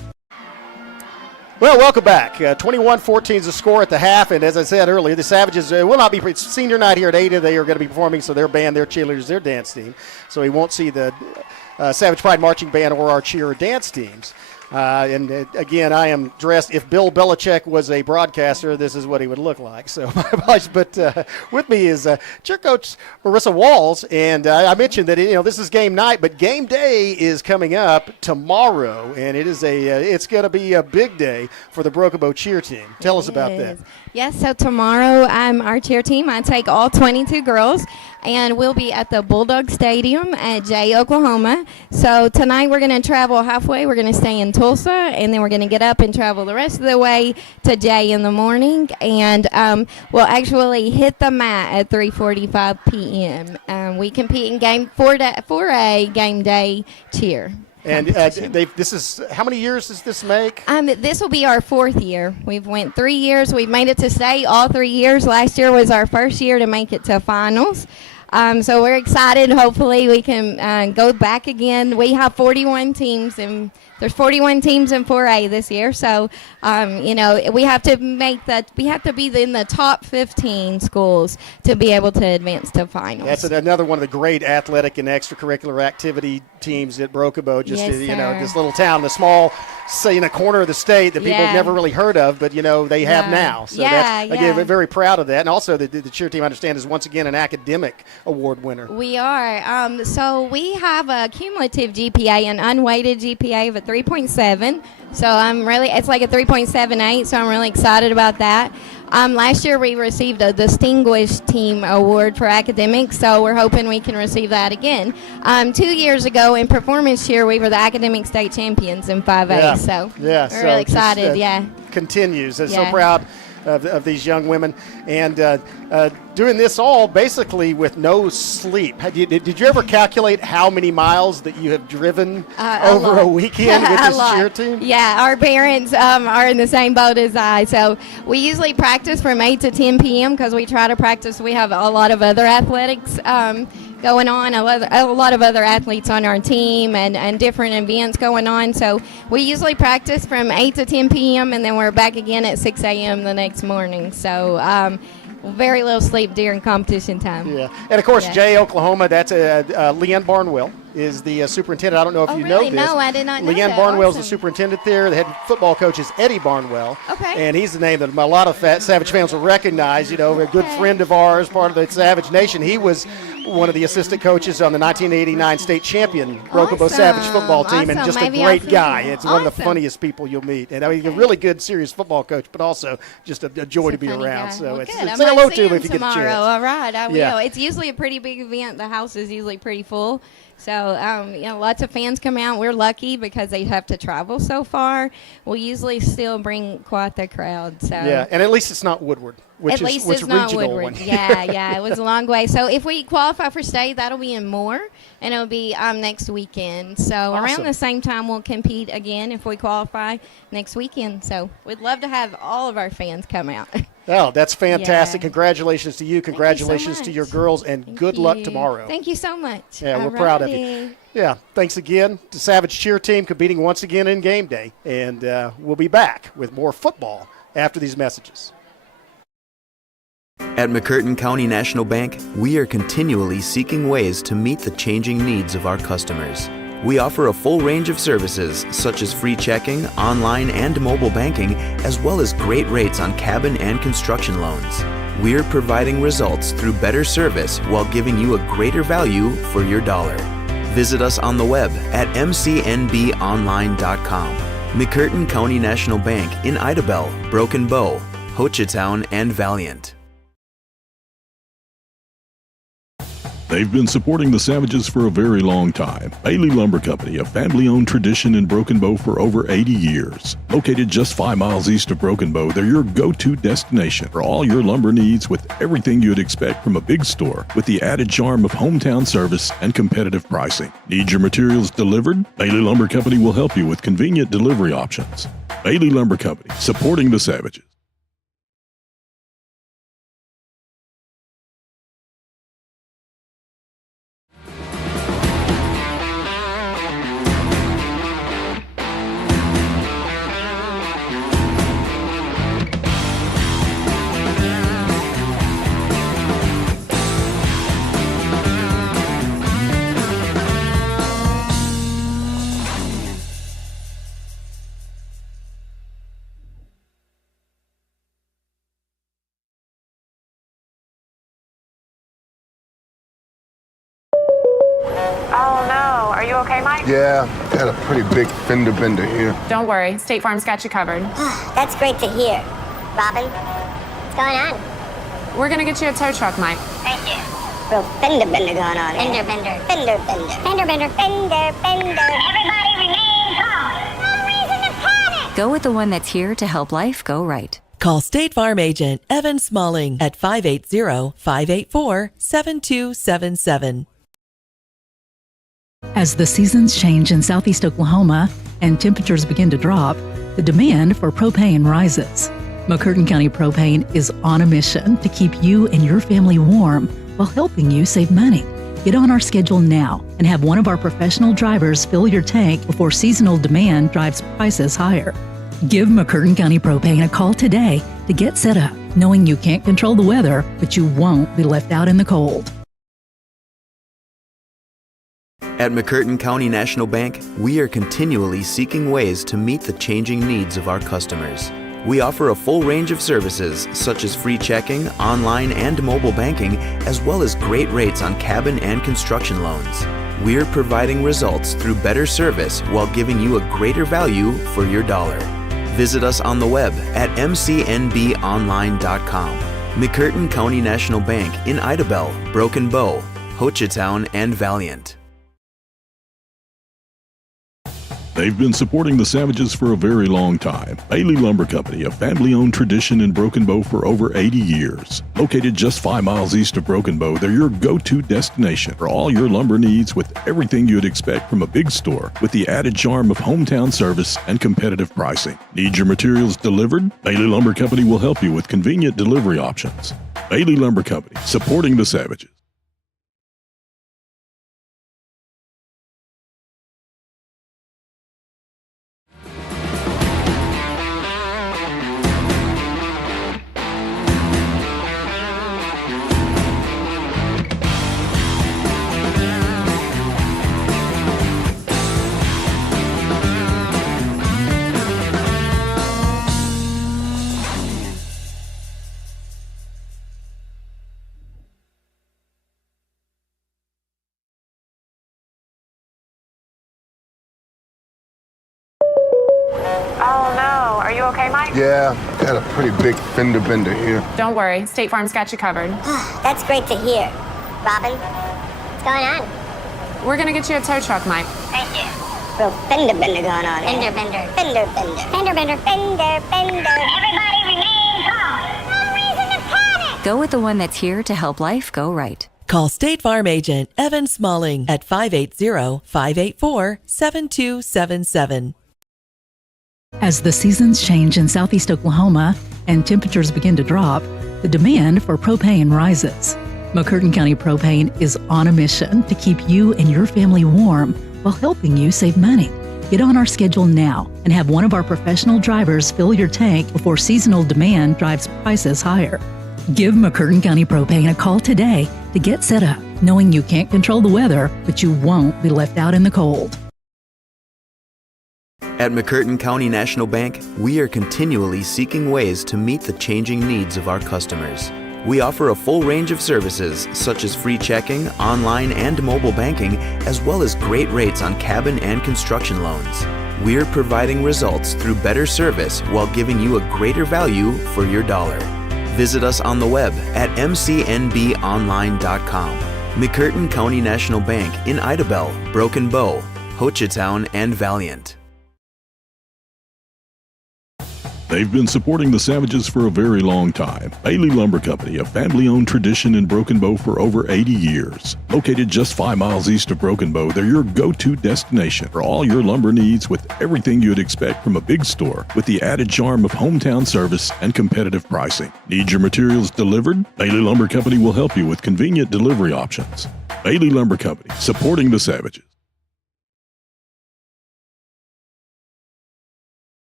Well, welcome back. 21-14 is the score at the half, and as I said earlier, the Savages will not be. It's senior night here at Ada. They are going to be performing, so their band, their cheerleaders, their dance team. So we won't see the Savage Pride marching band or our cheer or dance teams. Again, I am dressed. If Bill Belichick was a broadcaster, this is what he would look like. So my apologies. But with me is cheer coach Marissa Walls, and I mentioned that this is game night, but game day is coming up tomorrow, and it's going to be a big day for the Broken Bow cheer team. Tell us about that. Yes, so tomorrow our cheer team, I take all 22 girls, and we'll be at the Bulldog Stadium at Jay, Oklahoma. So tonight we're going to travel halfway. We're going to stay in Tulsa, and then we're going to get up and travel the rest of the way to Jay in the morning, and we'll actually hit the mat at 3:45 p.m. We compete in game 4A game day cheer. And this is, how many years does this make? This will be our 4th year. We've went 3 years. We've made it to state all 3 years. Last year was our first year to make it to finals. So we're excited. Hopefully we can go back again. We have 41 teams, and there's 41 teams in 4A this year. So, we have to be in the top 15 schools to be able to advance to finals. That's another one of the great athletic and extracurricular activity teams at Broken Bow. Just, this little town, the small, in a corner of the state that people have never really heard of, but, they have now. So again, we're very proud of that. And also the cheer team, I understand, is once again an academic award winner. We are. So we have a cumulative GPA, an unweighted GPA of a 3.7. So it's like a 3.78. So I'm really excited about that. Last year we received a Distinguished Team Award for academics, so we're hoping we can receive that again. 2 years ago in performance cheer, we were the academic state champions in 5A. So we're really excited. Continues. I'm so proud of these young women, and doing this all basically with no sleep. Did you ever calculate how many miles that you have driven over a weekend with this cheer team? Yeah, our parents are in the same boat as I. So we usually practice from 8 to 10 p.m. because we try to practice. We have a lot of other athletics going on, a lot of other athletes on our team, and different events going on. So we usually practice from 8 to 10 p.m. and then we're back again at 6 a.m. the next morning. So very little sleep during competition time. Yeah, and of course, Jay, Oklahoma, that's Leanne Barnwell is the superintendent. I don't know if you know this. No, I did not know Leanne that. Barnwell's Awesome. the superintendent there. The head football coach is Eddie Barnwell. Okay. And he's the name that a lot of Savage fans will recognize. A good friend of ours, part of the Savage Nation. He was one of the assistant coaches on the 1989 state champion Broken Bow Savage football team, and just a great guy. It's one of the funniest people you'll meet. And a really good, serious football coach, but also just a joy to be around. So say hello to him if you get a chance. All right, I will. Yeah. It's usually a pretty big event. The house is usually pretty full. So, lots of fans come out. We're lucky because they have to travel so far. We usually still bring quite the crowd. So and at least it's not Woodward, which is not regional Woodward. one. It was a long way. So if we qualify for state, that'll be in Moore, and it'll be next weekend. So around the same time, we'll compete again if we qualify next weekend. So we'd love to have all of our fans come out. Oh, that's fantastic. Yeah. Congratulations to you. Congratulations to your girls, and good luck tomorrow. Thank you so much. Yeah, we're proud of you. Yeah, thanks again to Savage Cheer Team competing once again in game day. And we'll be back with more football after these messages. At McCurtain County National Bank, we are continually seeking ways to meet the changing needs of our customers. We offer a full range of services such as free checking, online and mobile banking, as well as great rates on cabin and construction loans. We're providing results through better service while giving you a greater value for your dollar. Visit us on the web at mcnbonline.com. McCurtain County National Bank in Idabel, Broken Bow, Hochatown, and Valiant. They've been supporting the Savages for a very long time. Bailey Lumber Company, a family-owned tradition in Broken Bow for over 80 years. Located just 5 miles east of Broken Bow, they're your go-to destination for all your lumber needs, with everything you'd expect from a big store, with the added charm of hometown service and competitive pricing. Need your materials delivered? Bailey Lumber Company will help you with convenient delivery options. Bailey Lumber Company, supporting the Savages. okay, Mike? Yeah, got a pretty big fender bender here. Don't worry. State Farm's got you covered. That's great to hear. Robin, what's going on? We're going to get you a tow truck, Mike. Thank you. Real fender bender going on. Fender bender. Fender bender. Fender bender. Fender bender. Everybody remain calm. No reason to panic. Go with the one that's here to help life go right. Call State Farm agent Evan Smalling at 580-584-7277. As the seasons change in southeast Oklahoma and temperatures begin to drop, the demand for propane rises. McCurtain County Propane is on a mission to keep you and your family warm while helping you save money. Get on our schedule now and have one of our professional drivers fill your tank before seasonal demand drives prices higher. Give McCurtain County Propane a call today to get set up, knowing you can't control the weather, but you won't be left out in the cold. At McCurtain County National Bank, we are continually seeking ways to meet the changing needs of our customers. We offer a full range of services such as free checking, online and mobile banking, as well as great rates on cabin and construction loans. We're providing results through better service while giving you a greater value for your dollar. Visit us on the web at mcnbonline.com. McCurtain County National Bank in Idabel, Broken Bow, Hochatown, and Valiant. They've been supporting the Savages for a very long time. Bailey Lumber Company, a family-owned tradition in Broken Bow for over 80 years. Located just 5 miles east of Broken Bow, they're your go-to destination for all your lumber needs with everything you'd expect from a big store, with the added charm of hometown service and competitive pricing. Need your materials delivered? Bailey Lumber Company will help you with convenient delivery options. Bailey Lumber Company, supporting the Savages. Oh, no. Are you okay, Mike? Yeah, got a pretty big fender bender here. Don't worry. State Farm's got you covered. That's great to hear. Robin, what's going on? We're going to get you a tow truck, Mike. Thank you. Real fender bender going on. Fender bender. Fender bender. Fender bender. Fender bender. Everybody remain calm. No reason to panic. Go with the one that's here to help life go right. Call State Farm agent Evan Smalling at 580-584-7277. As the seasons change in southeast Oklahoma and temperatures begin to drop, the demand for propane rises. McCurtain County Propane is on a mission to keep you and your family warm while helping you save money. Get on our schedule now and have one of our professional drivers fill your tank before seasonal demand drives prices higher. Give McCurtain County Propane a call today to get set up, knowing you can't control the weather, but you won't be left out in the cold. At McCurtain County National Bank, we are continually seeking ways to meet the changing needs of our customers. We offer a full range of services such as free checking, online and mobile banking, as well as great rates on cabin and construction loans. We're providing results through better service while giving you a greater value for your dollar. Visit us on the web at mcnbonline.com. McCurtain County National Bank in Idabel, Broken Bow, Hochatown, and Valiant. They've been supporting the Savages for a very long time. Bailey Lumber Company, a family-owned tradition in Broken Bow for over 80 years. Located just 5 miles east of Broken Bow, they're your go-to destination for all your lumber needs with everything you'd expect from a big store, with the added charm of hometown service and competitive pricing. Need your materials delivered? Bailey Lumber Company will help you with convenient delivery options. Bailey Lumber Company, supporting the Savages.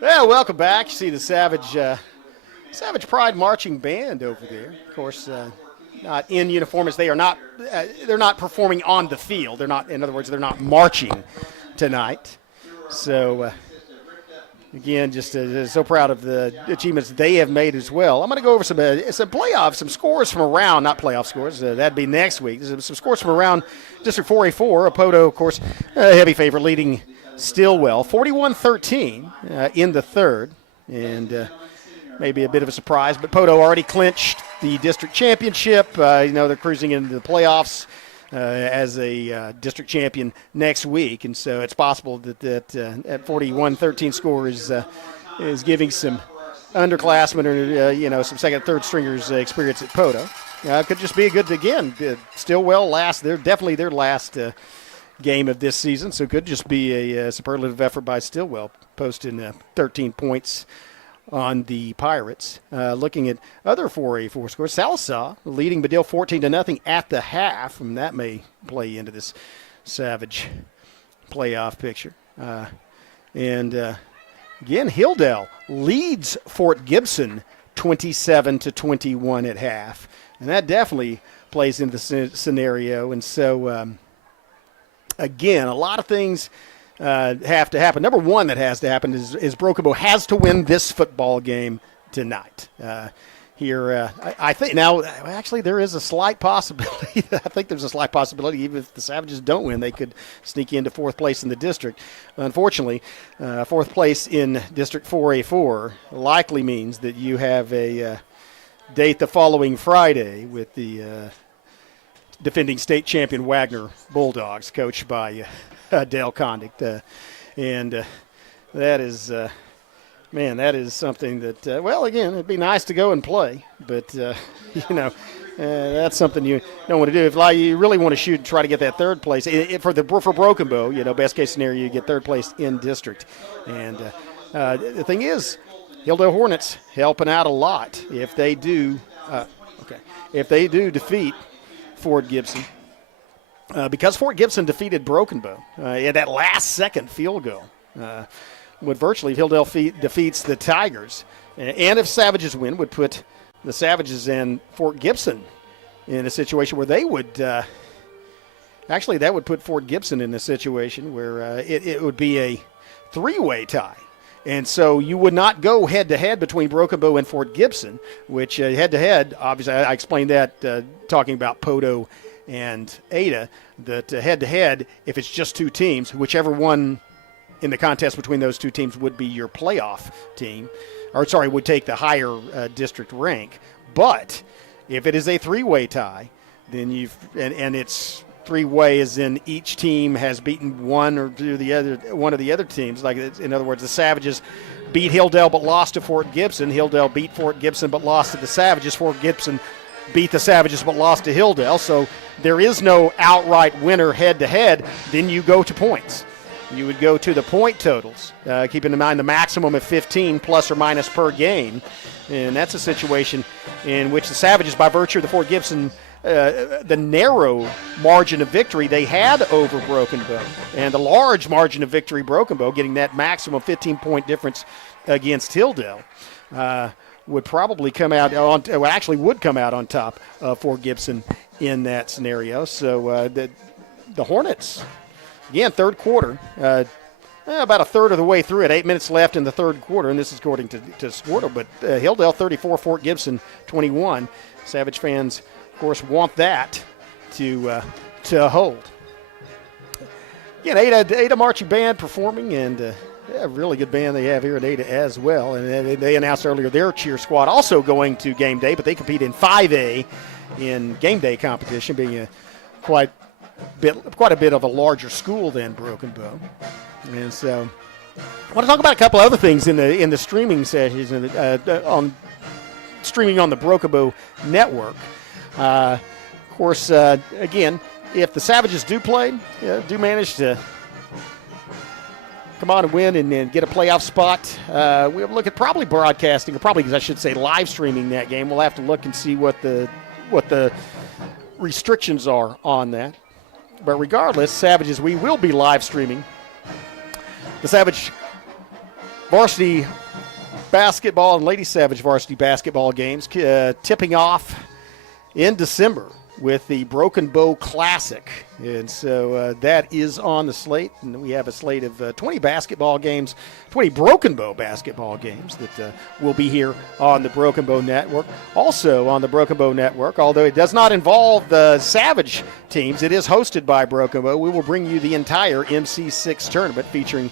Well, welcome back. You see the Savage Pride Marching Band over there. Of course, not in uniform as they are not. They're not performing on the field. They're not. In other words, they're not marching tonight. So again, just so proud of the achievements they have made as well. I'm going to go over some playoffs, some scores from around, not playoff scores. That'd be next week. Some scores from around District 4A4. Apodo, of course, a heavy favorite, leading Stillwell 41-13 in the third, and maybe a bit of a surprise. But Podo already clinched the district championship. They're cruising into the playoffs as a district champion next week, and so it's possible that at 41-13 score is giving some underclassmen or some second, third stringers experience at Podo. Could just be a good Stillwell they're definitely their last game of this season, so could just be a superlative effort by Stillwell, posting 13 points on the Pirates. Looking at other 4A4 scores, Sallisaw leading Medill 14-0 at the half, and that may play into this Savage playoff picture. Again, Hilldale leads Fort Gibson 27-21 at half, and that definitely plays into the scenario. And so, again, a lot of things have to happen. Number one that has to happen is Broken Bow has to win this football game tonight. I think now, actually, there is a slight possibility. I think there's a slight possibility, even if the Savages don't win, they could sneak into fourth place in the district. Unfortunately, fourth place in District 4A4 likely means that you have a date the following Friday with the defending state champion Wagner Bulldogs, coached by Dale Condict, and that is something that again, it'd be nice to go and play, but that's something you don't want to do. If you really want to shoot and try to get that third place for Broken Bow, best case scenario, you get third place in district. And the thing is, Hilldale Hornets helping out a lot if they do defeat Fort Gibson. Because Fort Gibson defeated Broken Bow in that last-second field goal, would virtually, if Hilldale defeats the Tigers, and if Savages win, would put the Savages and Fort Gibson in a situation where they would that would put Fort Gibson in a situation where it would be a three-way tie. And so you would not go head-to-head between Broken Bow and Fort Gibson, which head-to-head, obviously I explained that talking about Podo and Ada, that head-to-head, if it's just two teams, whichever one in the contest between those two teams would be your playoff team, would take the higher district rank. But if it is a three-way tie, then and it's three-way as in each team has beaten one of the other teams. Like, in other words, the Savages beat Hilldale but lost to Fort Gibson. Hilldale beat Fort Gibson but lost to the Savages. Fort Gibson beat the Savages but lost to Hilldale. So there is no outright winner head-to-head. Then you go to points. You would go to the point totals, keeping in mind the maximum of 15 plus or minus per game. And that's a situation in which the Savages, by virtue of the Fort Gibson, the narrow margin of victory they had over Broken Bow, and the large margin of victory Broken Bow, getting that maximum 15-point difference against Hilldale, would probably come out on top of Fort Gibson in that scenario. So the Hornets, again, third quarter, about a third of the way through it, 8 minutes left in the third quarter, and this is according to Squirtle, but Hilldale 34, Fort Gibson 21. Savage fans, of course, want that to hold. Again, Ada Marching Band performing, and a really good band they have here at Ada as well. And they announced earlier their cheer squad also going to game day, but they compete in 5A in game day competition, being quite a bit of a larger school than Broken Bow. And so I want to talk about a couple other things in the streaming sessions on streaming on the Broken Bow network. Of course, again, if the Savages do manage to come on and win and get a playoff spot, we'll look at probably broadcasting, or probably, I should say, live streaming that game. We'll have to look and see what the restrictions are on that. But regardless, Savages, we will be live streaming the Savage varsity basketball and Lady Savage varsity basketball games, tipping off in December. with the Broken Bow Classic. And so that is on the slate. And we have a slate of 20 basketball games, 20 Broken Bow basketball games that will be here on the Broken Bow Network. Also on the Broken Bow Network, although it does not involve the Savage teams, it is hosted by Broken Bow. We will bring you the entire MC6 tournament featuring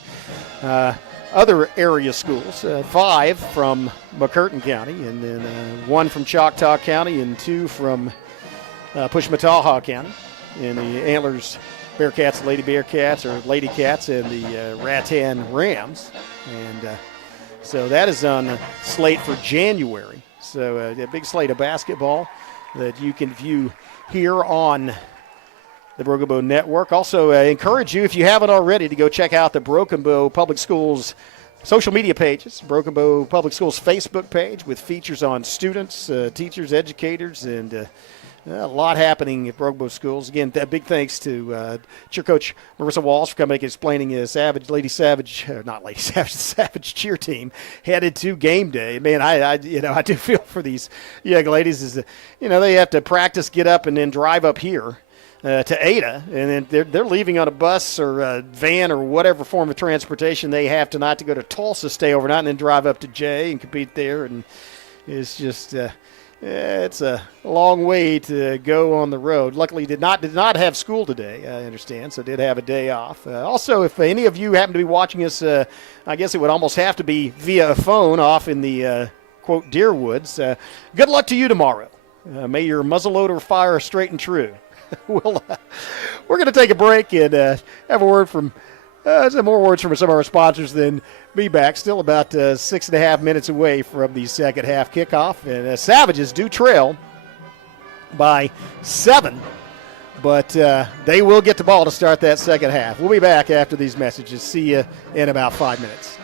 other area schools, 5 from McCurtain County, and then 1 from Choctaw County and 2 from Pushmataha County, in the Antlers Bearcats, Lady Bearcats, or Lady Cats, and the Rattan Rams. And so that is on the slate for January. So a big slate of basketball that you can view here on the Broken Bow Network. Also, encourage you, if you haven't already, to go check out the Broken Bow Public Schools social media pages. Broken Bow Public Schools Facebook page with features on students, teachers, educators, and a lot happening at Broken Bow Schools. Again, a big thanks to cheer coach Marissa Walsh for coming and explaining the Savage cheer team headed to game day. Man, I do feel for these young ladies. Is they have to practice, get up, and then drive up here to Ada, and then they're leaving on a bus or a van or whatever form of transportation they have tonight to go to Tulsa, stay overnight, and then drive up to Jay and compete there. And it's just it's a long way to go on the road. Luckily, did not have school today, I understand, so did have a day off. Also, if any of you happen to be watching us, I guess it would almost have to be via a phone off in the quote deer woods. Good luck to you tomorrow. May your muzzleloader fire straight and true. We're going to take a break and have a word from some more words from some of our sponsors, then be back. Still about 6.5 minutes away from the second half kickoff, and Savages do trail by 7, but they will get the ball to start that second half. We'll be back after these messages. See you in about 5 minutes.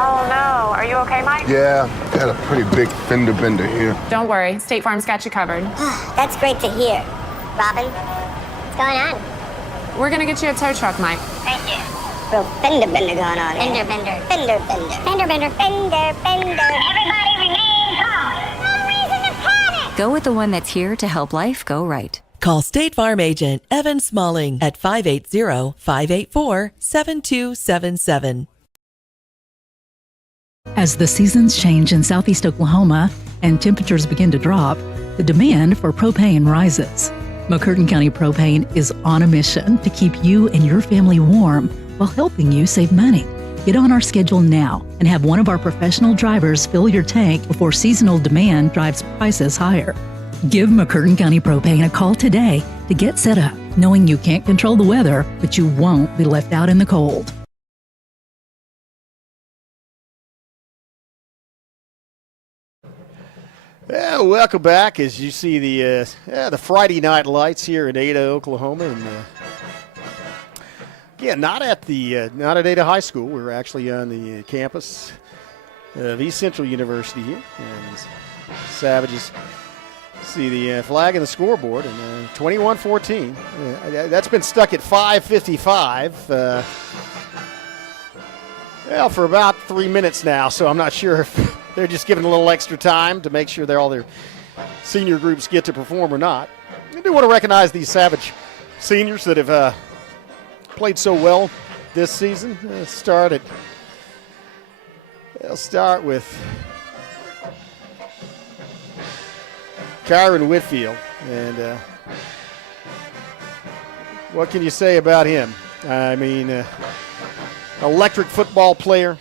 Oh no, are you okay, Mike? Yeah, got a pretty big fender bender here. Don't worry, State Farm's got you covered. That's great to hear. Robin, what's going on? We're gonna get you a tow truck, Mike. Thank you. Real fender bender going on. Fender bender. Fender bender. Fender bender. Fender bender. Everybody remain calm. No reason to panic. Go with the one that's here to help life go right. Call State Farm agent Evan Smalling at 580-584-7277. As the seasons change in southeast Oklahoma and temperatures begin to drop, the demand for propane rises. McCurtain County Propane is on a mission to keep you and your family warm while helping you save money. Get on our schedule now and have one of our professional drivers fill your tank before seasonal demand drives prices higher. Give McCurtain County Propane a call today to get set up, knowing you can't control the weather, but you won't be left out in the cold. Yeah, welcome back. As you see the Friday night lights here in Ada, Oklahoma, and not at Ada High School. We're actually on the campus of East Central University here, and Savages see the flag and the scoreboard, and 21-14. That's been stuck at 5:55. For about 3 minutes now, so I'm not sure if they're just giving a little extra time to make sure all their senior groups get to perform or not. I do want to recognize these Savage seniors that have played so well this season. They'll start with Kyron Whitfield. And what can you say about him? I mean, electric football player.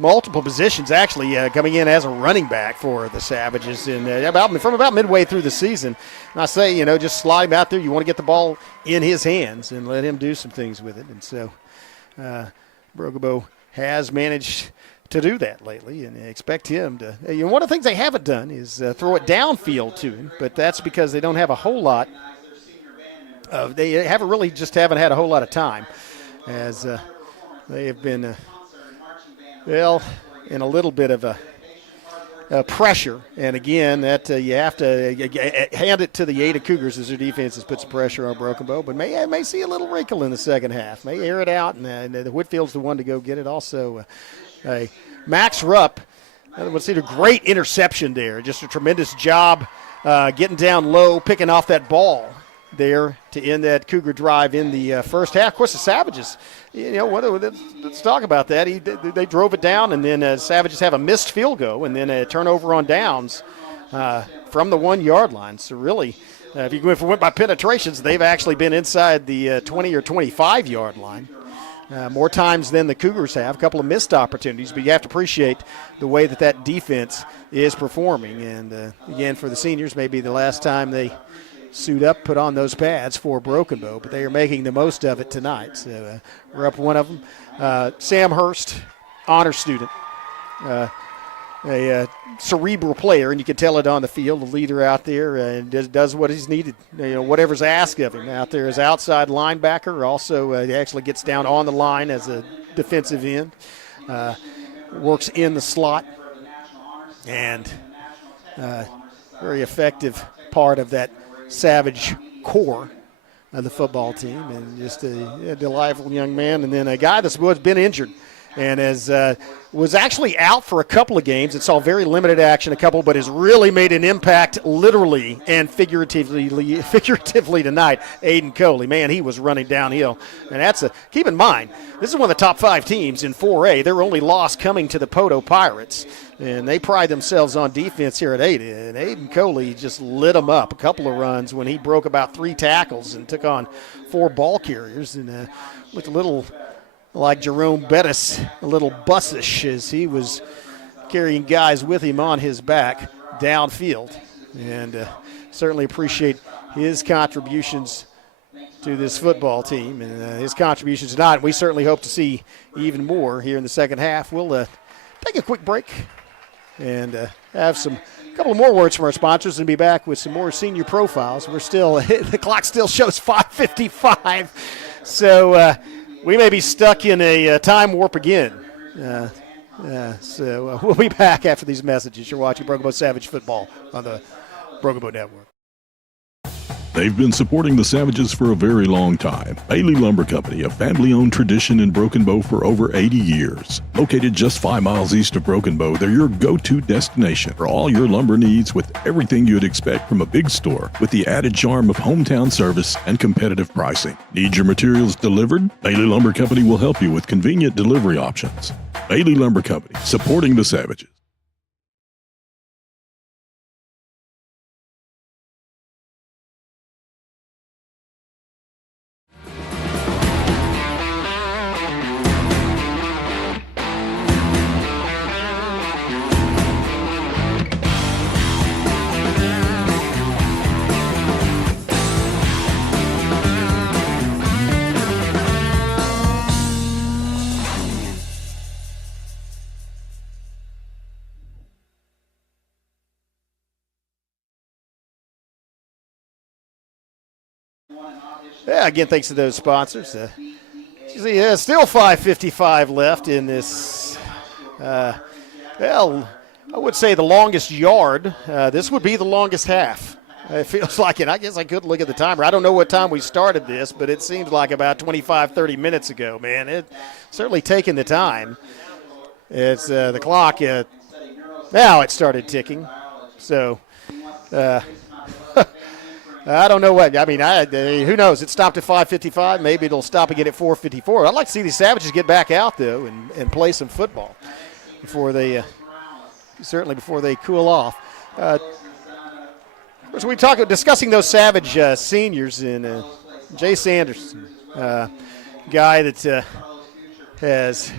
multiple positions actually coming in as a running back for the Savages, and from about midway through the season. And I say, just slide him out there. You want to get the ball in his hands and let him do some things with it. And so Broken has managed to do that lately, and I expect him to. One of the things they haven't done is throw it downfield to him, but that's because they don't have a whole lot of. They haven't had a whole lot of time, as they have been in a little bit of a pressure. And again, that you have to hand it to the Ada Cougars as their defense has put some pressure on Broken Bow, but may see a little wrinkle in the second half. May air it out, and Whitfield's the one to go get it. Also, Max Rupp, let's see, a great interception there. Just a tremendous job getting down low, picking off that ball there to end that Cougar drive in the first half. Of course, the Savages, let's talk about that. They drove it down, and then Savages have a missed field goal, and then a turnover on downs from the 1 yard line. So really, if you went by penetrations, they've actually been inside the 20 or 25 yard line. More times than the Cougars have. A couple of missed opportunities, but you have to appreciate the way that defense is performing. And, again, for the seniors, maybe the last time they suit up, put on those pads for Broken Bow, but they are making the most of it tonight. So we're up one of them. Sam Hurst, honor student, a cerebral player, and you can tell it on the field, the leader out there, and does what he's needed, whatever's asked of him out there as outside linebacker. Also, he actually gets down on the line as a defensive end, works in the slot, and very effective part of that Savage core of the football team, and just a delightful young man. And then a guy that's been injured and was actually out for a couple of games and saw very limited action, but has really made an impact literally and figuratively tonight. Aiden Coley, man, he was running downhill. And keep in mind, this is one of the top 5 teams in 4A. Their only loss coming to the Poto Pirates. And they pride themselves on defense here at Ada. And Aiden Coley just lit them up a couple of runs when he broke about 3 tackles and took on 4 ball carriers. And looked a little like Jerome Bettis, a little bussish as he was carrying guys with him on his back downfield. And certainly appreciate his contributions to this football team and his contributions tonight. We certainly hope to see even more here in the second half. We'll take a quick break and have a couple of more words from our sponsors and be back with some more senior profiles. The clock still shows 5:55, so we may be stuck in a time warp again. So we'll be back after these messages. You're watching Broken Bow Savage Football on the Broken Bow Network. They've been supporting the Savages for a very long time. Bailey Lumber Company, a family-owned tradition in Broken Bow for over 80 years. Located just 5 miles east of Broken Bow, they're your go-to destination for all your lumber needs with everything you'd expect from a big store with the added charm of hometown service and competitive pricing. Need your materials delivered? Bailey Lumber Company will help you with convenient delivery options. Bailey Lumber Company, supporting the Savages. Yeah, again, thanks to those sponsors. Still 5:55 left in this, I would say the longest yard. This would be the longest half. It feels like it. I guess I could look at the timer. I don't know what time we started this, but it seems like about 25, 30 minutes ago, man. It certainly taken the time. It's the clock. Now it started ticking. So, I don't know what. I mean, who knows? It stopped at 5:55. Maybe it'll stop again at 4:54. I'd like to see these Savages get back out, though, and play some football before they cool off. So we discussing those Savage seniors and Jay Sanderson, guy that has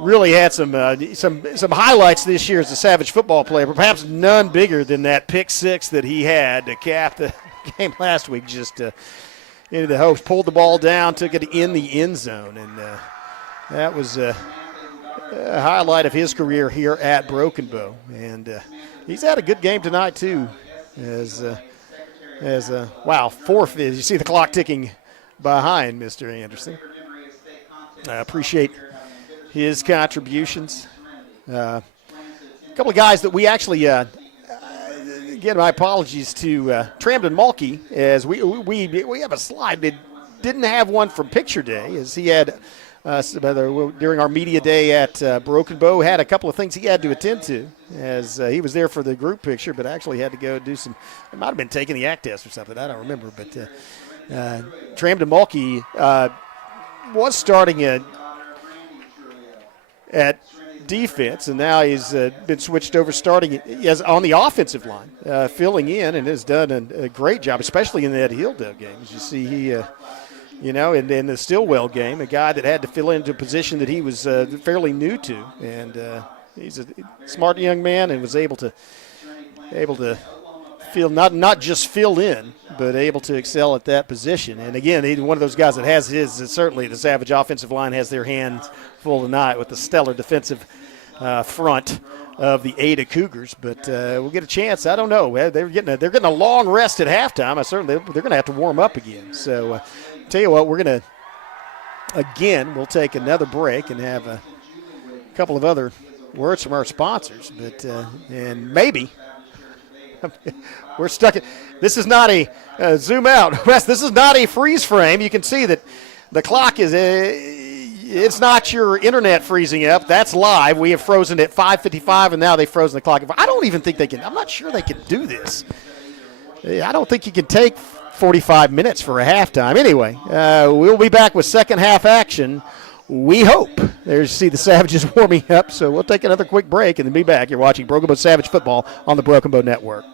really had some highlights this year as a Savage football player, perhaps none bigger than that pick six that he had to cap the game last week. Just into the host, pulled the ball down, took it in the end zone, and that was a highlight of his career here at Broken Bow. And he's had a good game tonight too. Wow, fourth. You see the clock ticking behind Mr. Anderson. I appreciate his contributions. A couple of guys that we actually, again, my apologies to Tramden Mulkey, as we have a slide. It didn't have one from Picture Day, as he had, during our media day at Broken Bow, had a couple of things he had to attend to, as he was there for the group picture, but actually had to go do some, it might have been taking the act test or something, I don't remember, but Tramden Mulkey was starting at defense, and now he's been switched over starting as on the offensive line, filling in, and has done a great job, especially in that Hilldale game. As you see, he, and in the Stillwell game, a guy that had to fill into a position that he was fairly new to, and he's a smart young man and was able to fill, not just fill in, but able to excel at that position. And again, he's one of those guys that has certainly the Savage offensive line has their hands full tonight with the stellar defensive front of the Ada Cougars. But we'll get a chance. I don't know. They're getting a long rest at halftime. They're going to have to warm up again. So tell you what, we'll take another break and have a couple of other words from our sponsors. But and maybe. We're stuck. This is not a zoom out. This is not a freeze frame. You can see that the clock is it's not your internet freezing up. That's live. We have frozen at 5:55, and now they've frozen the clock. I don't even think they can. I'm not sure they can do this. I don't think you can take 45 minutes for a halftime. Anyway, we'll be back with second half action. We hope. There's see the Savages warming up, so we'll take another quick break and then be back. You're watching Broken Bow Savage football on the Broken Bow Network.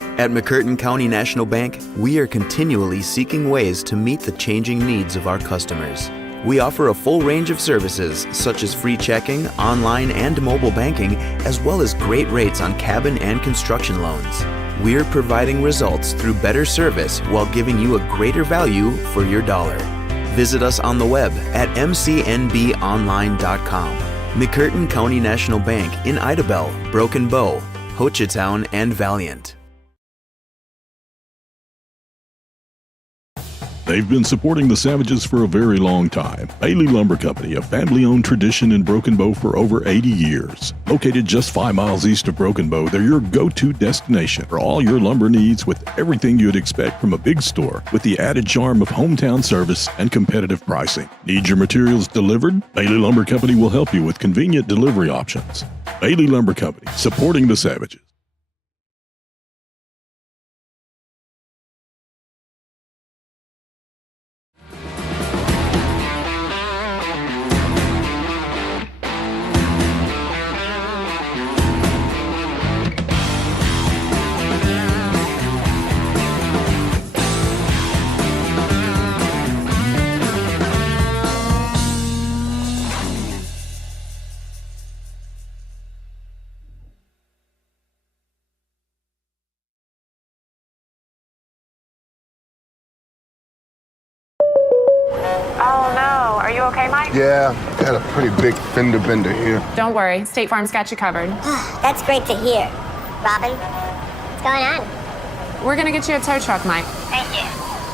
At McCurtain County National Bank, we are continually seeking ways to meet the changing needs of our customers. We offer a full range of services such as free checking, online and mobile banking, as well as great rates on cabin and construction loans. We're providing results through better service while giving you a greater value for your dollar. Visit us on the web at mcnbonline.com. McCurtain County National Bank in Idabel, Broken Bow, Hochatown, and Valiant. They've been supporting the Savages for a very long time. Bailey Lumber Company, a family-owned tradition in Broken Bow for over 80 years. Located just 5 miles east of Broken Bow, they're your go-to destination for all your lumber needs with everything you'd expect from a big store, with the added charm of hometown service and competitive pricing. Need your materials delivered? Bailey Lumber Company will help you with convenient delivery options. Bailey Lumber Company, supporting the Savages. Yeah, got a pretty big fender bender here. Don't worry, State Farm's got you covered. That's great to hear. Robin, what's going on? We're gonna get you a tow truck, Mike. Thank you.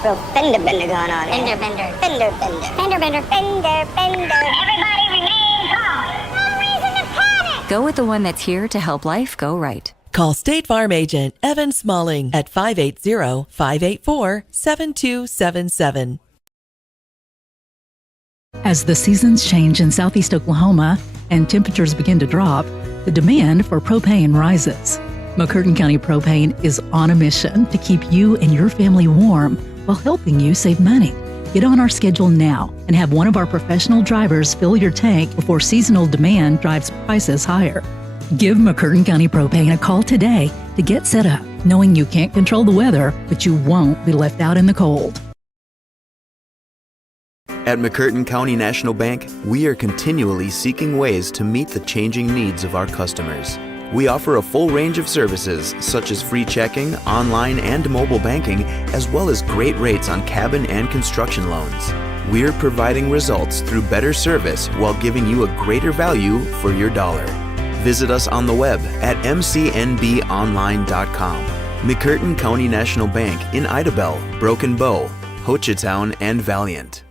Real fender bender going on. Fender bender. Fender bender. Fender bender. Fender bender. Everybody remain calm. No reason to panic. Go with the one that's here to help life go right. Call State Farm agent Evan Smalling at 580-584-7277. As the seasons change in southeast Oklahoma and temperatures begin to drop, the demand for propane rises. McCurtain County Propane is on a mission to keep you and your family warm while helping you save money. Get on our schedule now and have one of our professional drivers fill your tank before seasonal demand drives prices higher. Give McCurtain County Propane a call today to get set up, knowing you can't control the weather, but you won't be left out in the cold. At McCurtain County National Bank, we are continually seeking ways to meet the changing needs of our customers. We offer a full range of services such as free checking, online and mobile banking, as well as great rates on cabin and construction loans. We're providing results through better service while giving you a greater value for your dollar. Visit us on the web at mcnbonline.com. McCurtain County National Bank in Idabel, Broken Bow, Hochatown, and Valiant.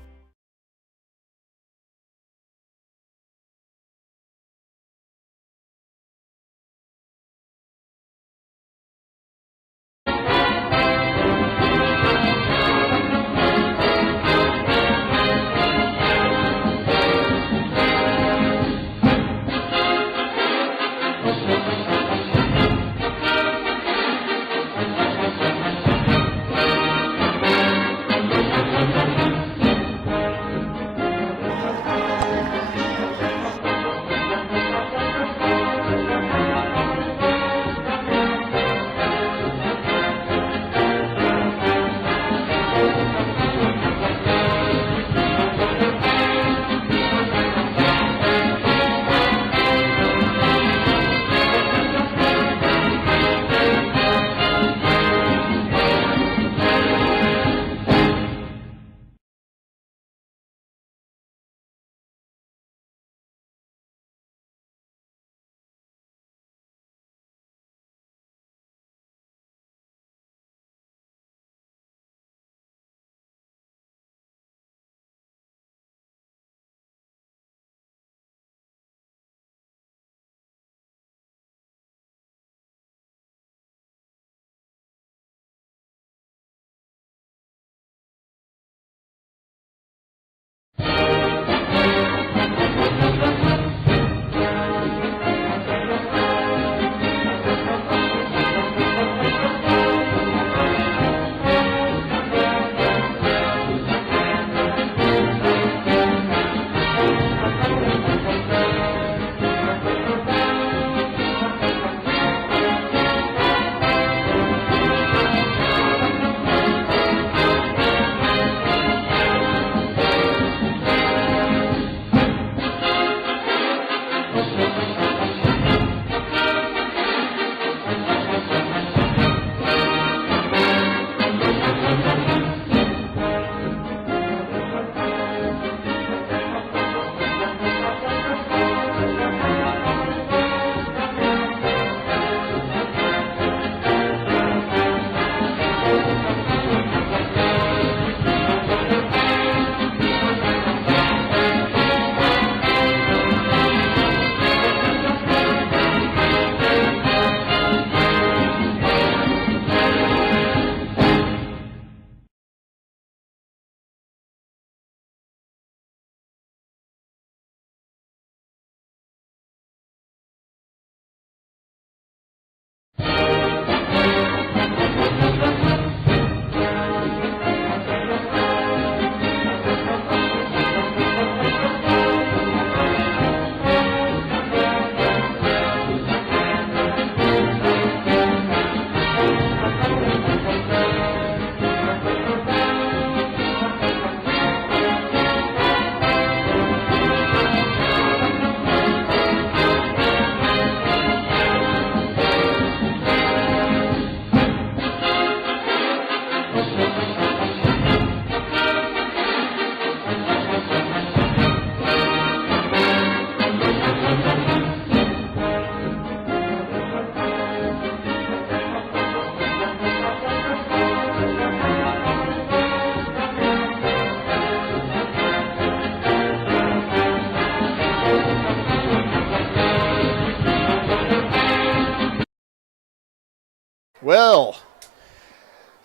Well,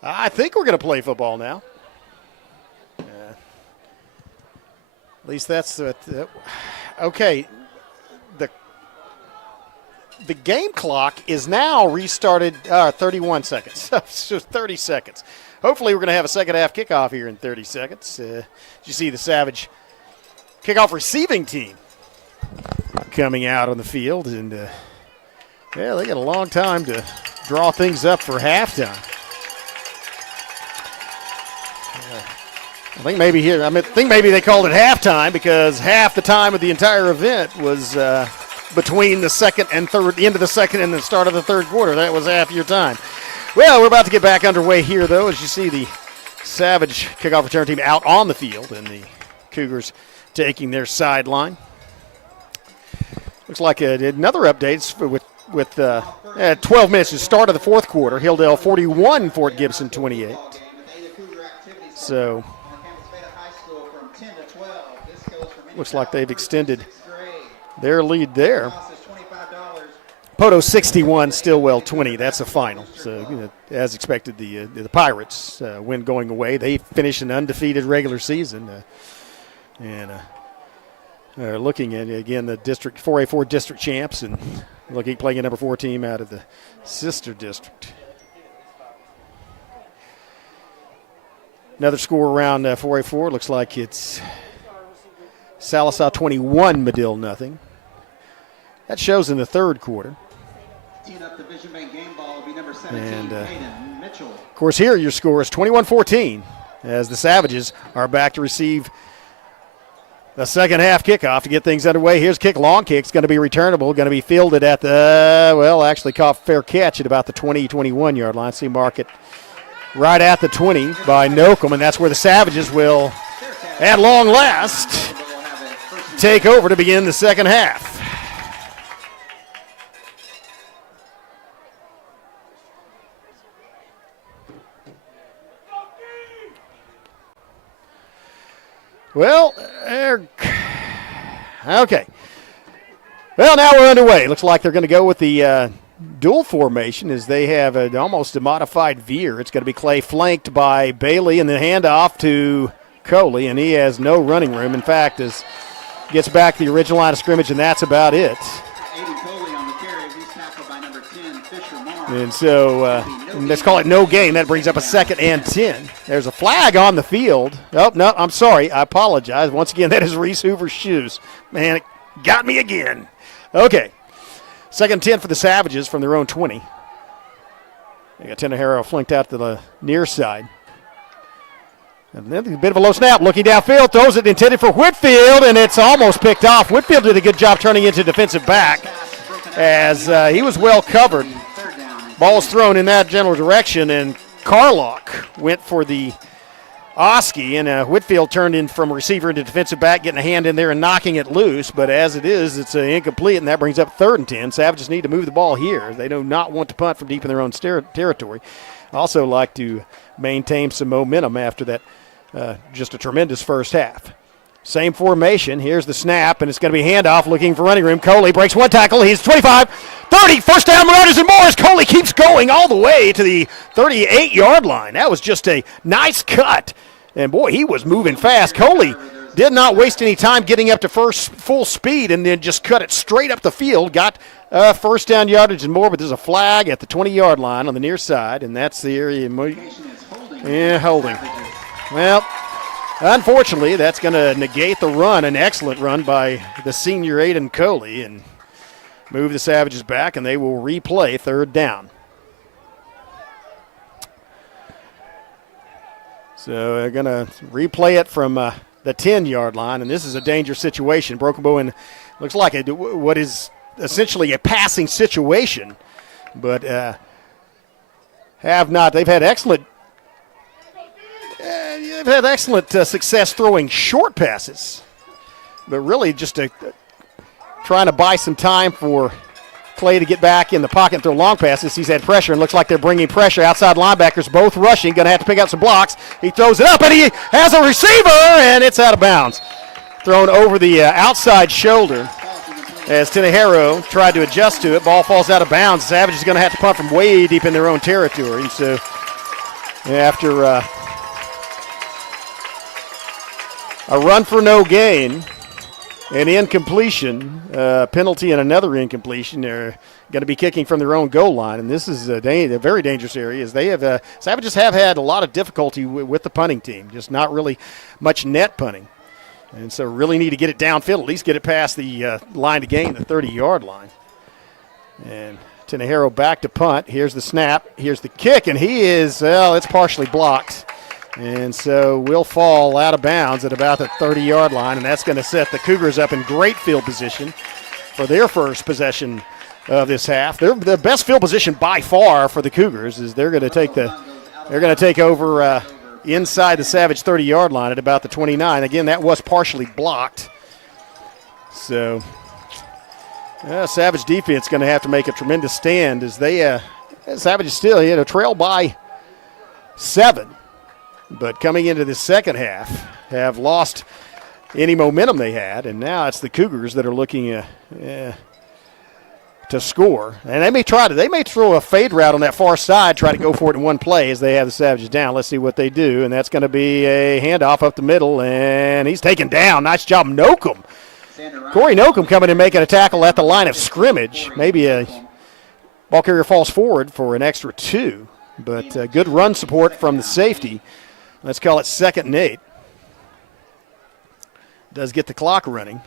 I think we're going to play football now. At least that's okay. The game clock is now restarted 31 seconds. So 30 seconds. Hopefully we're going to have a second half kickoff here in 30 seconds. You see the Savage kickoff receiving team coming out on the field. And, they got a long time to draw things up for halftime. I think maybe they called it halftime because half the time of the entire event was between the second and third, the end of the second and the start of the third quarter. That was half your time. Well, we're about to get back underway here, though, as you see the Savage kickoff return team out on the field and the Cougars taking their sideline. Looks like another update with 12 minutes to start of the fourth quarter. Hilldale 41, Fort Gibson 28. So looks like they've extended their lead there. Poto 61, Stillwell 20. That's the final. So, as expected, the Pirates win going away. They finished an undefeated regular season. And looking at, again, the district 4A4 district champs and playing a number 4 team out of the sister district. Another score around 4A4. Looks like it's Sallisaw 21, Medill nothing. That shows in the third quarter. And, of course, here your score is 21-14 as the Savages are back to receive the second half kickoff to get things underway. Here's kick, long kick. It's going to be returnable, going to be fielded at actually caught fair catch at about the 20-21 yard line. See, mark it right at the 20 by Nocum, and that's where the Savages will, at long last, take over to begin the second half. Well, okay. Well, now we're underway. Looks like they're going to go with the dual formation as they have almost a modified veer. It's going to be Clay flanked by Bailey and the handoff to Coley, and he has no running room. In fact, gets back to the original line of scrimmage, and that's about it. And so let's call it no gain. That brings up a 2nd and 10. There's a flag on the field. Oh, no, I'm sorry. I apologize. Once again, that is Reese Hoover's shoes. Man, it got me again. Okay. 2nd and 10 for the Savages from their own 20. They got Tenahara flanked out to the near side. And then a bit of a low snap. Looking downfield, throws it intended for Whitfield, and it's almost picked off. Whitfield did a good job turning into defensive back as he was well covered. Ball was thrown in that general direction, and Carlock went for the Oski, and Whitfield turned in from receiver into defensive back, getting a hand in there and knocking it loose. But as it is, it's incomplete, and that brings up 3rd and 10. Savages need to move the ball here. They do not want to punt from deep in their own territory. Also like to maintain some momentum after that, just a tremendous first half. Same formation. Here's the snap, and it's going to be handoff looking for running room. Coley breaks one tackle. He's 25, 30, first down, Marauders and Morris. Coley keeps going all the way to the 38-yard line. That was just a nice cut. And, boy, he was moving fast. Coley did not waste any time getting up to full speed and then just cut it straight up the field. Got first down yardage and more, but there's a flag at the 20-yard line on the near side, and that's the area. Yeah, holding. Well, unfortunately, that's going to negate the run, an excellent run by the senior Aiden Coley, and move the Savages back, and they will replay 3rd down. So they're going to replay it from the 10-yard line, and this is a dangerous situation. Broken Bow in looks like what is essentially a passing situation, but they've had excellent success throwing short passes, but really just trying to buy some time for Clay to get back in the pocket and throw long passes. He's had pressure, and looks like they're bringing pressure. Outside linebackers both rushing, going to have to pick up some blocks. He throws it up, and he has a receiver, and it's out of bounds. Thrown over the outside shoulder as Tenahara tried to adjust to it. Ball falls out of bounds. Savage is going to have to punt from way deep in their own territory. And so after a run for no gain, an incompletion, penalty, and another incompletion, they're going to be kicking from their own goal line. And this is a very dangerous area, as they have Savages have had a lot of difficulty with the punting team, just not really much net punting. And so really need to get it downfield, at least get it past the line to gain, the 30-yard line. And Tenahara back to punt. Here's the snap. Here's the kick, and he is, it's partially blocked. And so will fall out of bounds at about the 30-yard line, and that's going to set the Cougars up in great field position for their first possession of this half. They're the best field position by far for the Cougars, is they're going to take over inside the Savage 30-yard line at about the 29. Again, that was partially blocked. So Savage defense going to have to make a tremendous stand as they Savage is still trail by 7. But coming into the second half, have lost any momentum they had, and now it's the Cougars that are looking to score. And they may throw a fade route on that far side, try to go for it in one play as they have the Savages down. Let's see what they do, and that's going to be a handoff up the middle, and he's taken down. Nice job, Nocum. Corey Nocum coming and making a tackle at the line of scrimmage. Maybe a ball carrier falls forward for an extra 2, but good run support from the safety. Let's call it 2nd and 8. Does get the clock running.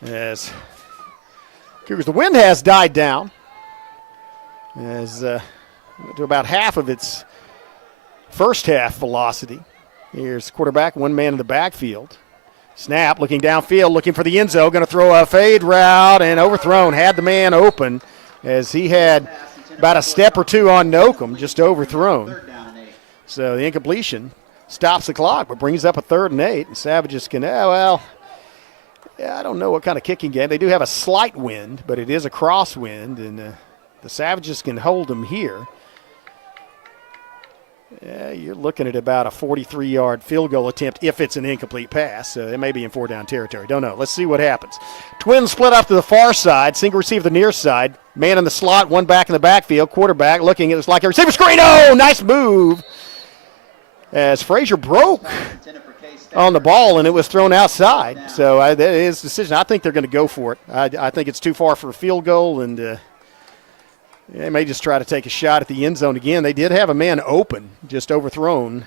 As Cougars, the wind has died down as to about half of its first half velocity. Here's the quarterback, one man in the backfield. Snap, looking downfield, looking for the end zone, going to throw a fade route and overthrown. Had the man open as he had about a step or 2 on Nocum, just overthrown. So the incompletion stops the clock, but brings up a 3rd and 8. And Savages can, I don't know what kind of kicking game. They do have a slight wind, but it is a crosswind, and the Savages can hold them here. You're looking at about a 43-yard field goal attempt if it's an incomplete pass. So it may be in 4-down territory. Don't know. Let's see what happens. Twins split off to the far side. Single receiver the near side. Man in the slot, one back in the backfield. Quarterback looking at it's like a receiver screen. Oh, nice move. As Frazier broke on the ball and it was thrown outside. So that is the decision. I think they're going to go for it. I think it's too far for a field goal, and they may just try to take a shot at the end zone again. They did have a man open, just overthrown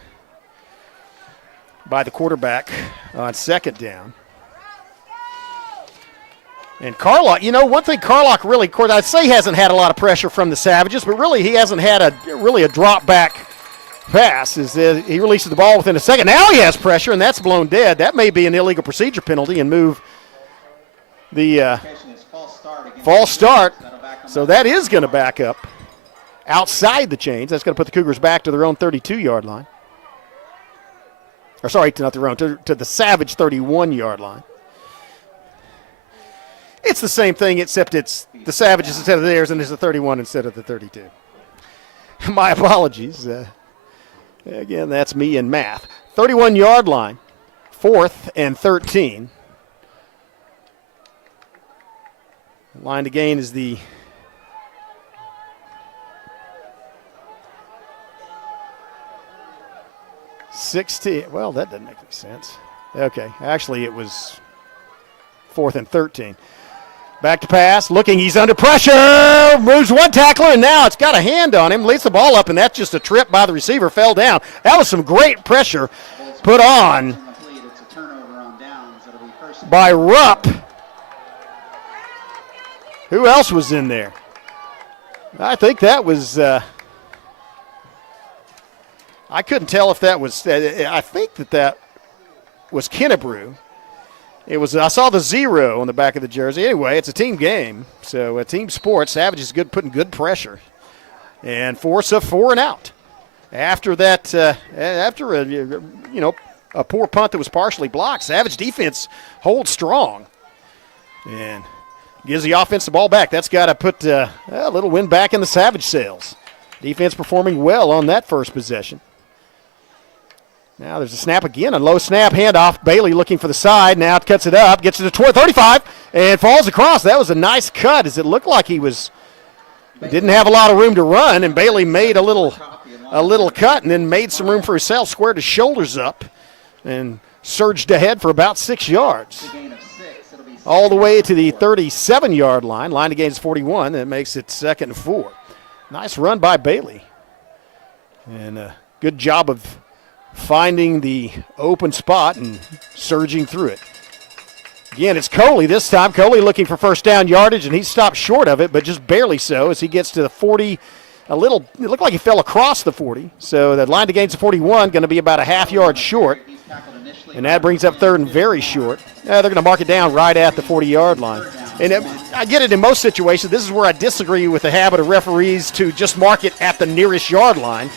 by the quarterback on 2nd down. And Carlock, one thing Carlock really, of course, I'd say hasn't had a lot of pressure from the Savages, but really he hasn't had a drop back pass. He releases the ball within a second. Now he has pressure, and that's blown dead. That may be an illegal procedure penalty and move the false start. So that is going to back up outside the chains. That's going to put the Cougars back to their own 32-yard line. Or sorry, not their own, to the Savage 31-yard line. It's the same thing, except it's the Savages instead of theirs, and it's the 31 instead of the 32. My apologies. Again, that's me in math. 31-yard line, 4th and 13. Line to gain is the 16. Well, that doesn't make any sense. Okay, actually it was 4th and 13. Back to pass, looking, he's under pressure, moves one tackler, and now it's got a hand on him, leads the ball up, and that's just a trip by the receiver, fell down. That was some great pressure put on by Rupp. Who else was in there? I think that was, I couldn't tell if that was, I think that was Kennebrew. It was. I saw the 0 on the back of the jersey. Anyway, it's a team game, so a team sport. Savage is good, putting good pressure, and force a 4 and out. After that, after a poor punt that was partially blocked, Savage defense holds strong, and gives the offense the ball back. That's got to put a little wind back in the Savage sails. Defense performing well on that first possession. Now there's a snap again, a low snap, handoff. Bailey looking for the side. Now it cuts it up, gets to the 35, and falls across. That was a nice cut, as it looked like he didn't have a lot of room to run, and Bailey made a little cut and then made some room for himself, squared his shoulders up, and surged ahead for about 6 yards. All the way to the 37-yard line. Line to gain is 41. That makes it 2nd and 4. Nice run by Bailey. And a good job of finding the open spot and surging through it. Again, it's Coley this time. Coley looking for first down yardage, and he stopped short of it, but just barely so as he gets to the it looked like he fell across the 40. So the line to gain's a 41, going to be about a half-yard short. And that brings up third and very short. They're going to mark it down right at the 40-yard line. And I get it in most situations. This is where I disagree with the habit of referees to just mark it at the nearest yard line,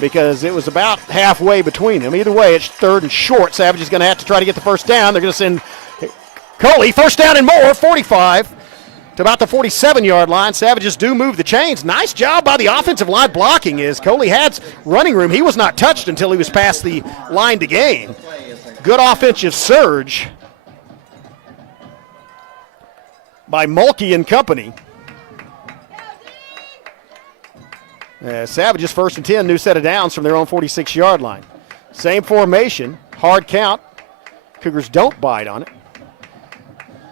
because it was about halfway between them. Either way, it's third and short. Savage is going to have to try to get the first down. They're going to send Coley, first down and more, 45 to about the 47-yard line. Savages do move the chains. Nice job by the offensive line blocking, as Coley had running room. He was not touched until he was past the line to gain. Good offensive surge by Mulkey and company. Savages first and 10, new set of downs from their own 46-yard line. Same formation, hard count. Cougars don't bite on it.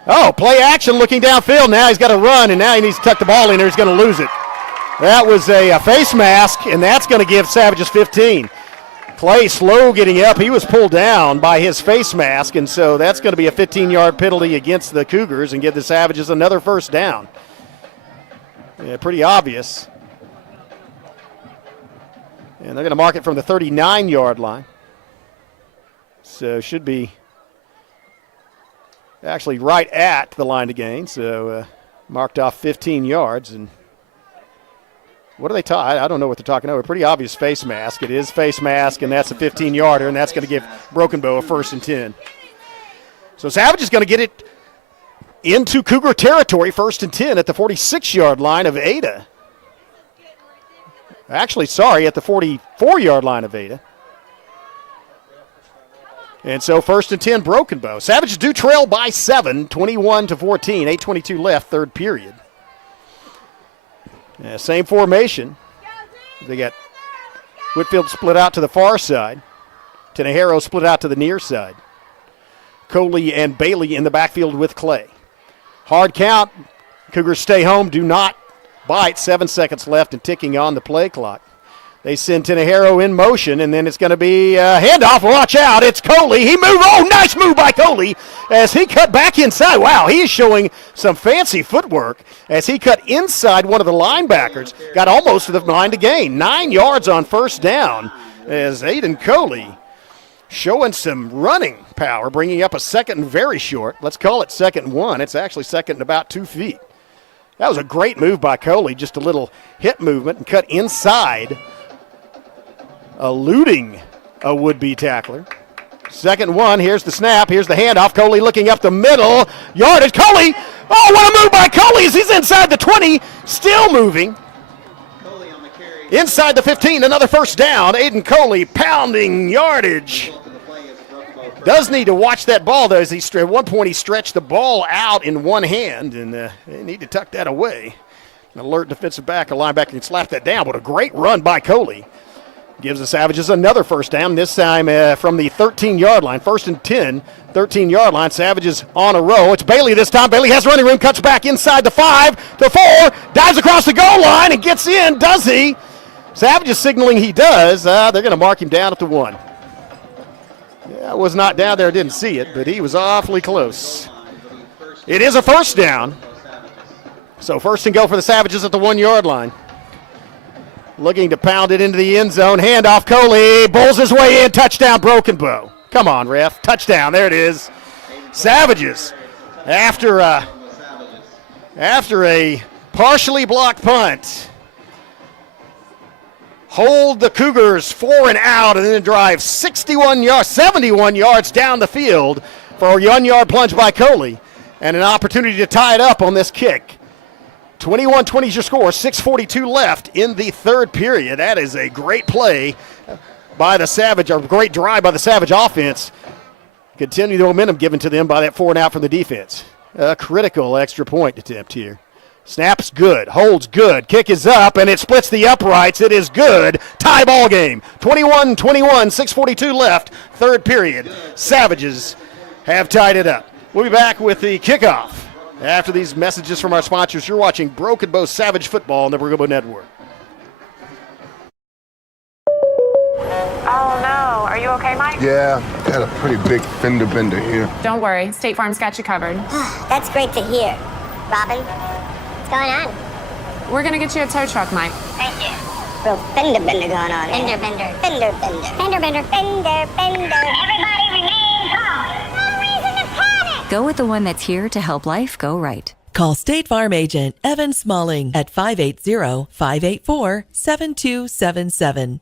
Oh, play action looking downfield. Now he's got to run, and now he needs to tuck the ball in, or he's going to lose it. That was a face mask, and that's going to give Savages 15. Clay slow getting up. He was pulled down by his face mask, and so that's going to be a 15-yard penalty against the Cougars and give the Savages another first down. Yeah, pretty obvious. And they're going to mark it from the 39-yard line. So should be actually right at the line to gain. So marked off 15 yards. And what are they talking? I don't know what they're talking over. Pretty obvious face mask. It is face mask, and that's a 15-yarder, and that's going to give Broken Bow a first and 10. So Savage is going to get it into Cougar territory, first and 10 at the 46-yard line of Ada. Actually, sorry, at the 44-yard line of Ada. And so first and 10, Broken Bow. Savages do trail by 7, 21-14, 8:22 left, third period. Same formation. They got Whitfield split out to the far side. Tenejero split out to the near side. Coley and Bailey in the backfield with Clay. Hard count. Cougars stay home, do not bite. 7 seconds left and ticking on the play clock. They send Tenejero in motion, and then it's going to be a handoff. Watch out, it's Coley. He moved. Oh, nice move by Coley as he cut back inside. Wow, he is showing some fancy footwork as he cut inside one of the linebackers. Got almost to the line to gain. 9 yards on first down as Aiden Coley showing some running power, bringing up a second and very short. Let's call it second and 1. It's actually second and about 2 feet. That was a great move by Coley, just a little hip movement and cut inside, eluding a would-be tackler. Second 1, here's the snap, here's the handoff. Coley looking up the middle, yardage, Coley! Oh, what a move by Coley as he's inside the 20, still moving. Inside the 15, another first down. Aiden Coley pounding yardage. Does need to watch that ball, though, as at one point he stretched the ball out in one hand, and they need to tuck that away. An alert defensive back, a linebacker can slap that down, but a great run by Coley. Gives the Savages another first down, this time from the 13-yard line. First and 10, 13-yard line. Savages on a row. It's Bailey this time. Bailey has running room, cuts back inside the 5, the 4, dives across the goal line and gets in. Does he? Savages signaling he does. They're going to mark him down at the 1. Yeah, was not down there, didn't see it, but he was awfully close. It is a first down. So first and go for the Savages at the 1-yard line. Looking to pound it into the end zone. Handoff, Coley bowls his way in. Touchdown, Broken Bow. Come on, ref. Touchdown. There it is. Savages, after a partially blocked punt, hold the Cougars 4 and out, and then drive 71 yards down the field for a 1-yard plunge by Coley, and an opportunity to tie it up on this kick. 21-20 is your score, 6:42 left in the third period. That is a great play by the Savage, or great drive by the Savage offense. Continue the momentum given to them by that 4 and out from the defense. A critical extra point attempt here. Snap's good, holds good, kick is up, and it splits the uprights. It is good. Tie ball game. 21-21, 6:42 left, third period. Savages have tied it up. We'll be back with the kickoff after these messages from our sponsors. You're watching Broken Bow Savage Football on the Pregame Network. Oh no, are you okay, Mike? Yeah, got a pretty big fender bender here. Don't worry, State Farm's got you covered. That's great to hear. Robin, what's going on? We're gonna get you a tow truck, Mike. Thank you. Real fender bender going on. Fender bender. Fender bender. Fender bender. Fender bender. Everybody remain calm. No reason to panic. Go with the one that's here to help life go right. Call State Farm agent Evan Smalling at 580-584-7277.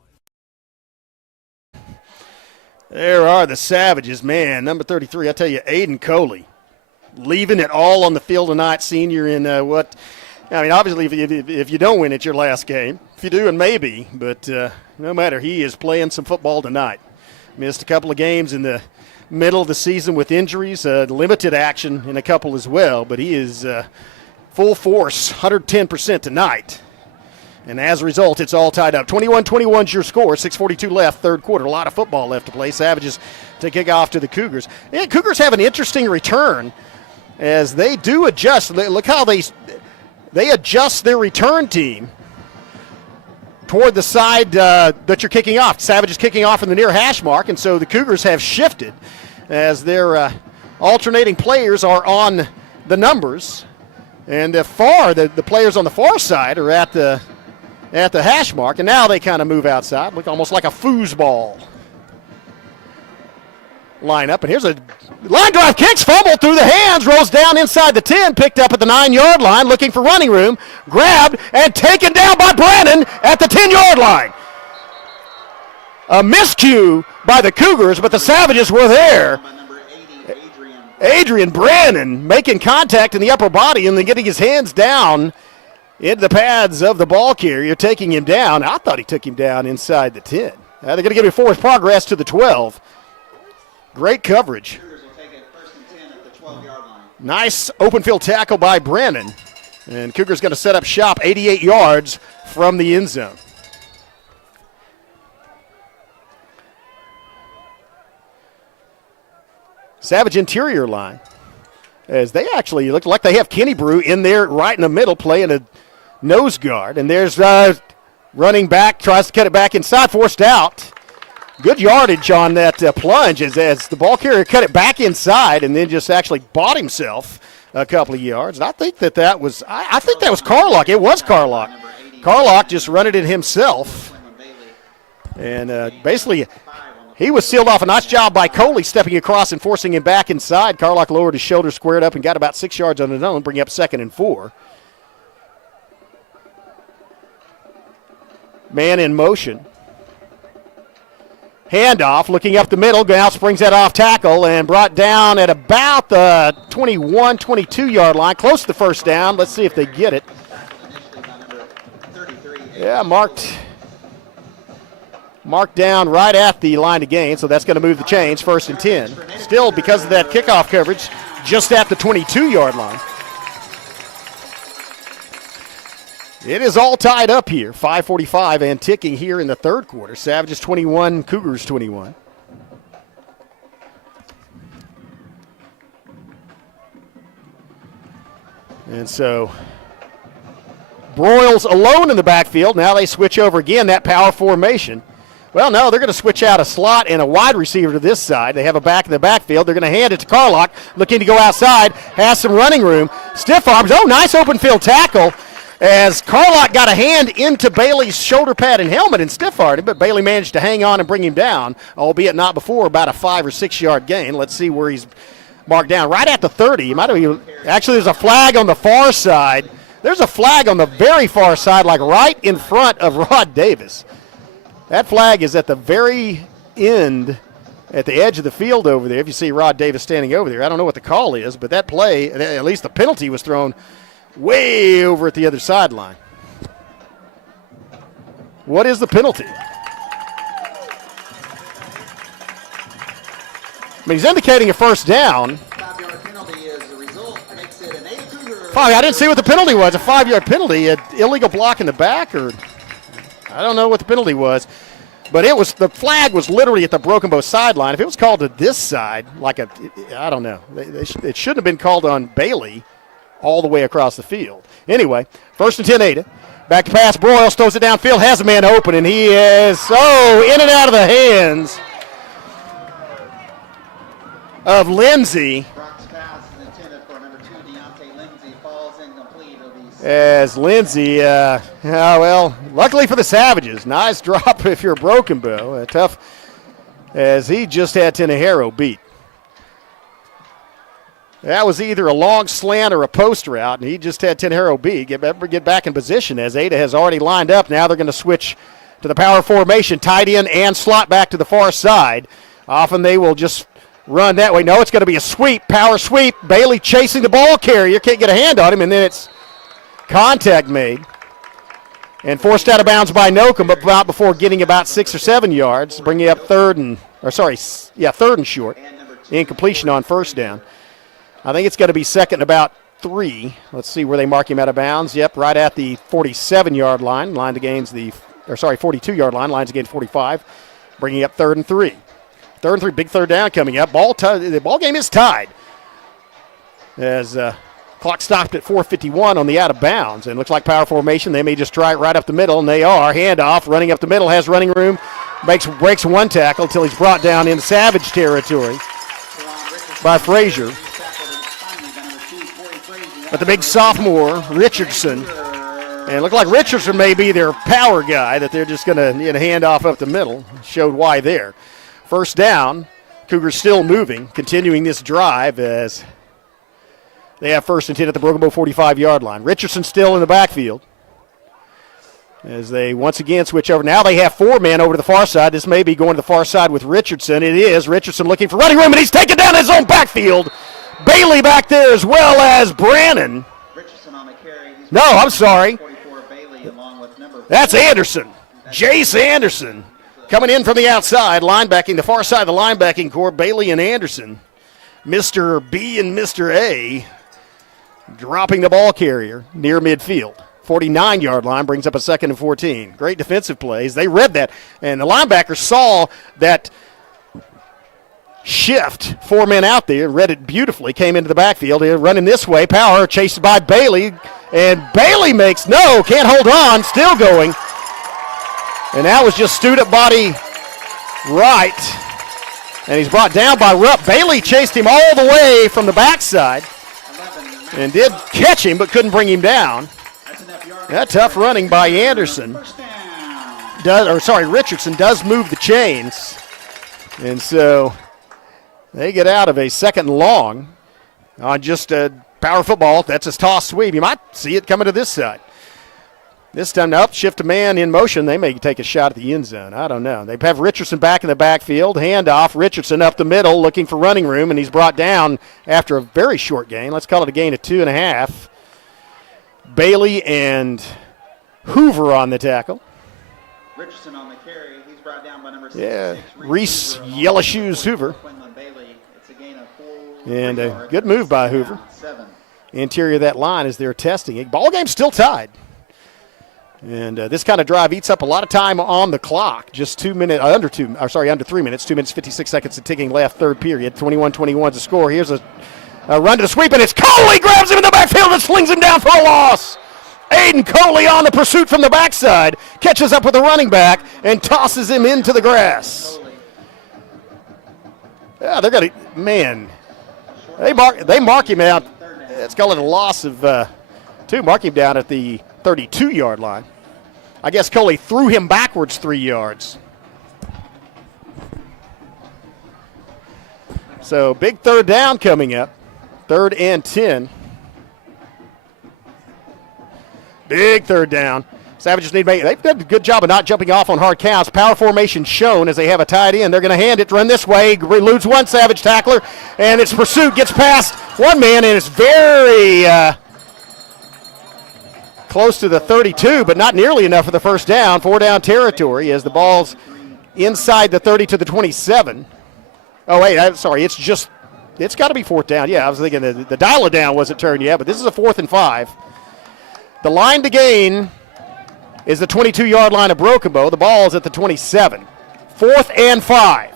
There are the Savages, man. Number 33, I tell you, Aiden Coley, leaving it all on the field tonight, senior in what? I mean, obviously, if you don't win, it's your last game. If you do, and maybe, but no matter, he is playing some football tonight. Missed a couple of games in the middle of the season with injuries, limited action in a couple as well, but he is full force, 110% tonight. And as a result, it's all tied up. 21-21 is your score. 6:42 left, third quarter. A lot of football left to play. Savages to kick off to the Cougars. Yeah, Cougars have an interesting return as they do adjust. Look how they adjust their return team toward the side that you're kicking off. Savages kicking off in the near hash mark, and so the Cougars have shifted as their alternating players are on the numbers. And the players on the far side are at the hash mark, and now they kind of move outside, look almost like a foosball lineup. And here's a line drive, kicks, fumble through the hands, rolls down inside the 10, picked up at the 9-yard line, looking for running room, grabbed and taken down by Brannon at the 10-yard line. A miscue by the Cougars, but the Savages were there. Adrian Brannon making contact in the upper body and then getting his hands down into the pads of the ball carrier, taking him down. I thought he took him down inside the 10. They're going to give him forward progress to the 12. Great coverage. Nice open field tackle by Brannon. And Cougars going to set up shop 88 yards from the end zone. Savage interior line, as they actually look like they have Kenny Brew in there right in the middle playing a nose guard. And there's running back, tries to cut it back inside, forced out. Good yardage on that plunge as the ball carrier cut it back inside and then just actually bought himself a couple of yards. And I think that was Carlock. It was Carlock. Carlock just running it himself. And basically he was sealed off. A nice job by Coley stepping across and forcing him back inside. Carlock lowered his shoulder, squared up, and got about 6 yards on his own, bringing up 2nd and 4. Man in motion. Handoff, looking up the middle. Now springs that off tackle and brought down at about the 21, 22-yard line. Close to the first down. Let's see if they get it. Yeah, marked down right at the line of gain, so that's going to move the chains. 1st and 10. Still, because of that kickoff coverage, just at the 22-yard line. It is all tied up here. 5:45 and ticking here in the third quarter. Savages 21, Cougars 21. And so Broyles alone in the backfield. Now they switch over again, that power formation. Well, no, they're going to switch out a slot and a wide receiver to this side. They have a back in the backfield. They're going to hand it to Carlock, looking to go outside, has some running room. Stiff arms. Oh, nice open field tackle as Carlock got a hand into Bailey's shoulder pad and helmet and stiff-armed him, but Bailey managed to hang on and bring him down, albeit not before about a 5 or 6 yard gain. Let's see where he's marked down. Right at the 30. He might have actually, there's a flag on the far side. There's a flag on the very far side, like right in front of Rod Davis. That flag is at the very end, at the edge of the field over there. If you see Rod Davis standing over there, I don't know what the call is, but that play, at least the penalty was thrown way over at the other sideline. What is the penalty? I mean, he's indicating a first down. 5-yard penalty is the result. Makes it an Ada Cougar. I didn't see what the penalty was. A 5-yard penalty, an illegal block in the back, or I don't know what the penalty was. But it was, the flag was literally at the Broken Bow sideline. If it was called to this side, I don't know. It shouldn't have been called on Bailey all the way across the field. Anyway, 1st and 10, Ada. Back to pass, Broyles throws it downfield, has a man open, and he is, in and out of the hands of Lindsey. Brock's pass is intended for number 2, Deontay Lindsey. Falls incomplete. It'll be As Lindsey, luckily for the Savages, nice drop if you're Broken Bow. Tough, as he just had Tenejero beat. That was either a long slant or a post route, and he just had Tenejero beat. Get back in position as Ada has already lined up. Now they're going to switch to the power formation, tight end and slot back to the far side. Often they will just run that way. No, it's going to be a sweep, power sweep. Bailey chasing the ball carrier. Can't get a hand on him, and then it's contact made. And forced out of bounds by Nocum, but about before getting about 6 or 7 yards, bringing up third and short. Incompletion on first down. I think it's going to be second and about 3. Let's see where they mark him out of bounds. Yep, right at the 47-yard line. 42-yard line. Lines against 45. Bringing up 3rd and 3. 3rd and 3, big third down coming up. The ball game is tied. As clock stopped at 4:51 on the out of bounds. And looks like power formation. They may just try it right up the middle, and they are. Handoff, running up the middle, has running room. Breaks one tackle until he's brought down in Savage territory by Frazier. But the big sophomore, Richardson, and it looked like Richardson may be their power guy that they're just going to hand off up the middle. Showed why there. First down, Cougars still moving, continuing this drive as they have 1st and 10 at the Broken Bow 45-yard line. Richardson still in the backfield as they once again switch over. Now they have 4 men over to the far side. This may be going to the far side with Richardson. It is. Richardson looking for running room, and he's taken down his own backfield. Bailey back there as well as Brannon. Richardson on the carry. No, I'm sorry. 44 Bailey along with number That's Anderson. Jace Anderson coming in from the outside, linebacking the far side of the linebacking core. Bailey and Anderson. Mr. B and Mr. A dropping the ball carrier near midfield. 49-yard line brings up a 2nd and 14. Great defensive plays. They read that, and the linebacker saw that shift, 4 men out there, read it beautifully, came into the backfield, running this way, power, chased by Bailey, and Bailey can't hold on, still going. And that was just student body right, and he's brought down by Rupp. Bailey chased him all the way from the backside and did catch him, but couldn't bring him down. That tough running by Anderson. Richardson does move the chains, and so they get out of a 2nd and long on just a power football. That's a toss sweep. You might see it coming to this side. This time, shift a man in motion. They may take a shot at the end zone. I don't know. They have Richardson back in the backfield. Handoff. Richardson up the middle looking for running room, and he's brought down after a very short gain. Let's call it a gain of 2.5. Bailey and Hoover on the tackle. Richardson on the carry. He's brought down by number 6. Yeah, Reese Yellow Shoes Hoover. And a good move by Hoover. Interior of that line as they're testing it. Ball game's still tied. And this kind of drive eats up a lot of time on the clock. Just 2 minutes, under 3 minutes. 2 minutes, 56 seconds of ticking left, third period. 21-21's the score. Here's a run to the sweep, and it's Coley grabs him in the backfield and slings him down for a loss. Aiden Coley on the pursuit from the backside. Catches up with the running back and tosses him into the grass. Yeah, they're going to, man. They mark him out. Let's call it a loss of 2. Mark him down at the 32-yard line. I guess Coley threw him backwards 3 yards. So big third down coming up. 3rd and 10. Big third down. Savages they've done a good job of not jumping off on hard counts. Power formation shown as they have a tight end. They're going to hand it, run this way. Eludes one Savage tackler, and its pursuit gets past one man, and it's very close to the 32, but not nearly enough for the first down. 4 down territory as the ball's inside the 30 to the 27. Oh, wait, it's got to be 4th down. Yeah, I was thinking the dial-it-down wasn't turned yet, but this is a 4th and 5. The line to gain is the 22-yard line of Broken Bow. The ball is at the 27. 4th and 5.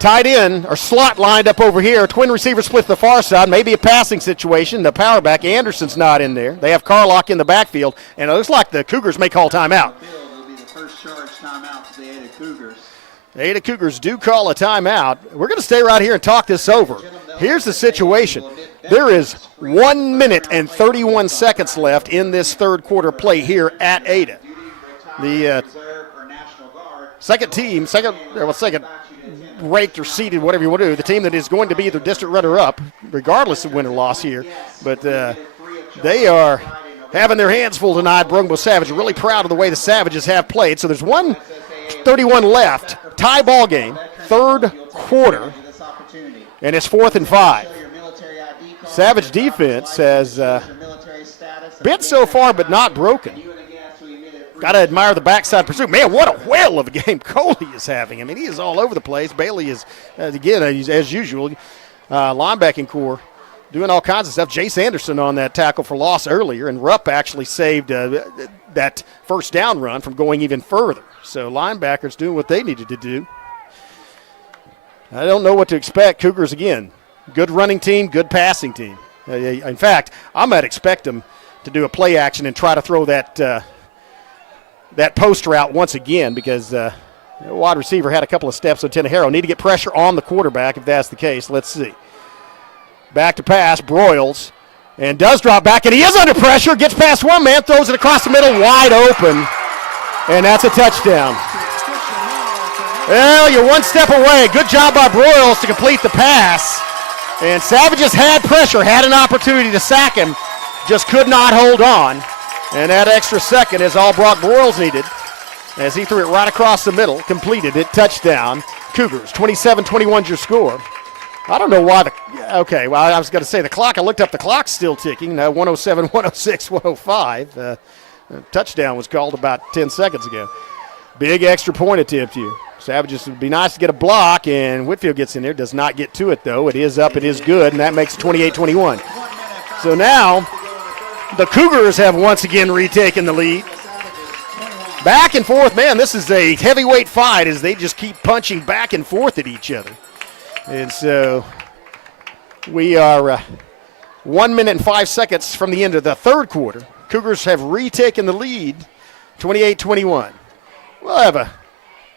Tight end or slot lined up over here. Twin receiver split to the far side. Maybe a passing situation. The power back, Anderson's not in there. They have Carlock in the backfield, and it looks like the Cougars may call timeout. It'll be the first charge timeout for the Ada Cougars. Ada Cougars do call a timeout. We're going to stay right here and talk this over. Here's the situation. There is 1 minute and 31 seconds left in this third quarter play here at Ada. The second ranked or seeded, whatever you want to do, the team that is going to be the district runner-up, regardless of win or loss here. But they are having their hands full tonight. Broken Bow Savage really proud of the way the Savages have played. So there's 1:31 left, tie ball game, third quarter, and it's 4th and 5. Savage defense has bit so far, but not broken. Got to admire the backside pursuit. Man, what a whale of a game Coley is having. I mean, he is all over the place. Bailey is, again, as usual, linebacking core doing all kinds of stuff. Jace Anderson on that tackle for loss earlier, and Rupp actually saved that first down run from going even further. So linebackers doing what they needed to do. I don't know what to expect. Cougars, again, good running team, good passing team. In fact, I might expect them to do a play action and try to throw that post route once again, because the wide receiver had a couple of steps on Tenejero. Need to get pressure on the quarterback if that's the case. Let's see. Back to pass, Broyles, and does drop back, and he is under pressure, gets past one man, throws it across the middle, wide open, and that's a touchdown. Well, you're one step away. Good job by Broyles to complete the pass, and Savages had pressure, had an opportunity to sack him, just could not hold on. And that extra second is all Brock Broyles needed as he threw it right across the middle, completed it, touchdown. Cougars, 27-21's your score. I don't know why I was going to say the clock. I looked up, the clock's still ticking. 107, 106, 105. Touchdown was called about 10 seconds ago. Big extra point attempt here. Savages would be nice to get a block, and Whitfield gets in there. Does not get to it, though. It is up, it is good, and that makes it 28-21. So now the Cougars have once again retaken the lead. Back and forth, man, this is a heavyweight fight as they just keep punching back and forth at each other. And so we are 1 minute and 5 seconds from the end of the third quarter. Cougars have retaken the lead, 28-21. We'll have a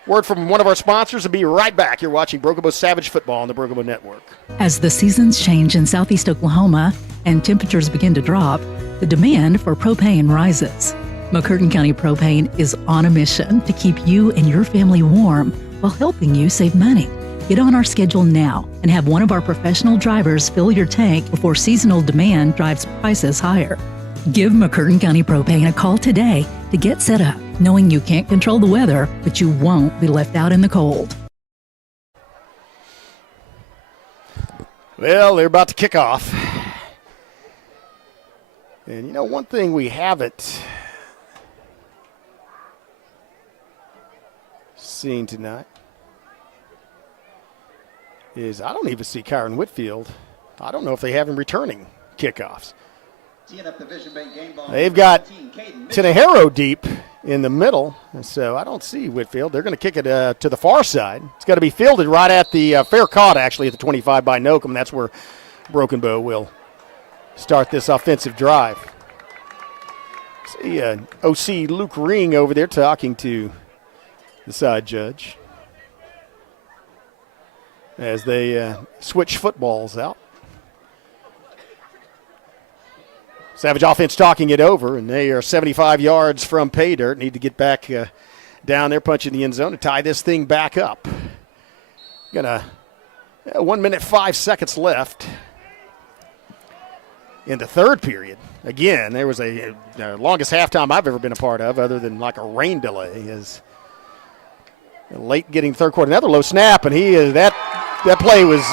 word from one of our sponsors and be right back. You're watching Broken Bow Savage Football on the Broken Bow Network. As the seasons change in southeast Oklahoma and temperatures begin to drop, the demand for propane rises. McCurtain County Propane is on a mission to keep you and your family warm while helping you save money. Get on our schedule now and have one of our professional drivers fill your tank before seasonal demand drives prices higher. Give McCurtain County Propane a call today to get set up, knowing you can't control the weather, but you won't be left out in the cold. Well, they're about to kick off. And you know, one thing we haven't seen tonight is I don't even see Kyron Whitfield. I don't know if they have him returning kickoffs. They've got Tenejero deep in the middle, and so I don't see Whitfield. They're going to kick it to the far side. It's got to be fielded right at the fair caught, actually, at the 25 by Nocum. That's where Broken Bow will start this offensive drive. See OC Luke Ring over there talking to the side judge as they switch footballs out. Savage offense talking it over, and they are 75 yards from pay dirt. Need to get back down there, punching the end zone, to tie this thing back up. 1 minute, 5 seconds left in the third period. Again, there was the longest halftime I've ever been a part of, other than like a rain delay, is late getting third quarter. Another low snap, and that play was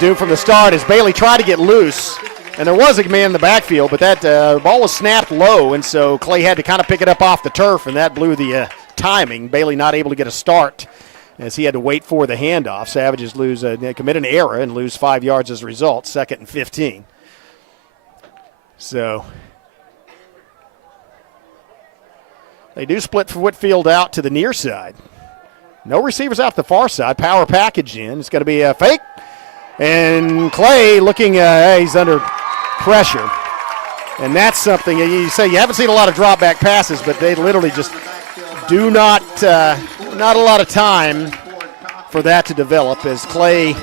doomed from the start as Bailey tried to get loose. And there was a man in the backfield, but that ball was snapped low, and so Clay had to kind of pick it up off the turf, and that blew the timing. Bailey not able to get a start as he had to wait for the handoff. Savages commit an error and lose 5 yards as a result, 2nd and 15. So they do split for Whitfield out to the near side. No receivers out the far side. Power package in. It's going to be a fake. And Clay looking, he's under pressure. And that's something, you say you haven't seen a lot of drop back passes, but they literally just do not not a lot of time for that to develop, as Clay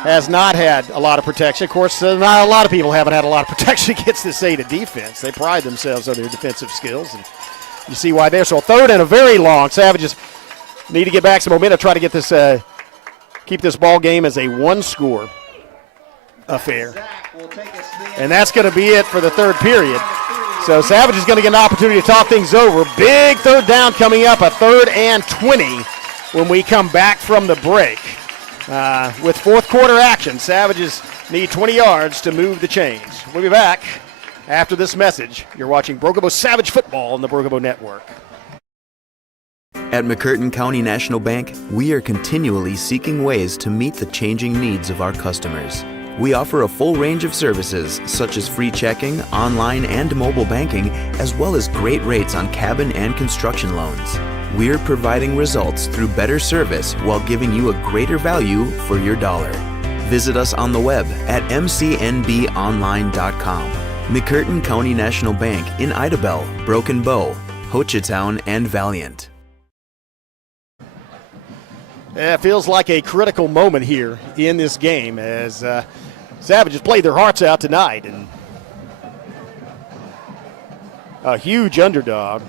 has not had a lot of protection. Of course, not a lot of people haven't had a lot of protection against this Ada defense. They pride themselves on their defensive skills, and you see why there. So a third and a very long. Savages need to get back some momentum, try to get this, keep this ball game as a one-score affair. And that's going to be it for the third period. So Savage is going to get an opportunity to talk things over. Big third down coming up, a 3rd and 20 when we come back from the break. With fourth quarter action, Savages need 20 yards to move the chains. We'll be back after this message. You're watching Broken Bow Savage Football on the Broken Bow Network. At McCurtain County National Bank, we are continually seeking ways to meet the changing needs of our customers. We offer a full range of services such as free checking, online and mobile banking, as well as great rates on cabin and construction loans. We're providing results through better service while giving you a greater value for your dollar. Visit us on the web at mcnbonline.com. McCurtain County National Bank in Idabel, Broken Bow, Hochatown, and Valiant. Yeah, it feels like a critical moment here in this game as Savages played their hearts out tonight, and a huge underdog,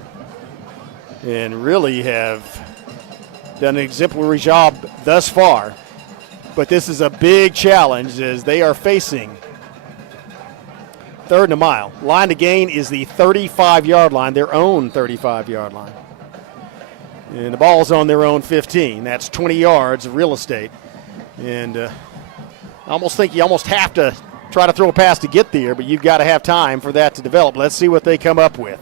and really have done an exemplary job thus far. But this is a big challenge as they are facing 3rd and a mile. Line to gain is the 35-yard line, their own 35-yard line. And the ball's on their own 15. That's 20 yards of real estate. And I almost think you almost have to try to throw a pass to get there, but you've got to have time for that to develop. Let's see what they come up with.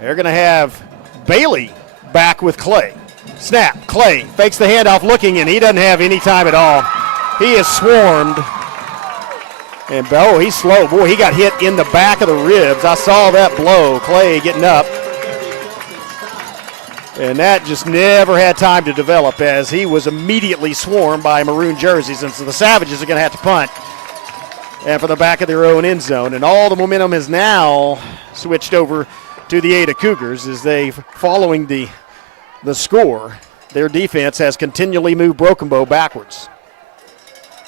They're going to have Bailey back with Clay. Snap. Clay fakes the handoff looking, and he doesn't have any time at all. He is swarmed. And, he's slow. Boy, he got hit in the back of the ribs. I saw that blow. Clay getting up. And that just never had time to develop as he was immediately swarmed by maroon jerseys. And so the Savages are going to have to punt and for the back of their own end zone. And all the momentum has now switched over to the Ada Cougars as they, following the score, their defense has continually moved Broken Bow backwards.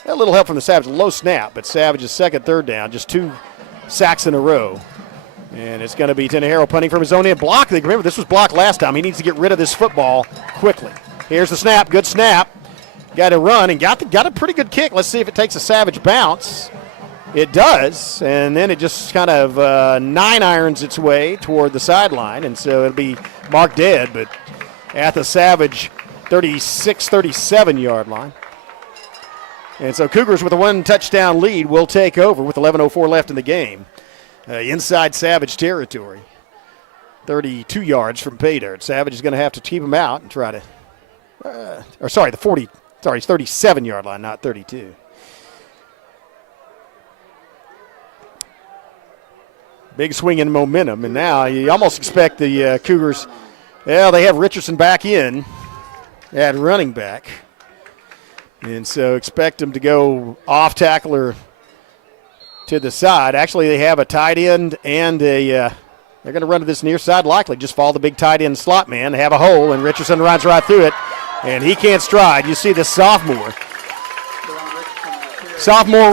A little help from the Savages. Low snap, but Savage's second third down, just 2 sacks in a row. And it's going to be Tenejero punting from his own end. Block. Remember, this was blocked last time. He needs to get rid of this football quickly. Here's the snap. Good snap. Got to run and got a pretty good kick. Let's see if it takes a Savage bounce. It does. And then it just kind of 9-irons its way toward the sideline. And so it'll be marked dead, but at the Savage 36, 37-yard line. And so Cougars with a 1-touchdown lead will take over with 11:04 left in the game. Inside Savage territory, 32 yards from pay dirt. Savage is going to have to keep him out and try to, the 37-yard line, not 32. Big swing in momentum, and now you almost expect the Cougars, they have Richardson back in at running back. And so expect them to go off tackler to the side. Actually, they have a tight end and they're going to run to this near side likely. Just follow the big tight end slot man. They have a hole, and Richardson runs right through it, and he can't stride. You see this sophomore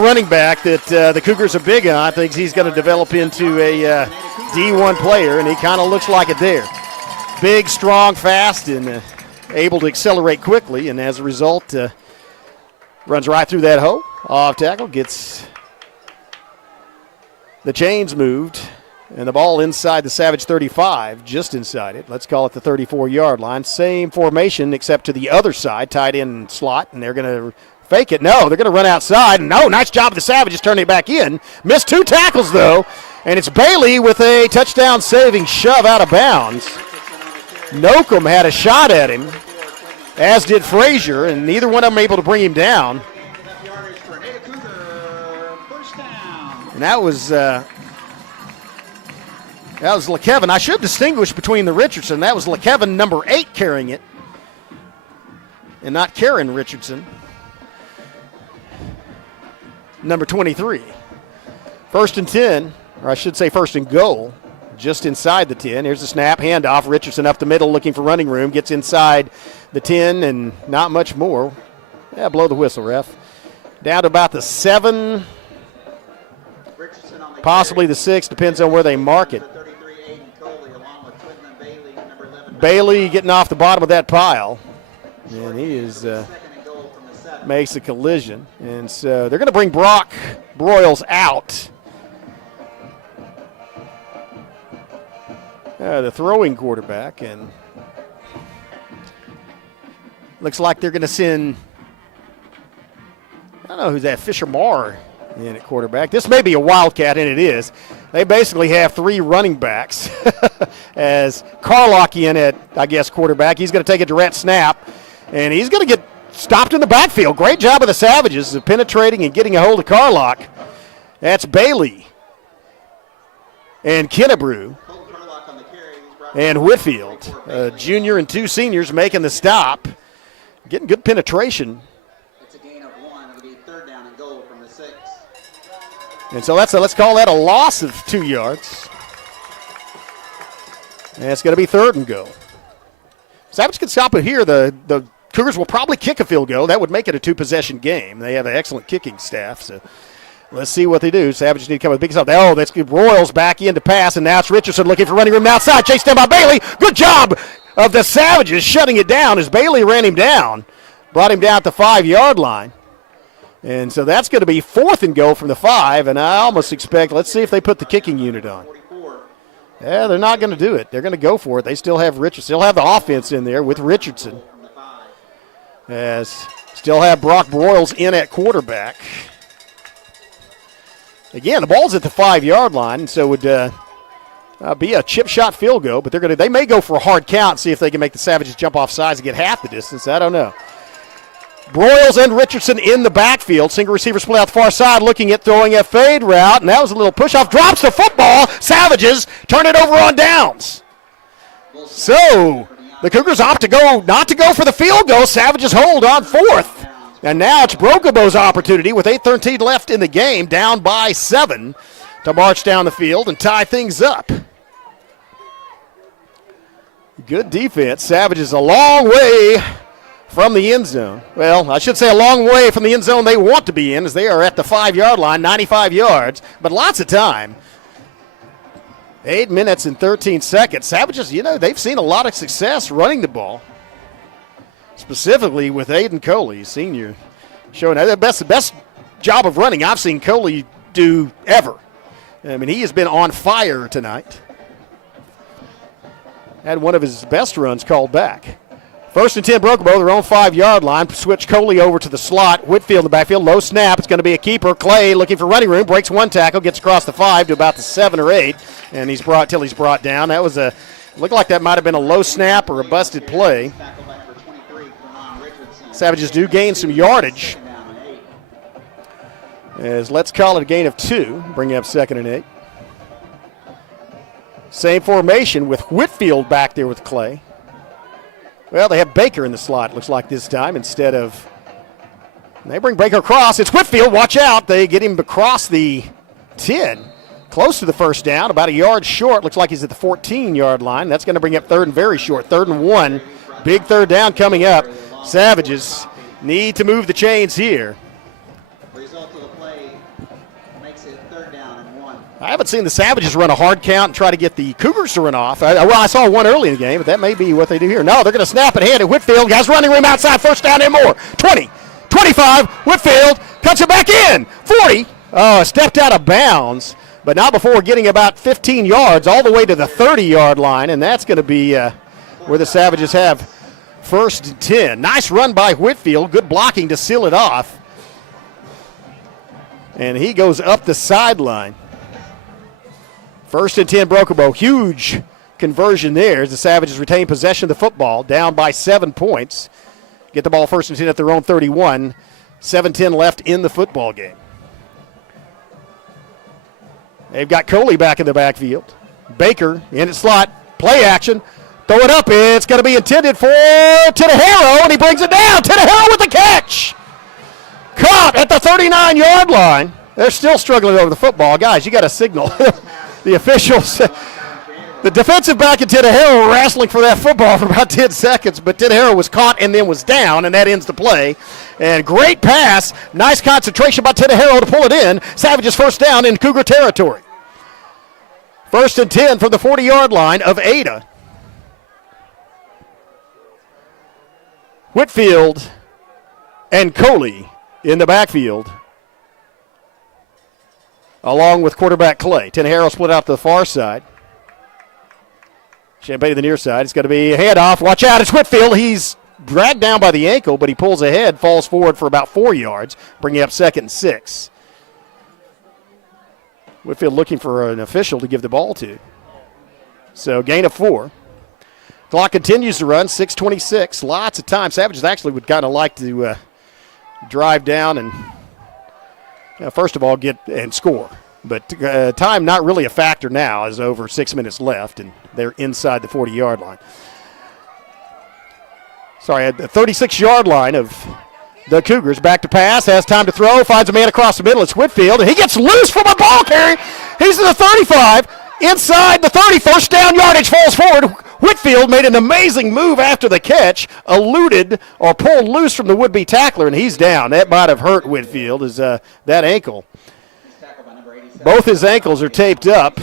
running back that the Cougars are big on. Thinks he's going to develop into a D1 player, and he kind of looks like it there. Big, strong, fast, and able to accelerate quickly, and as a result, runs right through that hole. Off tackle, gets the chains moved, and the ball inside the Savage 35, just inside it. Let's call it the 34-yard line. Same formation except to the other side, tight end slot, and they're going to fake it. No, they're going to run outside. No, nice job of the Savages turning it back in. Missed 2 tackles, though, and it's Bailey with a touchdown-saving shove out of bounds. Nocum had a shot at him, as did Frazier, and neither one of them able to bring him down. And that was LeKevin. I should distinguish between the Richardson. That was LeKevin, number 8, carrying it, and not Karen Richardson, number 23. 1st and 10, or I should say 1st and goal. just inside the 10. Here's the snap, handoff. Richardson up the middle looking for running room. Gets inside the 10 and not much more. Yeah, blow the whistle, ref. Down to about the 7, possibly the 6, depends on where they mark it. Bailey getting off the bottom of that pile. And he is makes a collision. And so they're going to bring Brock Broyles out. The throwing quarterback. And looks like they're going to send, I don't know who's that, Fisher Marr in at quarterback. This may be a Wildcat, and it is. They basically have 3 running backs as Carlock in at, I guess, quarterback. He's going to take a direct snap, and he's going to get stopped in the backfield. Great job of the Savages of penetrating and getting a hold of Carlock. That's Bailey and Kennebrew and Whitfield, a junior and 2 seniors making the stop, getting good penetration. And so let's call that a loss of 2 yards. And it's going to be 3rd and goal. Savage can stop it here. The Cougars will probably kick a field goal. That would make it a 2-possession game. They have an excellent kicking staff. So let's see what they do. Savage need to come with a big stop. Oh, that's good. Royals back in to pass, and now it's Richardson looking for running room outside. Chased down by Bailey. Good job of the Savages shutting it down as Bailey ran him down. Brought him down at the 5-yard line. And so that's going to be 4th and goal from the 5, and I almost expect, let's see if they put the kicking unit on. Yeah, they're not going to do it. They're going to go for it. They still have Richardson. Still have the offense in there with Richardson. As still have Brock Broyles in at quarterback. Again, the ball's at the 5-yard line, and so it would be a chip shot field goal, but they may go for a hard count, see if they can make the Savages jump off sides and get half the distance. I don't know. Broyles and Richardson in the backfield. Single receiver split out the far side, looking at throwing a fade route, and that was a little push-off. Drops the football. Savages turn it over on downs. So the Cougars opt to go, not to go for the field goal. Savages hold on 4th. And now it's Brokobo's opportunity with 8:13 left in the game, down by 7, to march down the field and tie things up. Good defense. Savages a long way from the end zone. Well, I should say a long way from the end zone they want to be in, as they are at the 5-yard line, 95 yards, but lots of time. 8 minutes and 13 seconds. Savages, they've seen a lot of success running the ball, specifically with Aiden Coley, senior, showing the best job of running I've seen Coley do ever. I mean, he has been on fire tonight. Had one of his best runs called back. 1st and 10, Brokobo, their own 5-yard line. Switch Coley over to the slot. Whitfield in the backfield. Low snap. It's going to be a keeper. Clay looking for running room. Breaks 1 tackle. Gets across the 5 to about the 7 or 8. And he's brought down. That was looked like that might have been a low snap or a busted play. Savages do gain some yardage. As let's call it a gain of 2. Bring up 2nd and 8. Same formation with Whitfield back there with Clay. Well, they have Baker in the slot, looks like this time, instead of. They bring Baker across. It's Whitfield. Watch out. They get him across the 10. Close to the first down, about a yard short. Looks like he's at the 14-yard line. That's going to bring up 3rd and very short. 3rd and 1. Big 3rd down coming up. Savages need to move the chains here. Result of the play makes it 3rd down and 1. I haven't seen the Savages run a hard count and try to get the Cougars to run off. I saw one early in the game, but that may be what they do here. No, they're going to snap and hand it. Whitfield has running room outside. 1st down and more. 20, 25. Whitfield cuts it back in. 40. Stepped out of bounds, but not before getting about 15 yards all the way to the 30-yard line, and that's going to be where the Savages have 1st and 10. Nice run by Whitfield. Good blocking to seal it off. And he goes up the sideline. 1st and 10, Brokobo. Huge conversion there as the Savages retain possession of the football, down by 7 points. Get the ball 1st and 10 at their own 31. 7:10 left in the football game. They've got Coley back in the backfield. Baker in the slot. Play action. Throw it up. It's going to be intended for Tinahero, and he brings it down. Tinahero with the catch. Caught at the 39-yard line. They're still struggling over the football. Guys, you got to signal. The officials The defensive back at Tenahara wrestling for that football for about 10 seconds, but Tenahara was caught and then was down, and that ends the play. And great pass. Nice concentration by Tenahara to pull it in. Savages first down in Cougar territory. 1st and 10 from the 40-yard line of Ada. Whitfield and Coley in the backfield, along with quarterback Clay. Tenahara split out to the far side. Champagne to the near side. It's going to be a handoff. Watch out, it's Whitfield. He's dragged down by the ankle, but he pulls ahead, falls forward for about 4 yards, bringing up 2nd and 6. Whitfield looking for an official to give the ball to. So gain of 4. Clock continues to run, 6:26. Lots of time. Savages actually would kind of like to drive down and, first of all, get and score. But time not really a factor now, as over 6 minutes left, and they're inside the 40-yard line. Sorry, at the 36-yard line of the Cougars. Back to pass, has time to throw, finds a man across the middle. It's Whitfield, and he gets loose from a ball carry. He's to the 35, inside the 30, first down yardage, falls forward. Whitfield made an amazing move after the catch, eluded or pulled loose from the would-be tackler, and he's down. That might have hurt Whitfield, is that ankle. Both his ankles are taped up,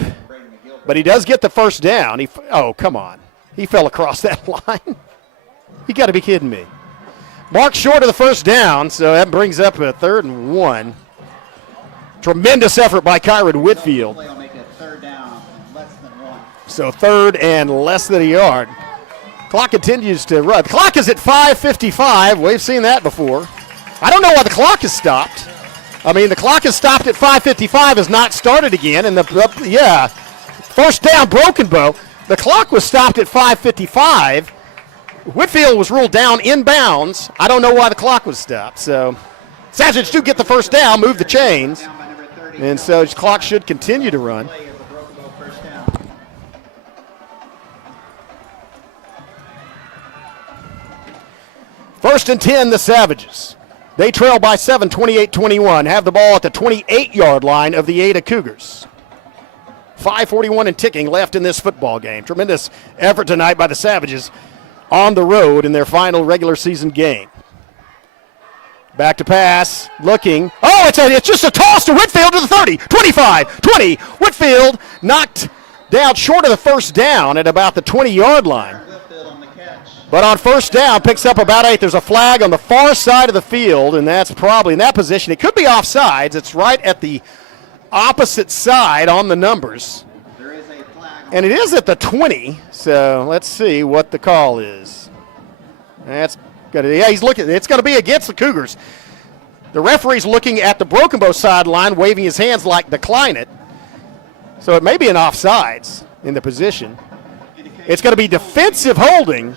but he does get the first down. Oh, come on. He fell across that line. You got to be kidding me. Mark short of the first down, so that brings up a 3rd and 1. Tremendous effort by Kyron Whitfield. So 3rd and less than a yard. Clock continues to run. The clock is at 5:55. We've seen that before. I don't know why the clock is stopped. I mean, the clock is stopped at 5:55, has not started again, and first down, Broken Bow. The clock was stopped at 5:55. Whitfield was ruled down inbounds. I don't know why the clock was stopped. So, Savages do get the first down, move the chains, and so the clock should continue to run. First and 10, the Savages. They trail by 7, 28-21. Have the ball at the 28-yard line of the Ada Cougars. 5:41 and ticking left in this football game. Tremendous effort tonight by the Savages on the road in their final regular season game. Back to pass, looking. Oh, it's just a toss to Whitfield to the 30, 25, 20. Whitfield knocked down short of the first down at about the 20-yard line. But on first down, picks up about 8. There's a flag on the far side of the field, and that's probably in that position. It could be offsides. It's right at the opposite side on the numbers. And it is at the 20, so let's see what the call is. That's good. Yeah, he's looking. It's going to be against the Cougars. The referee's looking at the Broken Bow sideline, waving his hands like decline it. So it may be an offsides in the position. It's going to be defensive holding.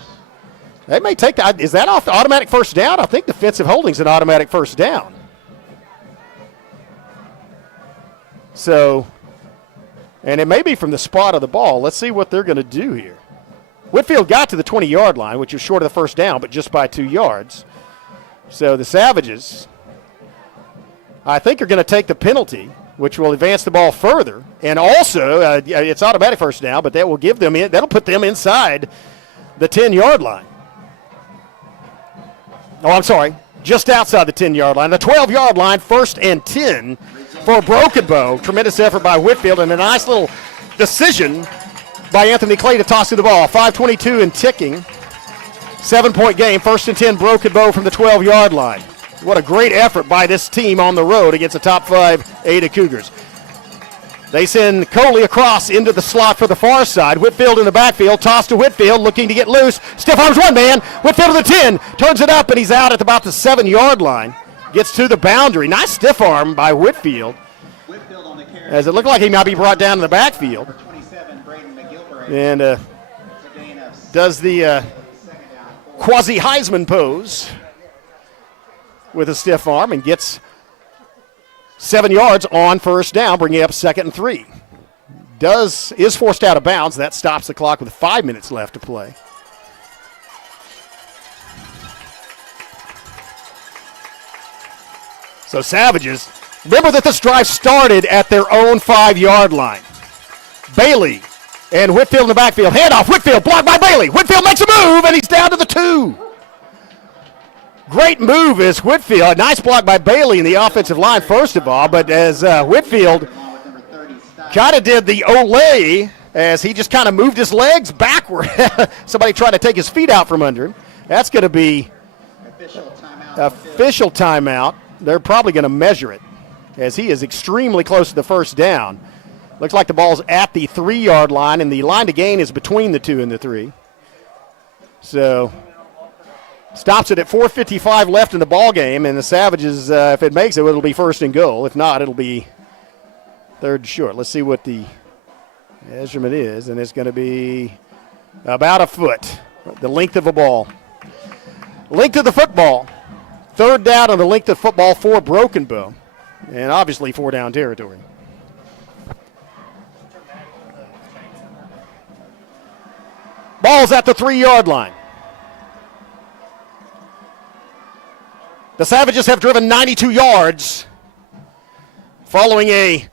They may take that. Is that off the automatic first down? I think defensive holding's an automatic first down. So, and it may be from the spot of the ball. Let's see what they're going to do here. Whitfield got to the 20-yard line, which was short of the first down, but just by 2 yards. So the Savages, I think, are going to take the penalty, which will advance the ball further. And also, it's automatic first down, but that will give them that'll put them inside the 10-yard line. Oh, I'm sorry, just outside the 10-yard line. The 12-yard line, 1st and 10 for Broken Bow. Tremendous effort by Whitfield and a nice little decision by Anthony Clay to toss to the ball. 5:22 and ticking. 7-point game, 1st and 10, Broken Bow from the 12-yard line. What a great effort by this team on the road against the top 5 Ada Cougars. They send Coley across into the slot for the far side. Whitfield in the backfield, toss to Whitfield, looking to get loose. Stiff arms one man. Whitfield to the 10, turns it up, and he's out at about the 7-yard line. Gets to the boundary. Nice stiff arm by Whitfield, as it looked like he might be brought down in the backfield. And does the quasi-Heisman pose with a stiff arm and gets 7 yards on first down, bringing up 2nd and 3. Is forced out of bounds. That stops the clock with 5 minutes left to play. So Savages, remember that this drive started at their own 5-yard line. Bailey And Whitfield in the backfield. Handoff. Whitfield blocked by Bailey. Whitfield makes a move, and he's down to the 2. Great move is Whitfield. Nice block by Bailey in the offensive line, first of all. But as Whitfield kind of did the Olay, as he just kind of moved his legs backward. Somebody trying to take his feet out from under him. That's going to be official timeout. They're probably going to measure it, as he is extremely close to the first down. Looks like the ball's at the 3-yard line, and the line to gain is between the 2 and the 3. So stops it at 4:55 left in the ball game, and the Savages, if it makes it, it'll be first and goal. If not, it'll be third and short. Let's see what the measurement is, and it's going to be about a foot, the length of a ball. Length of the football. Third down on the length of football for Broken Bow, and obviously 4-down territory. Ball's at the 3-yard line. The Savages have driven 92 yards following a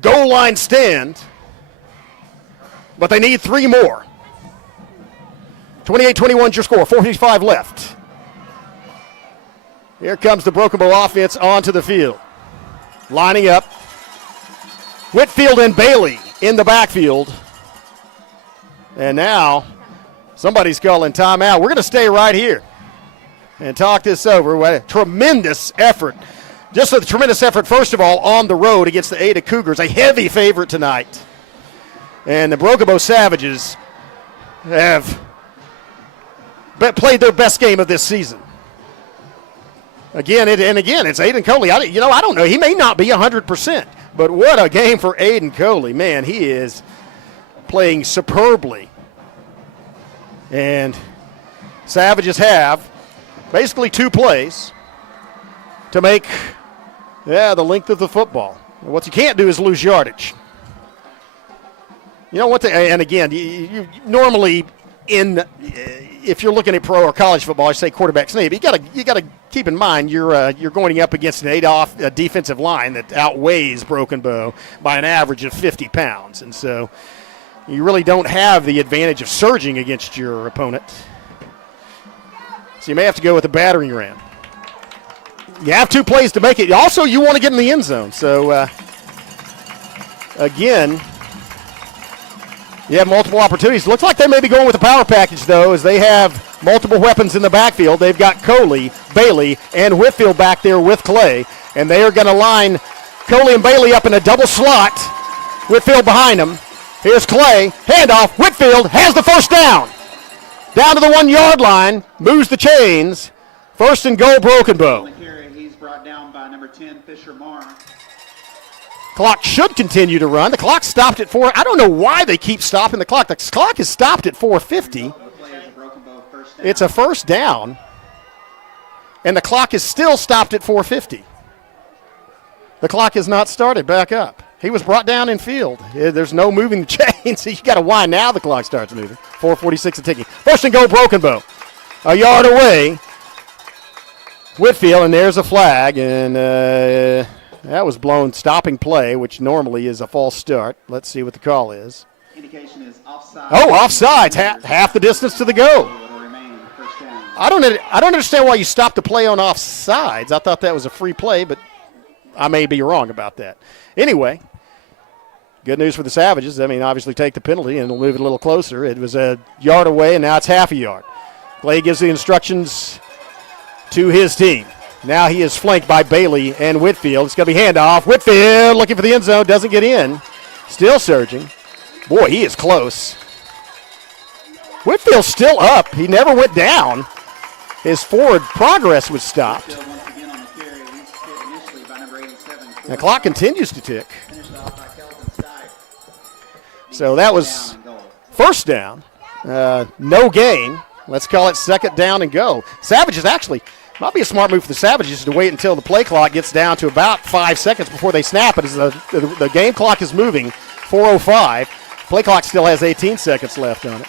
goal line stand, but they need 3 more. 28-21 is your score, 4:55 left. Here comes the Broken Bow offense onto the field. Lining up. Whitfield and Bailey in the backfield. And now somebody's calling timeout. We're going to stay right here and talk this over. What a tremendous effort. Just a tremendous effort, first of all, on the road against the Ada Cougars, a heavy favorite tonight. And the Broken Bow Savages have played their best game of this season. Again, it's Aiden Coley. I don't know. He may not be 100%, but what a game for Aiden Coley. Man, he is playing superbly. And Savages have basically 2 plays to make the length of the football. What you can't do is lose yardage. You know what? And again, you normally if you're looking at pro or college football, I say quarterback sneak. You got to keep in mind you're going up against an a defensive line that outweighs Broken Bow by an average of 50 pounds, and so you really don't have the advantage of surging against your opponent. So you may have to go with a battering ram. You have 2 plays to make it. Also, you want to get in the end zone. So, again, you have multiple opportunities. Looks like they may be going with a power package, though, as they have multiple weapons in the backfield. They've got Coley, Bailey, and Whitfield back there with Clay. And they are going to line Coley and Bailey up in a double slot. Whitfield behind them. Here's Clay. Handoff. Whitfield has the first down. Down to the 1-yard line. Moves the chains. First and goal, Broken Bow. He's brought down by number 10, Fisher Marr. Clock should continue to run. The clock stopped at 4. I don't know why they keep stopping the clock. The clock is stopped at 4:50. It's a first down. And the clock is still stopped at 4:50. The clock has not started back up. He was brought down in field. There's no moving the chain, so you got to wind now the clock starts moving. 4:46 and ticking. First and goal, Broken Bow. A yard away. Whitfield, and there's a flag, and that was blown stopping play, which normally is a false start. Let's see what the call is. Indication is offside. Oh, offsides, half the distance to the goal. I don't understand why you stopped the play on offsides. I thought that was a free play, but I may be wrong about that. Anyway, good news for the Savages. I mean, obviously take the penalty, and we'll move it a little closer. It was a yard away, and now it's half a yard. Clay gives the instructions to his team. Now he is flanked by Bailey and Whitfield. It's going to be handoff. Whitfield looking for the end zone. Doesn't get in. Still surging. Boy, he is close. Whitfield's still up. He never went down. His forward progress was stopped. The clock continues to tick. So that was first down. No gain. Let's call it second down and go. Savages actually, might be a smart move for the Savages to wait until the play clock gets down to about 5 seconds before they snap it. As the game clock is moving, 4:05. Play clock still has 18 seconds left on it.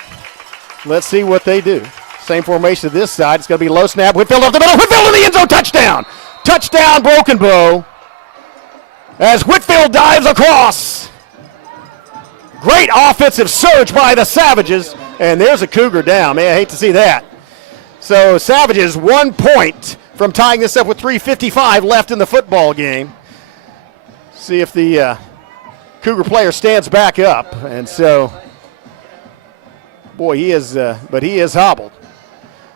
Let's see what they do. Same formation to this side. It's going to be low snap. Whitfield up the middle. Whitfield in the end zone. Touchdown. Touchdown, Broken Bow. As Whitfield dives across. Great offensive surge by the Savages, and there's a Cougar down. Man, I hate to see that. So Savages 1 point from tying this up with 3:55 left in the football game. See if the Cougar player stands back up, and so, boy, he is hobbled.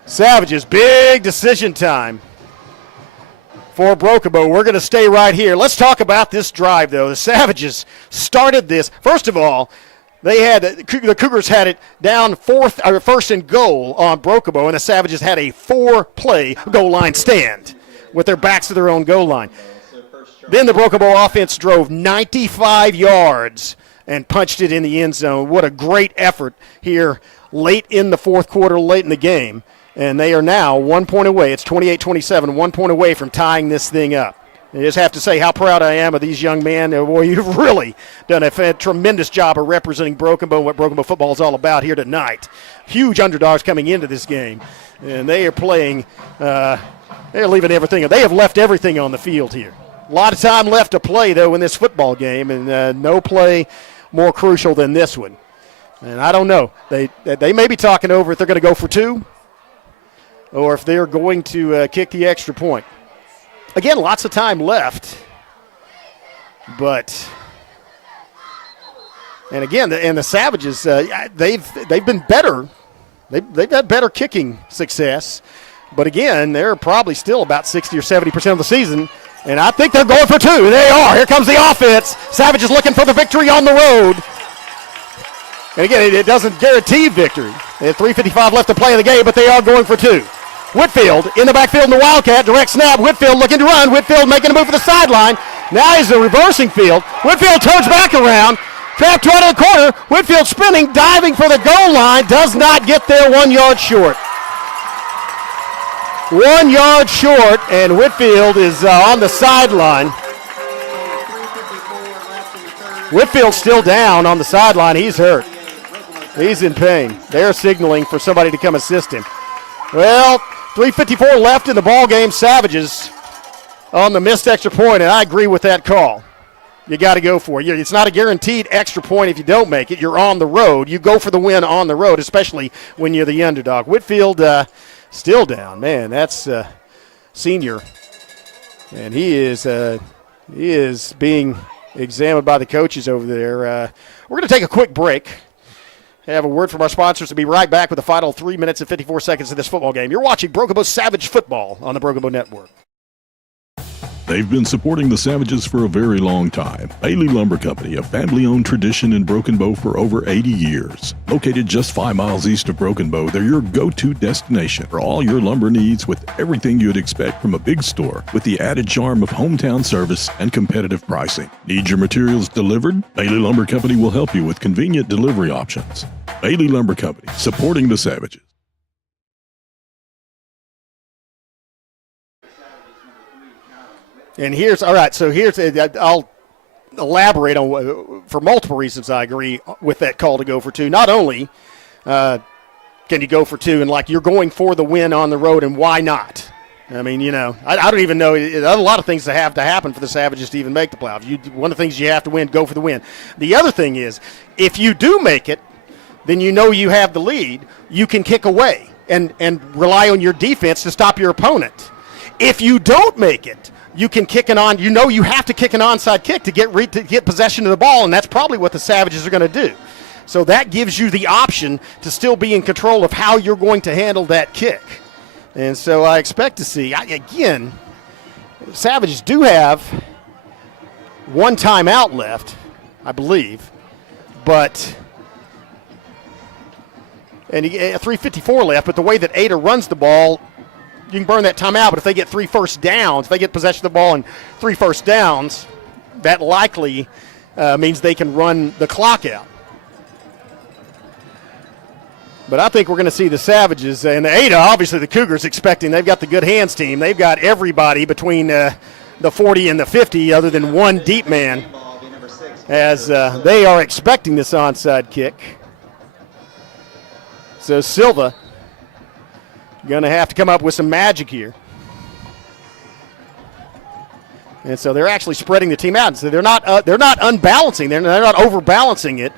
Savages, big decision time for Broken Bow. We're going to stay right here. Let's talk about this drive, though. The Savages started this. First of all, the Cougars had it down first and goal on Broken Bow, and the Savages had a 4-play goal line stand with their backs to their own goal line. Then the Broken Bow offense drove 95 yards and punched it in the end zone. What a great effort here late in the fourth quarter, late in the game. And they are now 1 point away. It's 28-27, 1 point away from tying this thing up. I just have to say how proud I am of these young men. Boy, you've really done a tremendous job of representing Broken Bow and what Broken Bow football is all about here tonight. Huge underdogs coming into this game. And they are playing, they're leaving everything. They have left everything on the field here. A lot of time left to play, though, in this football game, and no play more crucial than this one. And I don't know. They may be talking over if they're going to go for 2 or if they're going to kick the extra point. Again, lots of time left. But, and again, the Savages, they've been better. They've had better kicking success. But again, they're probably still about 60 or 70% of the season. And I think they're going for 2. They are. Here comes the offense. Savages looking for the victory on the road. And again, it doesn't guarantee victory. They have 3:55 left to play in the game, but they are going for 2. Whitfield in the backfield in the Wildcat. Direct snap. Whitfield looking to run. Whitfield making a move for the sideline. Now he's a reversing field. Whitfield turns back around. Trapped right in the corner. Whitfield spinning, diving for the goal line. Does not get there, 1 yard short. 1 yard short, and Whitfield is on the sideline. Whitfield's still down on the sideline. He's hurt. He's in pain. They're signaling for somebody to come assist him. Well, 3:54 left in the ball game. Savages on the missed extra point, and I agree with that call. You got to go for it. It's not a guaranteed extra point if you don't make it. You're on the road. You go for the win on the road, especially when you're the underdog. Whitfield still down. Man, that's senior, and he is being examined by the coaches over there. We're going to take a quick break. Have a word from our sponsors to be right back with the final 3 minutes and 54 seconds of this football game. You're watching Broken Bow Savage Football on the Broken Bow Network. They've been supporting the Savages for a very long time. Bailey Lumber Company, a family-owned tradition in Broken Bow for over 80 years. Located just 5 miles east of Broken Bow, they're your go-to destination for all your lumber needs with everything you'd expect from a big store with the added charm of hometown service and competitive pricing. Need your materials delivered? Bailey Lumber Company will help you with convenient delivery options. Bailey Lumber Company, supporting the Savages. And I'll elaborate on, for multiple reasons I agree with that call to go for 2. Not only can you go for 2 and you're going for the win on the road, and why not? I mean, I don't even know. There's a lot of things that have to happen for the Savages to even make the playoffs. One of the things you have to win, go for the win. The other thing is, if you do make it, then you have the lead. You can kick away and rely on your defense to stop your opponent. If you don't make it, you can kick you have to kick an onside kick to get possession of the ball, and that's probably what the Savages are going to do. So that gives you the option to still be in control of how you're going to handle that kick. And so I expect to see, again, Savages do have 1 timeout left, I believe, and 3:54 left, but the way that Ada runs the ball, you can burn that timeout, but if they get 3 first downs, if they get possession of the ball and 3 first downs, that likely means they can run the clock out. But I think we're going to see the Savages and the Ada, obviously the Cougars expecting, they've got the good hands team. They've got everybody between the 40 and the 50 other than one deep man as they are expecting this onside kick. So Silva going to have to come up with some magic here. And so they're actually spreading the team out. So they're not unbalancing. They're not overbalancing it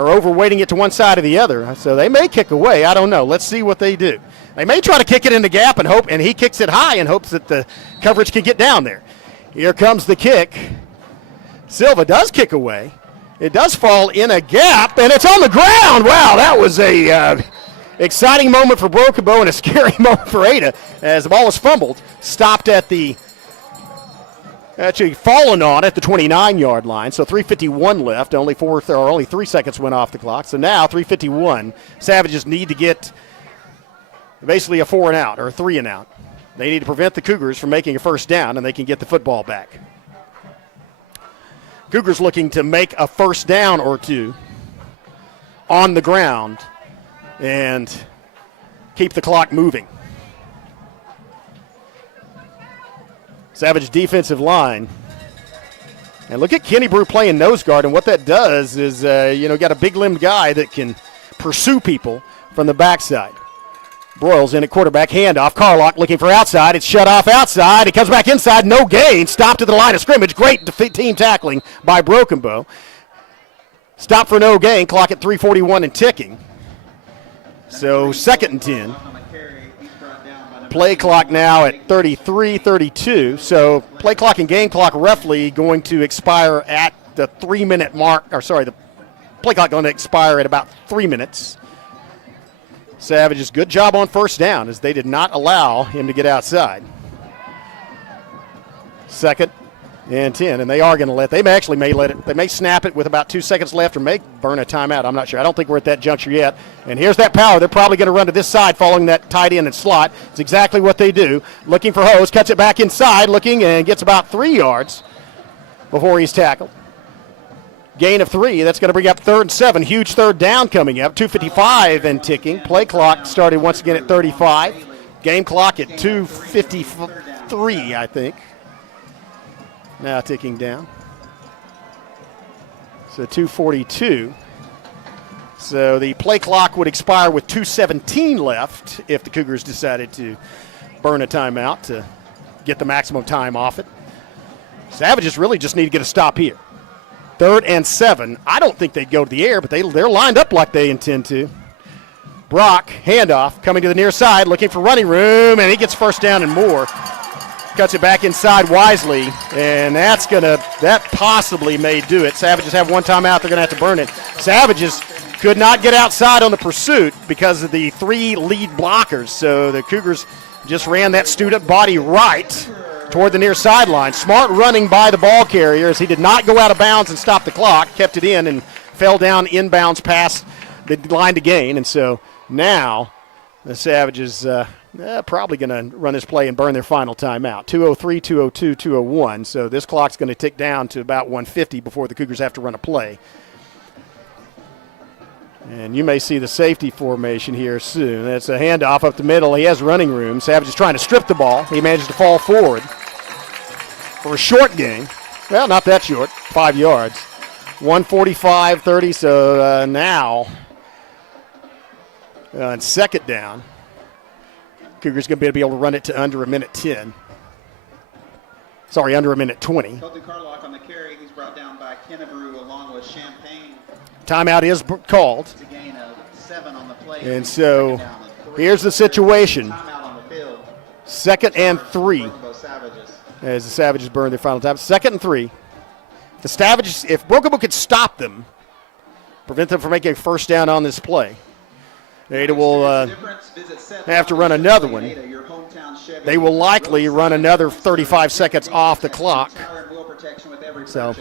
are overweighting it to one side or the other. So they may kick away. I don't know. Let's see what they do. They may try to kick it in the gap and hope, and he kicks it high and hopes that the coverage can get down there. Here comes the kick. Silva does kick away. It does fall in a gap, and it's on the ground. Wow, that was a exciting moment for Broken Bow and a scary moment for Ada as the ball was fumbled. Stopped at the, actually fallen on at the 29-yard line, so 3:51 left. Only 3 seconds went off the clock. So now 3:51. Savages need to get basically a 4-and-out or a 3-and-out. They need to prevent the Cougars from making a first down, and they can get the football back. Cougars looking to make a first down or two on the ground and keep the clock moving. Savage defensive line. And look at Kenny Brew playing nose guard, and what that does is, got a big-limbed guy that can pursue people from the backside. Broyles in at quarterback, handoff. Carlock looking for outside. It's shut off outside. It comes back inside, no gain. Stopped at the line of scrimmage. Great team tackling by Broken Bow. Stop for no gain. Clock at 3:41 and ticking. So 2nd and 10. Play clock now at 33:32. So play clock and game clock roughly going to expire at the 3-minute mark. The play clock going to expire at about 3 minutes. Savage's good job on first down as they did not allow him to get outside. 2nd and 10, and they are going to let it. They may snap it with about 2 seconds left or may burn a timeout. I'm not sure. I don't think we're at that juncture yet. And here's that power. They're probably going to run to this side following that tight end and slot. It's exactly what they do. Looking for Hose, cuts it back inside, looking, and gets about 3 yards before he's tackled. Gain of 3. That's going to bring up 3rd and 7. Huge third down coming up. 2:55 and ticking. Play clock started once again at 35. Game clock at 2:53, I think. Now ticking down. So 2:42. So the play clock would expire with 2:17 left if the Cougars decided to burn a timeout to get the maximum time off it. Savages really just need to get a stop here. 3rd and 7. I don't think they'd go to the air, but they're lined up like they intend to. Brock, handoff, coming to the near side, looking for running room, and he gets first down and more. Cuts it back inside wisely, and that possibly may do it. Savages have one timeout. They're going to have to burn it. Savages could not get outside on the pursuit because of the 3 lead blockers, so the Cougars just ran that student body right toward the near sideline. Smart running by the ball carrier as he did not go out of bounds and stop the clock, kept it in and fell down inbounds past the line to gain. And so now the Savages probably going to run this play and burn their final timeout. 2:03, 2:02, 2:01. So this clock's going to tick down to about 1:50 before the Cougars have to run a play. And you may see the safety formation here soon. That's a handoff up the middle. He has running room. Savage is trying to strip the ball. He manages to fall forward for a short gain. Well, not that short, 5 yards. 1:45-30, so now on 2nd down, Cougars going to be able to run it to under 1:10. Sorry, under 1:20. Colton Carlock on the carry. He's brought down by Kennebrew along with Champagne. Timeout is called. It's a gain of 7 on the play. And so here's the situation. 2nd and 3. As the Savages burn their final time. 2nd and 3. The Savages, if Broken Bow could stop them, prevent them from making a first down on this play, Ada will have to run another one. They will likely run another 35 seconds off the clock. So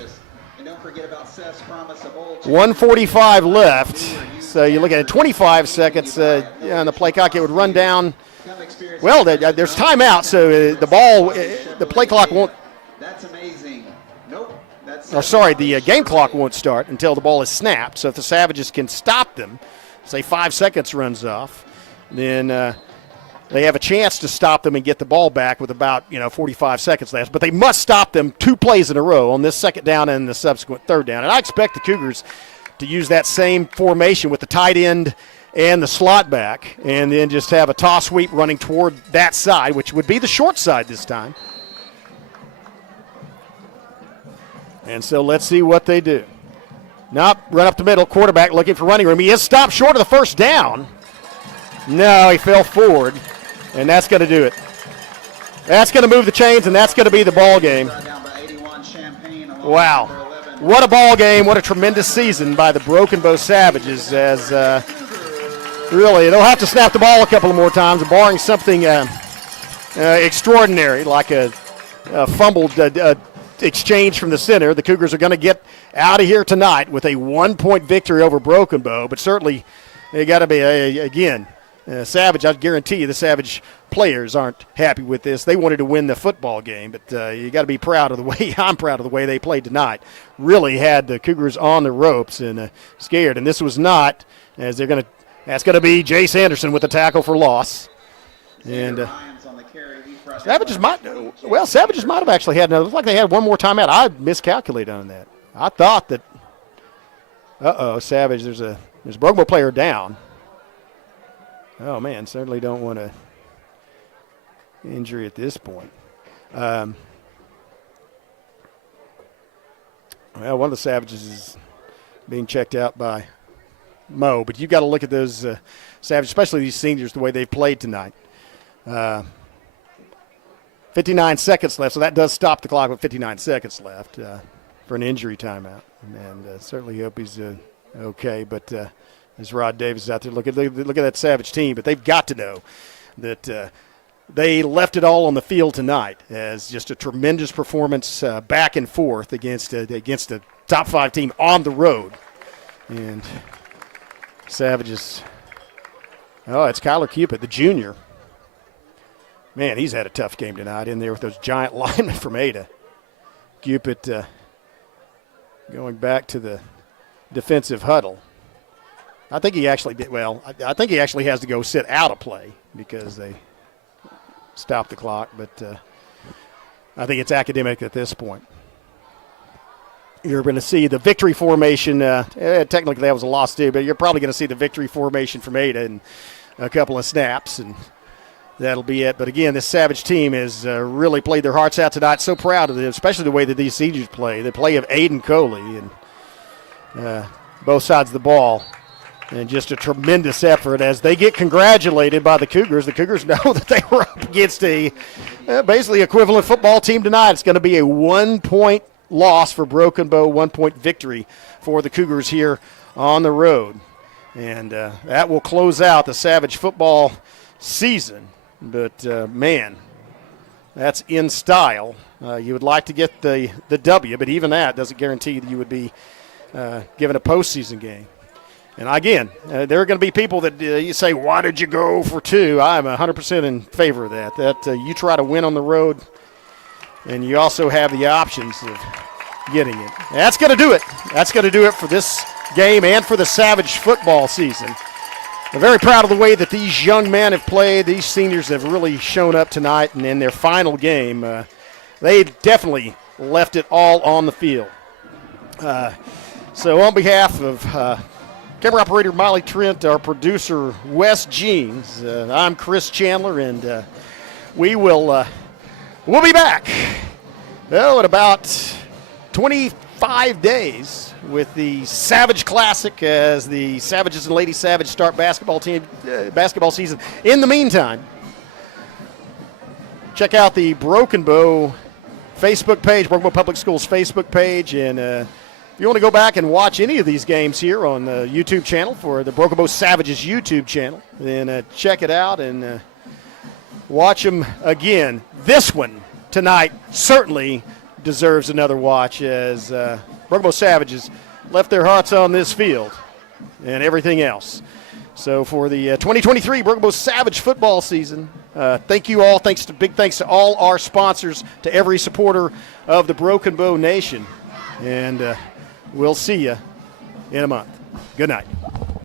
1:45 left. So you look at it, 25 seconds on the play clock. It would run down. Well, there's timeout, so the play clock won't. That's amazing. Nope. The game clock won't start until the ball is snapped. So if the Savages can stop them, say 5 seconds runs off, then they have a chance to stop them and get the ball back with about 45 seconds left. But they must stop them 2 plays in a row on this 2nd down and the subsequent 3rd down. And I expect the Cougars to use that same formation with the tight end and the slot back, and then just have a toss sweep running toward that side, which would be the short side this time. And so let's see what they do. Nope, run up the middle, quarterback looking for running room. He is stopped short of the first down. No, he fell forward, and that's going to do it. That's going to move the chains, and that's going to be the ball game. Wow. What a ball game. What a tremendous season by the Broken Bow Savages as really they'll have to snap the ball a couple of more times, barring something extraordinary like a fumbled exchange from the center. The Cougars are going to get out of here tonight with a 1-point victory over Broken Bow, but certainly they got to be, again, Savage, I guarantee you the Savage players aren't happy with this. They wanted to win the football game, but you got to be proud of the way, I'm proud of the way they played tonight. Really had the Cougars on the ropes and scared, and this was not, as they're going to, that's going to be Jace Anderson with the tackle for loss. And Savages might have actually had another. It looked like they had one more timeout. I miscalculated on that. I thought that, Savage, there's a Broken Bow player down. Oh, man, certainly don't want an injury at this point. Well, one of the Savages is being checked out by Mo, but you've got to look at those Savages, especially these seniors, the way they've played tonight. 59 seconds left, so that does stop the clock with 59 seconds left for an injury timeout. And certainly hope he's okay, but as Rod Davis is out there, look at that Savage team, but they've got to know that they left it all on the field tonight as just a tremendous performance back and forth against a top 5 team on the road. And Savages, it's Kyler Cupid, the junior. Man, he's had a tough game tonight in there with those giant linemen from Ada. Cupid going back to the defensive huddle. I think he actually did well. I think he actually has to go sit out of play because they stopped the clock, but I think it's academic at this point. You're going to see the victory formation. Technically, that was a loss too, but you're probably going to see the victory formation from Ada in a couple of snaps, and that'll be it. But again, this Savage team has really played their hearts out tonight. So proud of them, especially the way that these seniors play. The play of Aiden Coley and both sides of the ball. And just a tremendous effort as they get congratulated by the Cougars. The Cougars know that they were up against a basically equivalent football team tonight. It's going to be a 1-point loss for Broken Bow, 1-point victory for the Cougars here on the road. And that will close out the Savage football season. But, man, that's in style. You would like to get the W, but even that doesn't guarantee that you would be given a postseason game. And, again, there are going to be people that you say, why did you go for 2? I'm 100% in favor of that. That you try to win on the road, and you also have the options of getting it. That's going to do it. That's going to do it for this game and for the Savage football season. I'm very proud of the way that these young men have played. These seniors have really shown up tonight, and in their final game, they definitely left it all on the field. So on behalf of camera operator Molly Trent, our producer Wes Jeans, I'm Chris Chandler, and we'll be back in about 25 days with the Savage Classic as the Savages and Lady Savage start basketball season. In the meantime, check out the Broken Bow Facebook page, Broken Bow Public Schools Facebook page, and if you want to go back and watch any of these games here on the YouTube channel for the Broken Bow Savages YouTube channel, then check it out and watch them again. This one tonight certainly deserves another watch as Broken Bow Savages left their hearts on this field and everything else. So for the 2023 Broken Bow Savage football season, thank you all. Big thanks to all our sponsors, to every supporter of the Broken Bow Nation. And we'll see you in a month. Good night.